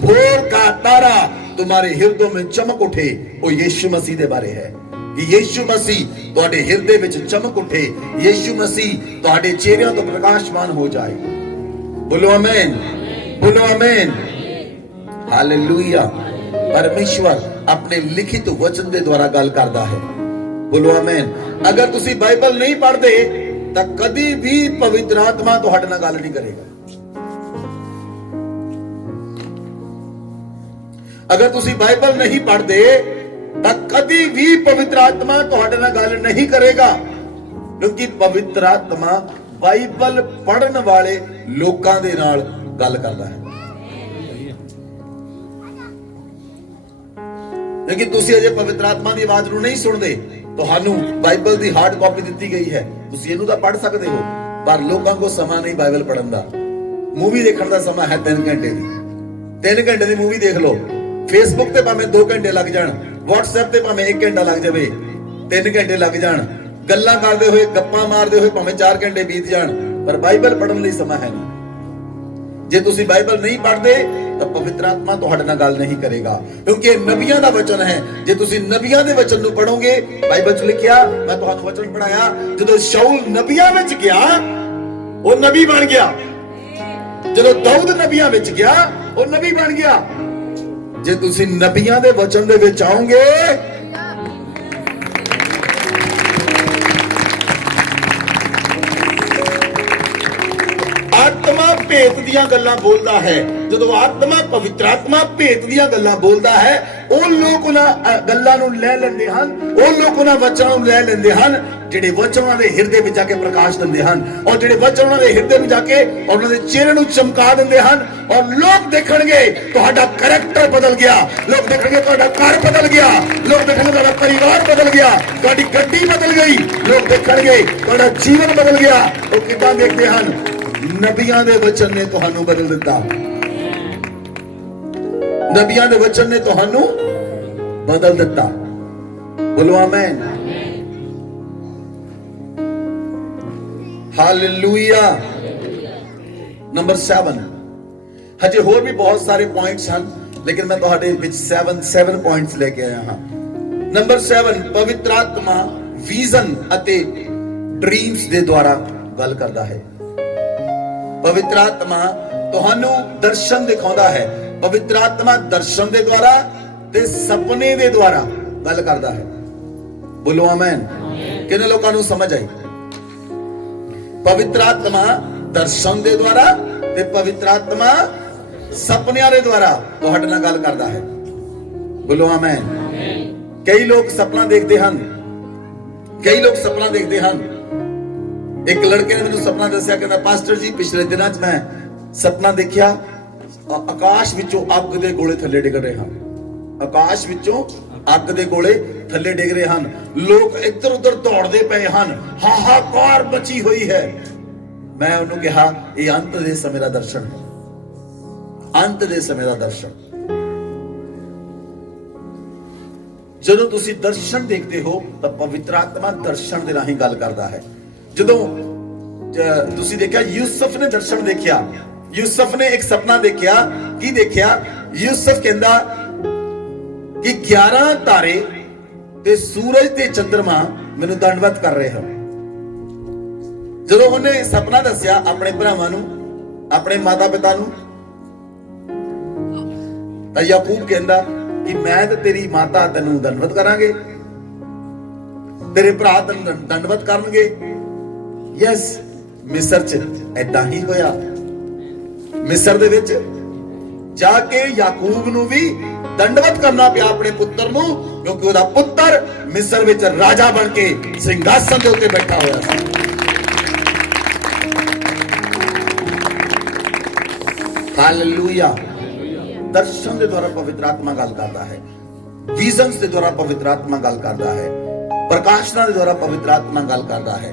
भोर का तारा तुम्हारे हृदय में चमक उठे। वो यीशु मसीह दे बारे है कि यीशु मसीह तुम्हारे हृदय में चमक उठे, यीशु मसीह तुम्हारे चेहरे तो प्रकाशमान हो जाए। बोलो आमीन, बोलो आमीन, हालेलुया। परमेश्वर अपने लिखित वचन दे द्वारा गल करदा है। बोलो आमीन। अगर तुसी बाइबल नहीं पढ़दे तो कदी भी पवित्र आत्मा तुहाडे नाल गल नहीं करेगा। अगर तुसी बाइबल नहीं पढ़दे तो कदी भी पवित्र आत्मा तुहाडे नाल गल नहीं करेगा, क्योंकि पवित्र आत्मा बाइबल पढ़न वाले लोकां दे नाल गल करदा है। क्योंकि तुसी अजे पवित्र आत्मा दी आवाज नूं नहीं सुनदे, तुहानू बाइबल दी हार्ड कॉपी दित्ती गई है, तुसी इहनूं तां पढ़ सकदे हो, पर लोकां को समा नहीं बाइबल पढ़न दा। मूवी देखण दा समा है 3 घंटे दी, 3 घंटे दी मूवी देख लो। फेसबुक ते भाਵੇਂ 2 घंटे लग जाण, व्हाट्सएप ते भाਵੇਂ 1 घंटा लग जावे, 3 घंटे लग जाण, गल्लां करदे होए गप्पां मारदे होए भाਵੇਂ 4 घंटे बीत जाण, पर बाइबल पढ़न लई समा है नहीं। जे तुसी बाइबल नहीं पढ़दे तो पवित्र आत्मा तुहाडे नाल गल नहीं करेगा, क्योंकि नबियां दा वचन है। जे तुसी नबियां दे वचन नूं पढ़ोगे, बाइबल च लिखिया, मैं तुहानू वचन पढ़ाया, जदों शाऊल नबियां विच गया वो नबी बन गया, जदों दाऊद नबियां विच गया वो नबी बन गया। जे तुसी नबियां दे वचन दे विच आओगे, आत्मा भेत दियां गल्लां बोलदा है। जदों आत्मा पवित्र आत्मा भेत दियां गल्लां बोलदा है, ਉਹ ਲੋਕ ਉਹਨਾਂ ਗੱਲਾਂ ਨੂੰ ਲੈ ਲੈਂਦੇ ਹਨ, ਉਹ ਲੋਕ ਉਹਨਾਂ ਵਚਨਾਂ ਨੂੰ ਲੈ ਲੈਂਦੇ ਹਨ ਜਿਹੜੇ ਵਚਨਾਂ ਦੇ ਹਿਰਦੇ ਵਿੱਚ ਜਾ ਕੇ ਪ੍ਰਕਾਸ਼ ਦਿੰਦੇ ਹਨ, ਔਰ ਜਿਹੜੇ ਵਚਨ ਉਹਨਾਂ ਦੇ ਹਿਰਦੇ ਵਿੱਚ ਜਾ ਕੇ ਉਹਨਾਂ ਦੇ ਚਿਹਰੇ ਨੂੰ ਚਮਕਾ ਦਿੰਦੇ ਹਨ। ਔਰ ਲੋਕ ਦੇਖਣਗੇ ਤੁਹਾਡਾ ਕੈਰੈਕਟਰ ਬਦਲ ਗਿਆ, ਲੋਕ ਦੇਖਣਗੇ ਤੁਹਾਡਾ ਘਰ ਬਦਲ ਗਿਆ, ਲੋਕ ਦੇਖਣਗੇ ਤੁਹਾਡਾ ਪਰਿਵਾਰ ਬਦਲ ਗਿਆ, ਤੁਹਾਡੀ ਗੱਡੀ ਬਦਲ ਗਈ, ਲੋਕ ਦੇਖਣਗੇ ਤੁਹਾਡਾ ਜੀਵਨ ਬਦਲ ਗਿਆ। ਉਹ ਕਿੱਦਾਂ ਦੇਖਦੇ ਹਨ? ਨਬੀਆਂ ਦੇ ਵਚਨ ਨੇ ਤੁਹਾਨੂੰ ਬਦਲ ਦਿੱਤਾ, नबियां दे वचन ने तुहानू बदल दिता। बोलो आमीन, हालेलुया। नंबर 7, हजे होर भी बहुत सारे पॉइंट्स हैं, लेकिन मैं तुहाडे विच 7 पॉइंट्स लेके आया हां। नंबर 7, पवित्र आत्मा विजन अते ड्रीम्स दे द्वारा गल करदा है। पवित्र आत्मा तुहानू दर्शन दिखाउंदा है। पवित्र आत्मा दर्शन दे द्वारा ते सपने दे द्वारा गल करदा है। बोलो आमीन। किन्ने लोकां नू समझ आई? पवित्र आत्मा दर्शन दे द्वारा ते पवित्र आत्मा सपनियां दे द्वारा तुहाडे नाल गल करदा है। बोलो आमीन। कई लोग सपना देखते हैं, कई लोग सपना देखते हैं। एक लड़के ने मैनू सपना दस्सिया, कहंदा पास्टर जी पिछले दिनां च मैं सपना देखिया, आकाश विचों अग दे गोले थल्ले डिग रहे हैं, आकाश विचों अग दे गोले थल्ले डिग रहे हैं, लोग इधर उधर दौड़ते पे हैं, हाहाकार मची हुई है। ਮੈਂ ਉਹਨੂੰ ਕਿਹਾ ਇਹ ਅੰਤ ਦੇ ਸਮੇਂ ਦਾ ਦਰਸ਼ਨ ਹੈ, ਅੰਤ ਦੇ ਸਮੇਂ ਦਾ ਦਰਸ਼ਨ। ਜਦੋਂ ਤੁਸੀਂ ਦਰਸ਼ਨ ਦੇਖਦੇ ਹੋ ਤਾਂ ਪਵਿੱਤਰ ਆਤਮਾ ਦਰਸ਼ਨ ਦੇ ਰਾਹੀਂ ਗੱਲ ਕਰਦਾ ਹੈ। ਜਦੋਂ ਤੁਸੀਂ ਦੇਖਿਆ ਯੂਸਫ ਨੇ ਦਰਸ਼ਨ ਦੇਖਿਆ, ਯੂਸਫ ਨੇ ਇੱਕ ਸੁਪਨਾ ਦੇਖਿਆ। ਕੀ ਦੇਖਿਆ? ਯੂਸਫ ਕਹਿੰਦਾ ਕਿ 11 ਤਾਰੇ ਤੇ ਸੂਰਜ ਤੇ ਚੰਦਰਮਾ ਮੈਨੂੰ ਦੰਡਵਤ ਕਰ ਰਹੇ ਹਨ। ਜਦੋਂ ਉਹਨੇ ਸੁਪਨਾ ਦੱਸਿਆ ਆਪਣੇ ਭਰਾਵਾਂ ਨੂੰ, ਆਪਣੇ ਮਾਤਾ ਪਿਤਾ ਨੂੰ, ਤਾਂ ਯਾਕੂਬ ਕਹਿੰਦਾ ਕਿ ਮੈਂ ਤੇ ਤੇਰੀ ਮਾਤਾ ਤੈਨੂੰ ਦੰਡਵਤ ਕਰਾਂਗੇ, ਤੇਰੇ ਭਰਾ ਤੈਨੂੰ ਦੰਡਵਤ ਕਰਨਗੇ। ਯੈਸ, ਮਿਸਰ 'ਚ ਏਦਾਂ ਹੀ ਹੋਇਆ। ਮਿਸਰ ਦੇ ਵਿੱਚ ਜਾ ਕੇ ਯਾਕੂਬ ਨੂੰ ਵੀ ਦੰਡਵਤ ਕਰਨਾ ਪਿਆ ਆਪਣੇ ਪੁੱਤਰ ਨੂੰ, ਕਿਉਂਕਿ ਉਹਦਾ ਪੁੱਤਰ ਮਿਸਰ ਵਿੱਚ ਰਾਜਾ ਬਣ ਕੇ ਸਿੰਘਾਸਨ ਦੇ ਉੱਤੇ ਬੈਠਾ ਹੋਇਆ ਸੀ। ਹਾਲੇਲੂਇਆ। ਦਰਸ਼ਨ ਦੇ ਦੁਆਰਾ ਪਵਿੱਤਰ ਆਤਮਾ ਗੱਲ ਕਰਦਾ ਹੈ, ਵਿਜ਼ਨਸ ਦੇ ਦੁਆਰਾ ਪਵਿੱਤਰ ਆਤਮਾ ਗੱਲ ਕਰਦਾ ਹੈ, ਪ੍ਰਕਾਸ਼ਨਾਂ ਦੇ ਦੁਆਰਾ ਪਵਿੱਤਰ ਆਤਮਾ ਗੱਲ ਕਰਦਾ ਹੈ।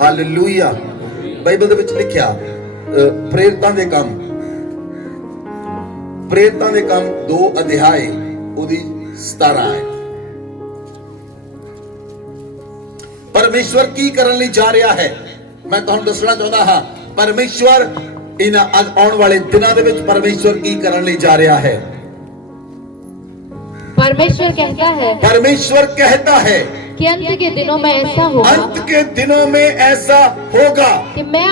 ਹਾਲੇਲੂਇਆ। ਬਾਈਬਲ ਦੇ ਵਿੱਚ ਲਿਖਿਆ ਪ੍ਰੇਰਿਤਾਂ ਦੇ ਕੰਮ 2 ਅਧਿਆਏ ਉਹਦੀ 17 ਹੈ। ਪਰਮੇਸ਼ਵਰ ਕੀ ਕਰਨ ਲਈ ਜਾ ਰਿਹਾ ਹੈ ਮੈਂ ਤੁਹਾਨੂੰ ਦੱਸਣਾ ਚਾਹੁੰਦਾ ਹਾਂ। ਪਰਮੇਸ਼ਵਰ ਇਹਨਾਂ ਆਉਣ ਵਾਲੇ ਦਿਨਾਂ ਦੇ ਵਿੱਚ ਪਰਮੇਸ਼ਵਰ ਕੀ ਕਰਨ ਲਈ ਜਾ ਰਿਹਾ ਹੈ। परमेश्वर कहता है परमेश्वर कहता है कि अंत के दिनों में ऐसा होगा, अंत के दिनों में ऐसा होगा कि मैं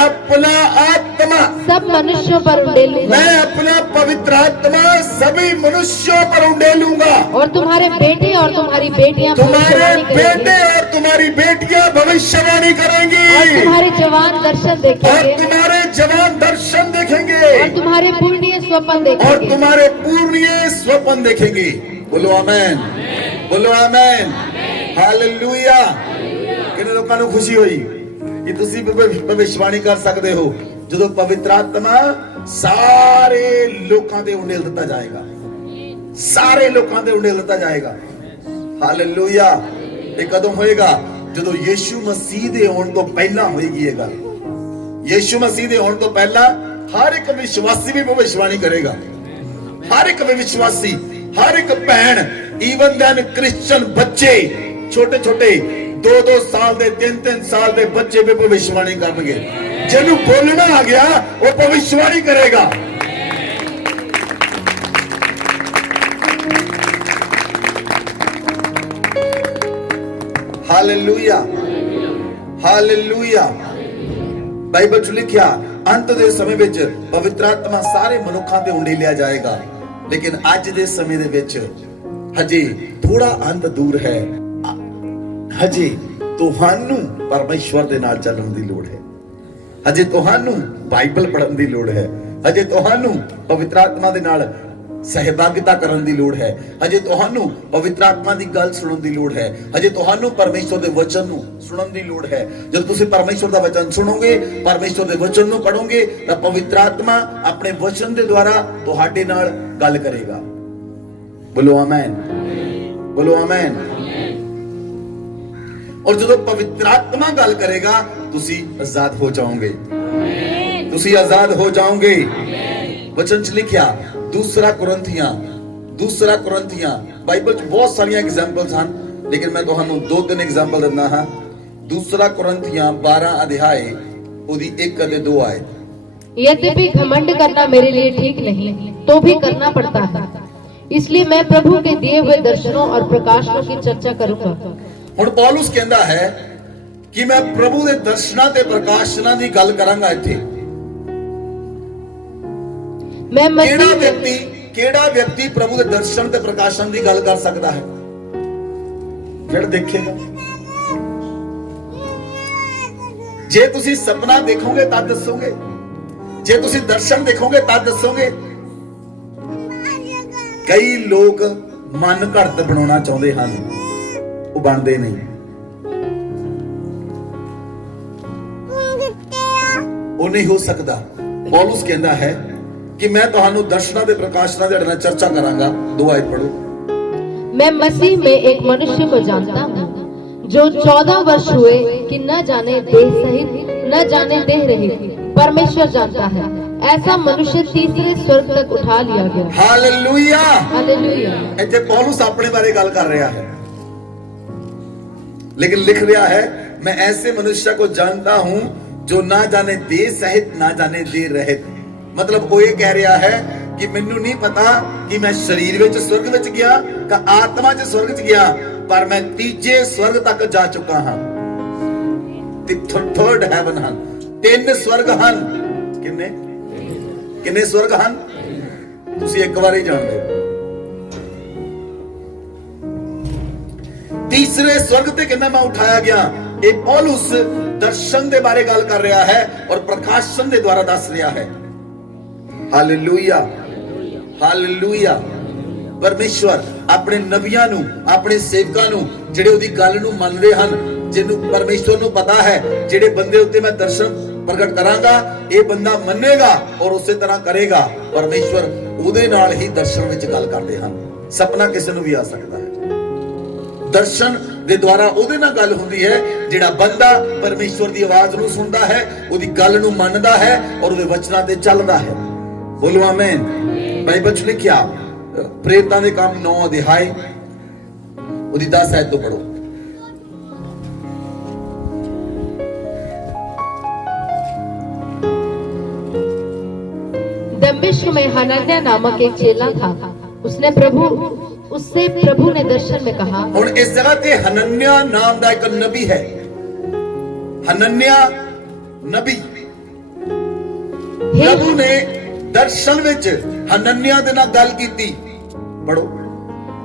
अपना आत्मा सब मनुष्यों पर उंडेलूंगा, मैं अपना पवित्र आत्मा सभी मनुष्यों पर उंडेलूंगा, और तुम्हारे बेटे और तुम्हारी बेटियां तुम्हारे भविष्यवाणी बेटे करेंगे, और तुम्हारी बेटियां भविष्यवाणी करेंगी, और तुम्हारे जवान दर्शन और देखेंगे, तुम्हारे जवान दर्शन देखेंगे, और तुम्हारे पूर्णीय स्वप्न और देखेंगे। तुम्हारे पूर्णीय स्वप्न देखेंगे। बोलो आमेन, बोलो आमेन, हालेलुया। किन्ने लोकां ਨੂੰ ਖੁਸ਼ੀ ਹੋਈ ਕਿ ਤੁਸੀਂ ਭਵਿੱਖਬਾਣੀ ਕਰ ਸਕਦੇ ਹੋ ਜਦੋਂ ਪਵਿੱਤਰ ਆਤਮਾ ਸਾਰੇ ਲੋਕਾਂ ਤੇ ਉੰਡੇਲ ਦਿੱਤਾ ਜਾਏਗਾ, ਸਾਰੇ ਲੋਕਾਂ ਤੇ ਉੰਡੇਲ ਦਿੱਤਾ ਜਾਏਗਾ। ਹਾਲੇਲੂਇਆ। ਇਹ ਕਦੋਂ ਹੋਏਗਾ? ਜਦੋਂ ਯੀਸ਼ੂ ਮਸੀਹ ਦੇ ਆਉਣ ਤੋਂ ਪਹਿਲਾਂ ਹੋਏਗੀ ਇਹ ਗੱਲ। ਯੀਸ਼ੂ ਮਸੀਹ ਦੇ ਆਉਣ ਤੋਂ ਪਹਿਲਾਂ ਹਰ ਇੱਕ ਵਿਸ਼ਵਾਸੀ ਵੀ ਭਵਿੱਖਬਾਣੀ ਕਰੇਗਾ, ਹਰ ਇੱਕ ਵਿਸ਼ਵਾਸੀ, ਹਰ ਇੱਕ ਭੈਣ, ਈਵਨ ਦੈਨ ਕ੍ਰਿਸਚੀਅਨ ਬੱਚੇ, ਛੋਟੇ ਛੋਟੇ 2-2 ਸਾਲ ਦੇ 3-3 ਸਾਲ ਦੇ ਬੱਚੇ ਵੀ ਭਵਿੱਖਬਾਣੀ ਕਰਨਗੇ। ਜਿਹਨੂੰ ਬੋਲਣਾ ਆ ਗਿਆ ਉਹ ਭਵਿੱਖਬਾਣੀ ਕਰੇਗਾ। Hallelujah, hallelujah. ਬਾਈਬਲ 'ਚ ਲਿਖਿਆ ਅੰਤ ਦੇ ਸਮੇਂ ਵਿੱਚ ਪਵਿੱਤਰ ਆਤਮਾ ਸਾਰੇ ਮਨੁੱਖਾਂ ਤੇ ਉੰਡੇਲਿਆ ਜਾਏਗਾ। ਲੇਕਿਨ ਅੱਜ ਦੇ ਸਮੇਂ ਦੇ ਵਿੱਚ ਹਜੇ ਥੋੜਾ ਅੰਤ ਦੂਰ ਹੈ। ਹਜੇ ਤੁਹਾਨੂੰ ਪਰਮੇਸ਼ਵਰ ਦੇ ਨਾਲ ਚੱਲਣ ਦੀ ਲੋੜ ਹੈ। ਹਜੇ ਤੁਹਾਨੂੰ ਬਾਈਬਲ ਪੜ੍ਹਨ ਦੀ ਲੋੜ ਹੈ। ਹਜੇ ਤੁਹਾਨੂੰ ਪਵਿੱਤਰ ਆਤਮਾ ਦੇ ਨਾਲ ਸਹਿਭਾਗਿਤਾ ਕਰਨ ਦੀ ਲੋੜ ਹੈ। ਹਜੇ ਤੁਹਾਨੂੰ ਪਵਿੱਤਰ ਆਤਮਾ ਦੀ ਗੱਲ ਸੁਣਨ ਦੀ ਲੋੜ ਹੈ। ਹਜੇ ਤੁਹਾਨੂੰ ਪਰਮੇਸ਼ਵਰ ਦੇ ਵਚਨ ਨੂੰ ਸੁਣਨ ਦੀ ਲੋੜ ਹੈ। ਜਦੋਂ ਤੁਸੀਂ ਪਰਮੇਸ਼ਵਰ ਦਾ ਵਚਨ ਸੁਣੋਗੇ, ਪਰਮੇਸ਼ਵਰ ਦੇ ਵਚਨ ਨੂੰ ਪੜੋਗੇ, ਤਾਂ ਪਵਿੱਤਰ ਆਤਮਾ ਆਪਣੇ ਵਚਨ ਦੇ ਦੁਆਰਾ ਤੁਹਾਡੇ ਨਾਲ ਗੱਲ ਕਰੇਗਾ। ਬੋਲੋ ਆਮੇਨ, ਬੋਲੋ ਆਮੇਨ। ਔਰ ਜਦੋਂ ਪਵਿੱਤਰ ਆਤਮਾ ਗੱਲ ਕਰੇਗਾ ਤੁਸੀਂ ਆਜ਼ਾਦ ਹੋ ਜਾਓਗੇ, ਤੁਸੀਂ ਆਜ਼ਾਦ ਹੋ ਜਾਓਗੇ। ਵਚਨ 'ਚ ਲਿਖਿਆ 2 ਕੁਰਿੰਥੀਆਂ ਬਾਈਬਲ 'ਚ ਬਹੁਤ ਸਾਰੀਆਂ ਐਗਜ਼ਾਮਪਲਸ ਹਨ, ਲੇਕਿਨ ਮੈਂ ਤੁਹਾਨੂੰ 2-3 ਐਗਜ਼ਾਮਪਲ ਦਿੰਦਾ ਹਾਂ। 2 ਕੁਰਿੰਥੀਆਂ 12 ਅਧਿਆਏ ਉਹਦੀ 1 ਅਤੇ 2 ਆਇਤ। यद्यपि घमंड करना मेरे लिए ठीक नहीं, तो भी करना पड़ता है, इसलिए मैं प्रभु के दिए हुए दर्शनों और प्रकाशनों की चर्चा करूंगा। ਹੁਣ ਪੌਲੁਸ ਕਹਿੰਦਾ ਹੈ ਕਿ ਮੈਂ ਪ੍ਰਭੂ ਦੇ ਦਰਸ਼ਨਾਂ ਤੇ ਪ੍ਰਕਾਸ਼ਨਾਂ ਦੀ ਗੱਲ ਕਰਾਂਗਾ। ਇੱਥੇ मैं मसीह ਕਿਹੜਾ ਵਿਅਕਤੀ ਪ੍ਰਭੂ ਦੇ ਦਰਸ਼ਨ ਤੇ ਪ੍ਰਕਾਸ਼ਨ ਦੀ ਗੱਲ ਕਰ ਸਕਦਾ ਹੈ? ਜਿਹੜਾ ਦੇਖੇਗਾ। ਜੇ ਤੁਸੀਂ ਸੁਪਨਾ ਦੇਖੋਗੇ ਤਾਂ ਦੱਸੋਗੇ, ਜੇ ਤੁਸੀਂ ਦਰਸ਼ਨ ਦੇਖੋਗੇ ਤਾਂ ਦੱਸੋਗੇ। ਕਈ ਲੋਕ ਮਨ ਘੜਤ ਬਣਾਉਣਾ ਚਾਹੁੰਦੇ ਹਨ, ਉਹ ਬਣਦੇ ਨਹੀਂ। ਉਹ ਨਹੀਂ ਹੋ ਸਕਦਾ। ਪੌਲੁਸ ਕਹਿੰਦਾ ਹੈ ਕਿ मैं ਤੁਹਾਨੂੰ ਦਰਸ਼ਨਾਂ ਦੇ ਪ੍ਰਕਾਸ਼ਨਾਂ ਦੇ ਨਾਲ ਚਰਚਾ ਕਰਾਂਗਾ। 2 ਆਇਤ पढ़ो। मैं मसीह में एक मनुष्य को जानता हूँ जो 14 वर्ष हुए कि न जाने देह सहित न जाने दे रही, परमेश्वर जानता है। ऐसा मनुष्य तीसरे स्वर्ग तक उठा लिया गया। हालेलुया। हालेलुया। ਇੱਥੇ ਪੌਲੁਸ ਆਪਣੇ ਬਾਰੇ ਗੱਲ ਕਰ ਰਿਹਾ है, लेकिन लिख रहा है मैं ऐसे मनुष्य को जानता हूं जो ना जाने दे सहित ना जाने दे रहित। मतलब वो ये कह रहा है कि मैनू नहीं पता कि मैं शरीर विच स्वर्ग विच गया कि आत्मा च स्वर्ग च गया, पर मैं तीजे स्वर्ग तक जा चुका हां। थर्ड हेवन हन, 3 स्वर्ग हन। किन्ने किन्ने स्वर्ग हन तुसी एक बार ही जान लो। तीसरे स्वर्ग ते कहना मैं उठाया गया। ये पौलुस दर्शन दे बारे गल कर रहा है और प्रकाशन दे द्वारा दस रहा है। Hallelujah, hallelujah. परमेश्वर अपने नबियां नू, अपने सेवकां नू जेड़े ओदी गल नू मनदे हन, जिन्नू परमेश्वर नू पता है जेड़े बंदे उत्ते मैं दर्शन प्रगट करांगा, ये बंदा मन्नेगा और उसे तरह करेगा, परमेश्वर उहदे नाल ही दर्शन विच गल करदे हन। सपना किसे नू भी आ सकदा है, दर्शन दे द्वारा ओदे नाल गल हुंदी है जेड़ा बंदा परमेश्वर दी आवाज नू सुनदा है, ओदी गल नू मनदा है और ओदे वचनां ते चलदा है। बोलो आमीन। बाइबल च लिखिया प्रेरितां दे काम 9 अध्याय ओदी 10 आयत तो पढ़ो। दमिश्क में हनन्याह नामक एक चेला था। उससे प्रभु ने दर्शन में कहा। और इस जगह ते हनन्याह नाम दा एक नबी है। हनन्याह नबी, प्रभु ने दर्शन विच हनन्याह दे नाल गल कीती। पढ़ो।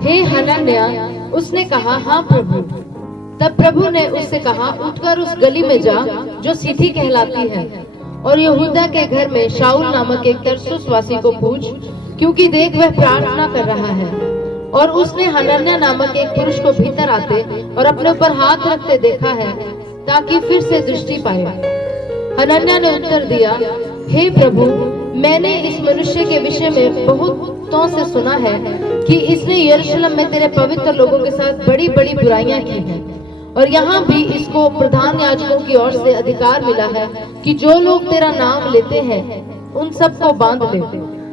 हे हनन्याह, उसने कहा हाँ प्रभु। तब प्रभु ने उससे कहा उठकर उस गली में जा जो सीधी कहलाती है और यहूदा के घर में शाऊल नामक एक तरसुस वासी को पूछ, क्योंकि देख वह प्रार्थना कर रहा है। और उसने हनन्याह नामक एक पुरुष को भीतर आते और अपने ऊपर हाथ रखते देखा है ताकि फिर से दृष्टि पाए। हनन्याह ने उत्तर दिया, हे प्रभु, मैंने इस मनुष्य के विषय में बहुतों से सुना है कि इसने यरूशलेम में तेरे पवित्र लोगों के साथ बड़ी बड़ी बुराइयां की हैं, और यहाँ भी इसको प्रधान याजकों की ओर से अधिकार मिला है कि जो लोग तेरा नाम लेते हैं उन सबको बांध ले।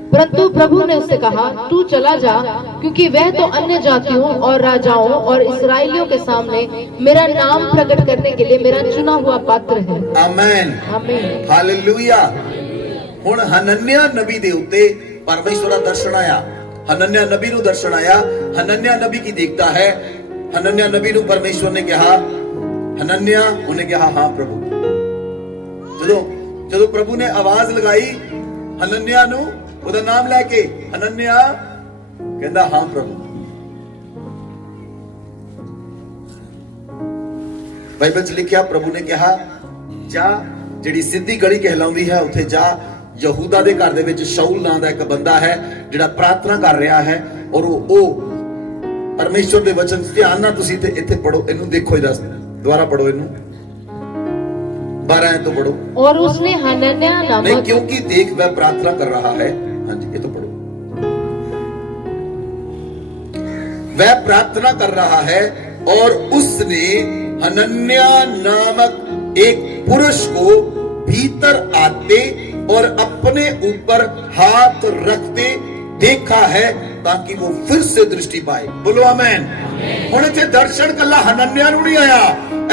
परंतु प्रभु ने उससे कहा, तू चला जा, क्योंकि वह तो अन्य जातियों और राजाओं और इस्राएलियों के सामने मेरा नाम प्रकट करने के लिए मेरा चुना हुआ पात्र है। आमीन, आमीन, हालेलुया। हुण हनन्याह नबी दे उत्ते परमेश्वर दा दर्शन आया। हनन्याह नबी नू दर्शन आया। हनन्याह नबी की देखता है। हनन्याह नबी नू परमेश्वर ने कहा, हनन्याह, उन्हें कहा हाँ प्रभु। जदों प्रभु ने आवाज लगाई हनन्याह नू, ਉਹਦਾ ਨਾਮ ਲੈ ਕੇ, ਹਨन्याह ਕਹਿੰਦਾ ਹਾਂ ਪ੍ਰਭੂ। ਬਾਈਬਲ 'ਚ ਲਿਖਿਆ ਪ੍ਰਭੂ ਨੇ ਕਿਹਾ ਜਾ, ਜਿਹੜੀ ਸਿੱਧੀ ਗਲੀ ਕਹਿਲਾਉਂਦੀ ਹੈ ਉੱਥੇ ਜਾ। ਯਹੂਦਾ ਦੇ ਘਰ ਦੇ ਵਿੱਚ ਸ਼ਾਊਲ ਨਾਂ ਦਾ ਇੱਕ ਬੰਦਾ ਹੈ ਜਿਹੜਾ ਪ੍ਰਾਰਥਨਾ ਕਰ ਰਿਹਾ ਹੈ ਔਰ ਉਹ ਪਰਮੇਸ਼ਵਰ ਦੇ ਵਚਨ ਧਿਆਨ ਨਾਲ ਤੁਸੀਂ ਤੇ ਇੱਥੇ ਪੜੋ, ਇਹਨੂੰ ਦੇਖੋ, ਇਹਦਾ ਦੁਬਾਰਾ ਪੜੋ, ਇਹਨੂੰ 12 तो पढ़ो। और उसने हनन्याह नामक, नहीं, क्योंकि देख वह प्रार्थना कर रहा है। हाँ जी, ये तो पढ़ो। वह प्रार्थना कर रहा है और उसने हनन्याह नामक एक पुरुष को भीतर आते और अपने ऊपर हाथ रखते देखा है ताकि वो फिर से दृष्टि पाए। बोलो आमीन। हुण इत्थे दर्शन कल्ला हनन्याह नूं नहीं आया,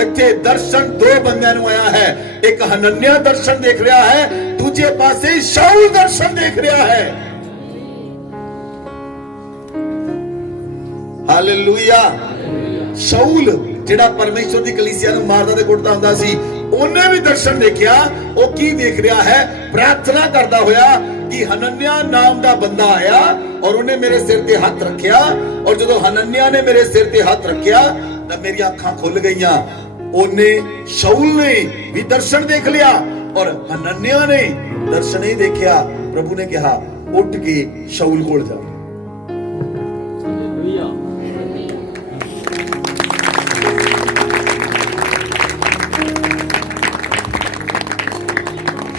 इत्थे दर्शन 2 बंदियां नूं आया है। एक हनन्याह दर्शन देख रहा है, दूजे पासे शाऊल दर्शन देख रहा है। हालेलुया। शाऊल ਜਿਹੜਾ ਪਰਮੇਸ਼ਵਰ ਦੀ ਕਲੀਸਿਆ ਨੂੰ ਮਾਰਦਾ ਤੇ ਕੁੱਟਦਾ ਹੁੰਦਾ ਸੀ, ਉਹਨੇ ਵੀ ਦਰਸ਼ਨ ਦੇਖਿਆ। ਉਹ ਕੀ ਦੇਖ ਰਿਹਾ ਹੈ? ਪ੍ਰਾਰਥਨਾ ਕਰਦਾ ਹੋਇਆ ਕਿ ਹਨन्याह ਨਾਮ ਦਾ ਬੰਦਾ ਆਇਆ ਔਰ ਉਹਨੇ ਮੇਰੇ ਸਿਰ ਤੇ ਹੱਥ ਰੱਖਿਆ, ਔਰ ਜਦੋਂ ਹਨन्याह ਨੇ ਮੇਰੇ ਸਿਰ ਤੇ ਹੱਥ ਰੱਖਿਆ ਤਾਂ ਮੇਰੀਆਂ ਅੱਖਾਂ ਖੁੱਲ ਗਈਆਂ। ਉਹਨੇ, ਸ਼ਾਊਲ ਨੇ ਵੀ ਦਰਸ਼ਨ ਦੇਖ ਲਿਆ ਔਰ ਹਨन्याह ਨੇ ਦਰਸ਼ਨ ਨਹੀਂ ਦੇਖਿਆ। ਪ੍ਰਭੂ ਨੇ ਕਿਹਾ ਉੱਠ ਕੇ ਸ਼ਾਊਲ ਕੋਲ ਜਾ।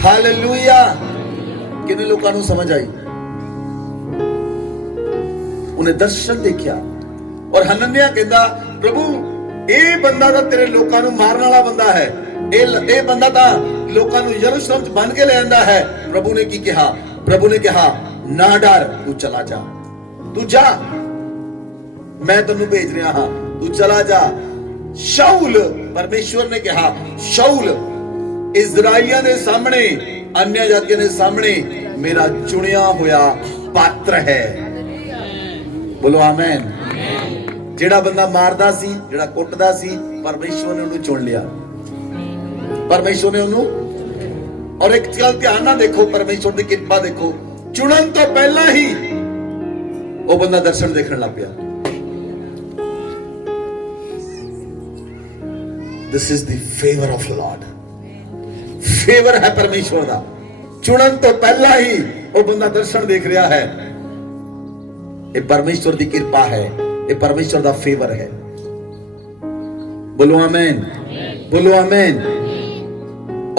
हालेलुया। कितने लोगों को समझ आई? उन्हें दर्शन देखा और हनन्याह कहता, प्रभु ये बंदा तो तेरे लोगों को मारने वाला बंदा है, ਇਹ ਬੰਦਾ ਤਾਂ ਲੋਕਾਂ ਨੂੰ ਯਰੂਸ਼ਲਮ ਚ ਬੰਨ ਕੇ ਲੈ ਆਂਦਾ ਹੈ। ਪ੍ਰਭੂ ਨੇ ਕੀ ਕਿਹਾ? ਪ੍ਰਭੂ ਨੇ ਕਿਹਾ ਨਾ ਡਰ, ਤੂੰ ਚਲਾ ਜਾ, ਤੂੰ ਜਾ, ਮੈਂ ਤੈਨੂੰ ਭੇਜ ਰਿਹਾ ਹਾਂ, ਤੂੰ ਚਲਾ ਜਾ। ਸ਼ਾਉਲ, ਪਰਮੇਸ਼ਵਰ ਨੇ ਕਿਹਾ ਸ਼ਾਉਲ ਇਜ਼ਰਾਈਲੀਆਂ ਦੇ ਸਾਹਮਣੇ, अन्य जातियों के सामने मेरा चुनिया होया पात्र है। बोलो आमेन। जेड़ा बंदा मारदा सी, जेड़ा कुटदा सी, परमेश्वर ने उन्हें चुन लिया, परमेश्वर ने उन्हें। और एक गल ध्यान ना देखो, परमेश्वर की कृपा देखो, चुनन तो पहला ही वो बंदा दर्शन देखने लग गया। This is the favour of Lord. Favour है परमेश्वर का। चुनन तो पहला ही वो बंदा दर्शन देख रहा है। ये परमेश्वर की कृपा है, ये परमेश्वर का फेवर है। बोलो आमेन, बोलो आमेन।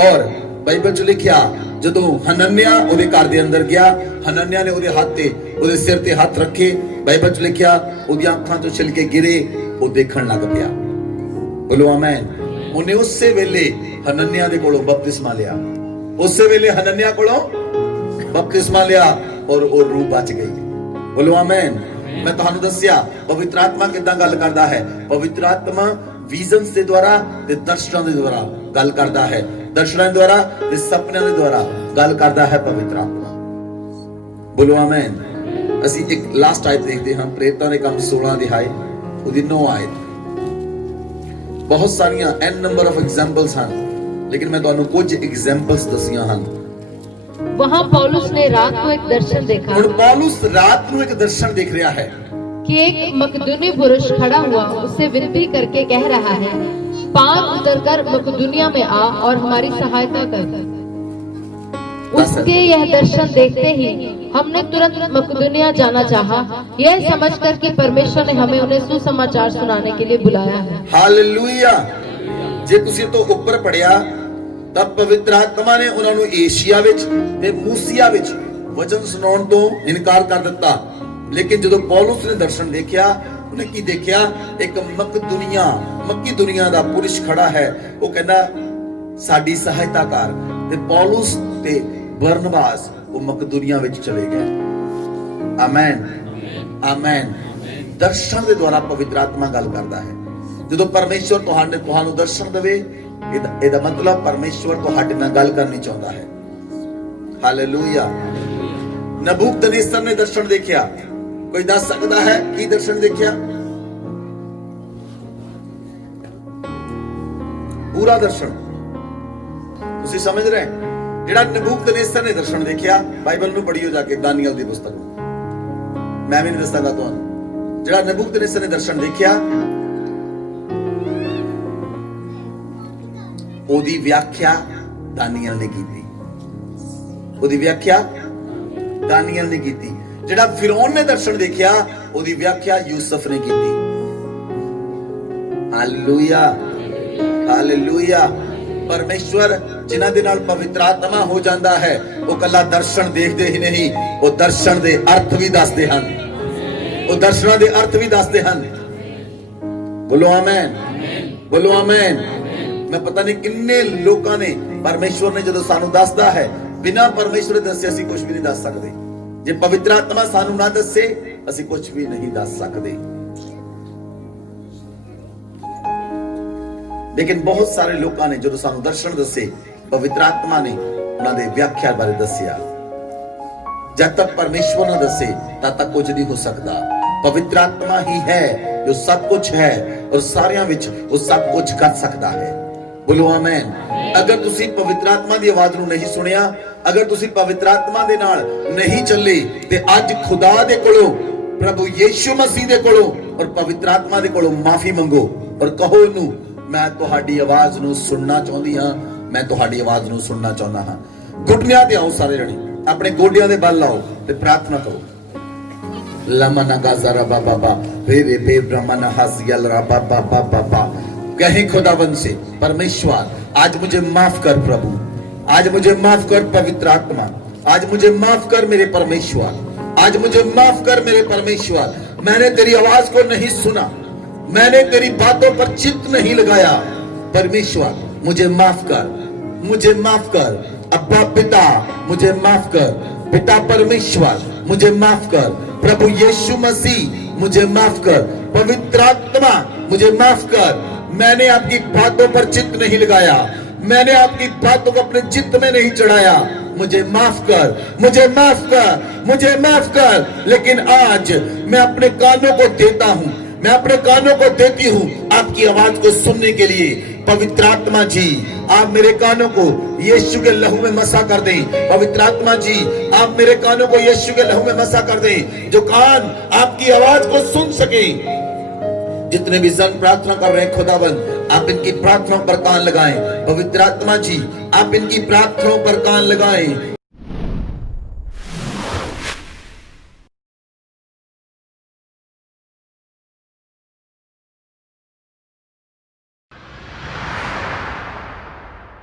और बाइबल च लिखिया जदों हनन्या ओदे घर दे अंदर गया, हनन्या ने ओदे हाथ ते, ओदे सिर ते हाथ रखे, बाइबल च लिखिया ओदी आंखां चों छिलके गिरे, वो देखण लग पिया। बोलो आमेन। उन्हें उससे वेले हनन्या दे कोलों बपतिस्मा लिया, उससे वेले हनन्या कोलों बपतिस्मा लिया और वो रूह बच गई। बोलो आमेन। मैं तुहानू दस्सिया पवित्र आत्मा किदां गल करदा है। पवित्र आत्मा विजन्स दे द्वारा ते दर्शनां दे द्वारा गल करदा है, दर्शनां दे द्वारा ते सपनियां दे द्वारा गल करदा है पवित्र आत्मा। बोलो आमेन। ਅਸੀਂ एक लास्ट आयत देखते हैं, प्रेरितां दे काम 16 अध्याय ਉਹਦੀ 9 आयत। बहुत सारिया एन नंबर ऑफ एग्जांपल्स हैं, लेकिन मैं तुहानू कुछ एग्जांपल्स दसियां हैं। वहाँ पौलुस ने रात को एक दर्शन देखा। और पौलुस रात को एक दर्शन देख रहा है कि एक मकदूनी पुरुष खड़ा हुआ उससे विनती करके कह रहा है, पार उतरकर मकदूनिया में आ और हमारी सहायता कर। उसके यह दर्शन देखते ही हमने तुरंत मकदूनिया जाना चाहा, यह समझकर कि परमेश्वर ने हमें उन्हें सुसमाचार सुनाने के लिए बुलाया है। हालेलुया। जे तुसी तो ऊपर पढ़िया तब पवित्र आत्मा ने उन्हां नू एशिया विच ते मूसिया विच वचन सुनाउण तो इनकार कर दिता। लेकिन जदों पौलुस ने दर्शन देखिया, उन्हें की देखिया? एक मक्की दुनिया दा पुरुष खड़ा है, वो कहंदा साडी सहायता कर। ते पौलुस ते बरनबास वो मकदूनिया विच चले गए। आमेन, आमेन। दर्शन के द्वारा पवित्र आत्मा गल करता है। जदों परमेश्वर तुहानू दर्शन देवे, इहदा मतलब परमेश्वर तुहाडे नाल गल करनी चाहता है। हालेलुया। नबूकदनेस्सर ने दर्शन देखिया। कोई दस सकता है की दर्शन देखिया? पूरा दर्शन तुसी समझ रहे हैं? जेड़ा नबूकदनेस्सर ने दर्शन देखिया, बाइबल नू पढ़ियो जाके, दानियल दी पुस्तक नू, मैं भी नहीं दसांगा तुहानू। जेड़ा नबूकदनेस्सर ने दर्शन देखिया, ओदी व्याख्या दानियल ने कीती। ओदी व्याख्या दानियल ने कीती। जेड़ा फिरौन ने दर्शन देखिया, ओदी व्याख्या यूसुफ ने कीती। Hallelujah, hallelujah. परमेश्वर जिन्हां दे नाल पवित्र आत्मा हो जाता है, वो कला दर्शन देखते ही नहीं, वो दर्शन दे अर्थ भी दसदे हन, वो दर्शनां दे अर्थ भी दसदे हन। बोलो आमेन, बोलो आमेन। मैं पता नहीं किन्ने लोकां ने, परमेश्वर ने जदों सानू दसदा है, बिना परमेश्वर दे दस्से असीं कुछ भी नहीं दस सकदे। जे पवित्र आत्मा सानू ना दस्से, असीं कुछ भी नहीं दस सकदे। लेकिन बहुत सारे लोगों ने जो सानू दर्शन दसे, पवित्र आत्मा ने उन्होंने व्याख्या बारे दसिया। जब तक परमेश्वर ने दसे तब तक कुछ नहीं हो सकता। पवित्र आत्मा ही है जो सब कुछ है और सारियां विच वो सब कुछ कर सकता है। बोलो आमेन। अगर तुसी पवित्र आत्मा की आवाज नू नहीं सुनिया, अगर तुसी पवित्र आत्मा दे नाल नहीं चले, ते अज खुदा दे कोलों, प्रभु यीशु मसीह दे कोलों और पवित्र आत्मा दे कोलों माफी मंगो और कहो इनू, मैं तुहाडी आवाज नू सुनना चाहती हाँ, मैं तुहाडी आवाज नू सुनना चाहता हाँ। घुटनियां ते आओ सारे जने, अपने गोडियां दे बल लाओ ते प्रार्थना करो। लमना गाज़रा बाबा रे बे ब्रह्मना हसियल रा बाबा कहीं खुदावन से, परमेश्वर आज मुझे माफ कर प्रभु, आज मुझे माफ कर पवित्र आत्मा, आज मुझे माफ कर मेरे परमेश्वर, आज मुझे माफ कर मेरे परमेश्वर। मैंने तेरी आवाज को नहीं सुना, मैंने तेरी बातों पर चित्त नहीं लगाया। परमेश्वर मुझे माफ कर, मुझे माफ कर। अब्बा पिता मुझे माफ कर, पिता परमेश्वर मुझे माफ कर, प्रभु यीशु मसीह मुझे माफ कर, पवित्र आत्मा मुझे माफ कर। मैंने आपकी बातों पर चित्त नहीं लगाया, मैंने आपकी बातों को अपने चित्त में नहीं चढ़ाया। मुझे माफ कर, मुझे माफ कर, मुझे माफ कर। लेकिन आज मैं अपने कानों को देता हूं, मैं अपने कानों को देती हूं आपकी आवाज को सुनने के लिए। पवित्र आत्मा जी, आप मेरे कानों को यीशु के लहू में मसा कर दें। पवित्र आत्मा जी, आप मेरे कानों को यीशु के लहू में मसा कर दें, जो कान आपकी आवाज को सुन सके। जितने भी जन प्रार्थना कर रहे हैं खुदाबंद, आप इनकी प्रार्थनाओं पर कान लगाएं। पवित्र आत्मा जी, आप इनकी प्रार्थनाओं पर कान लगाएं।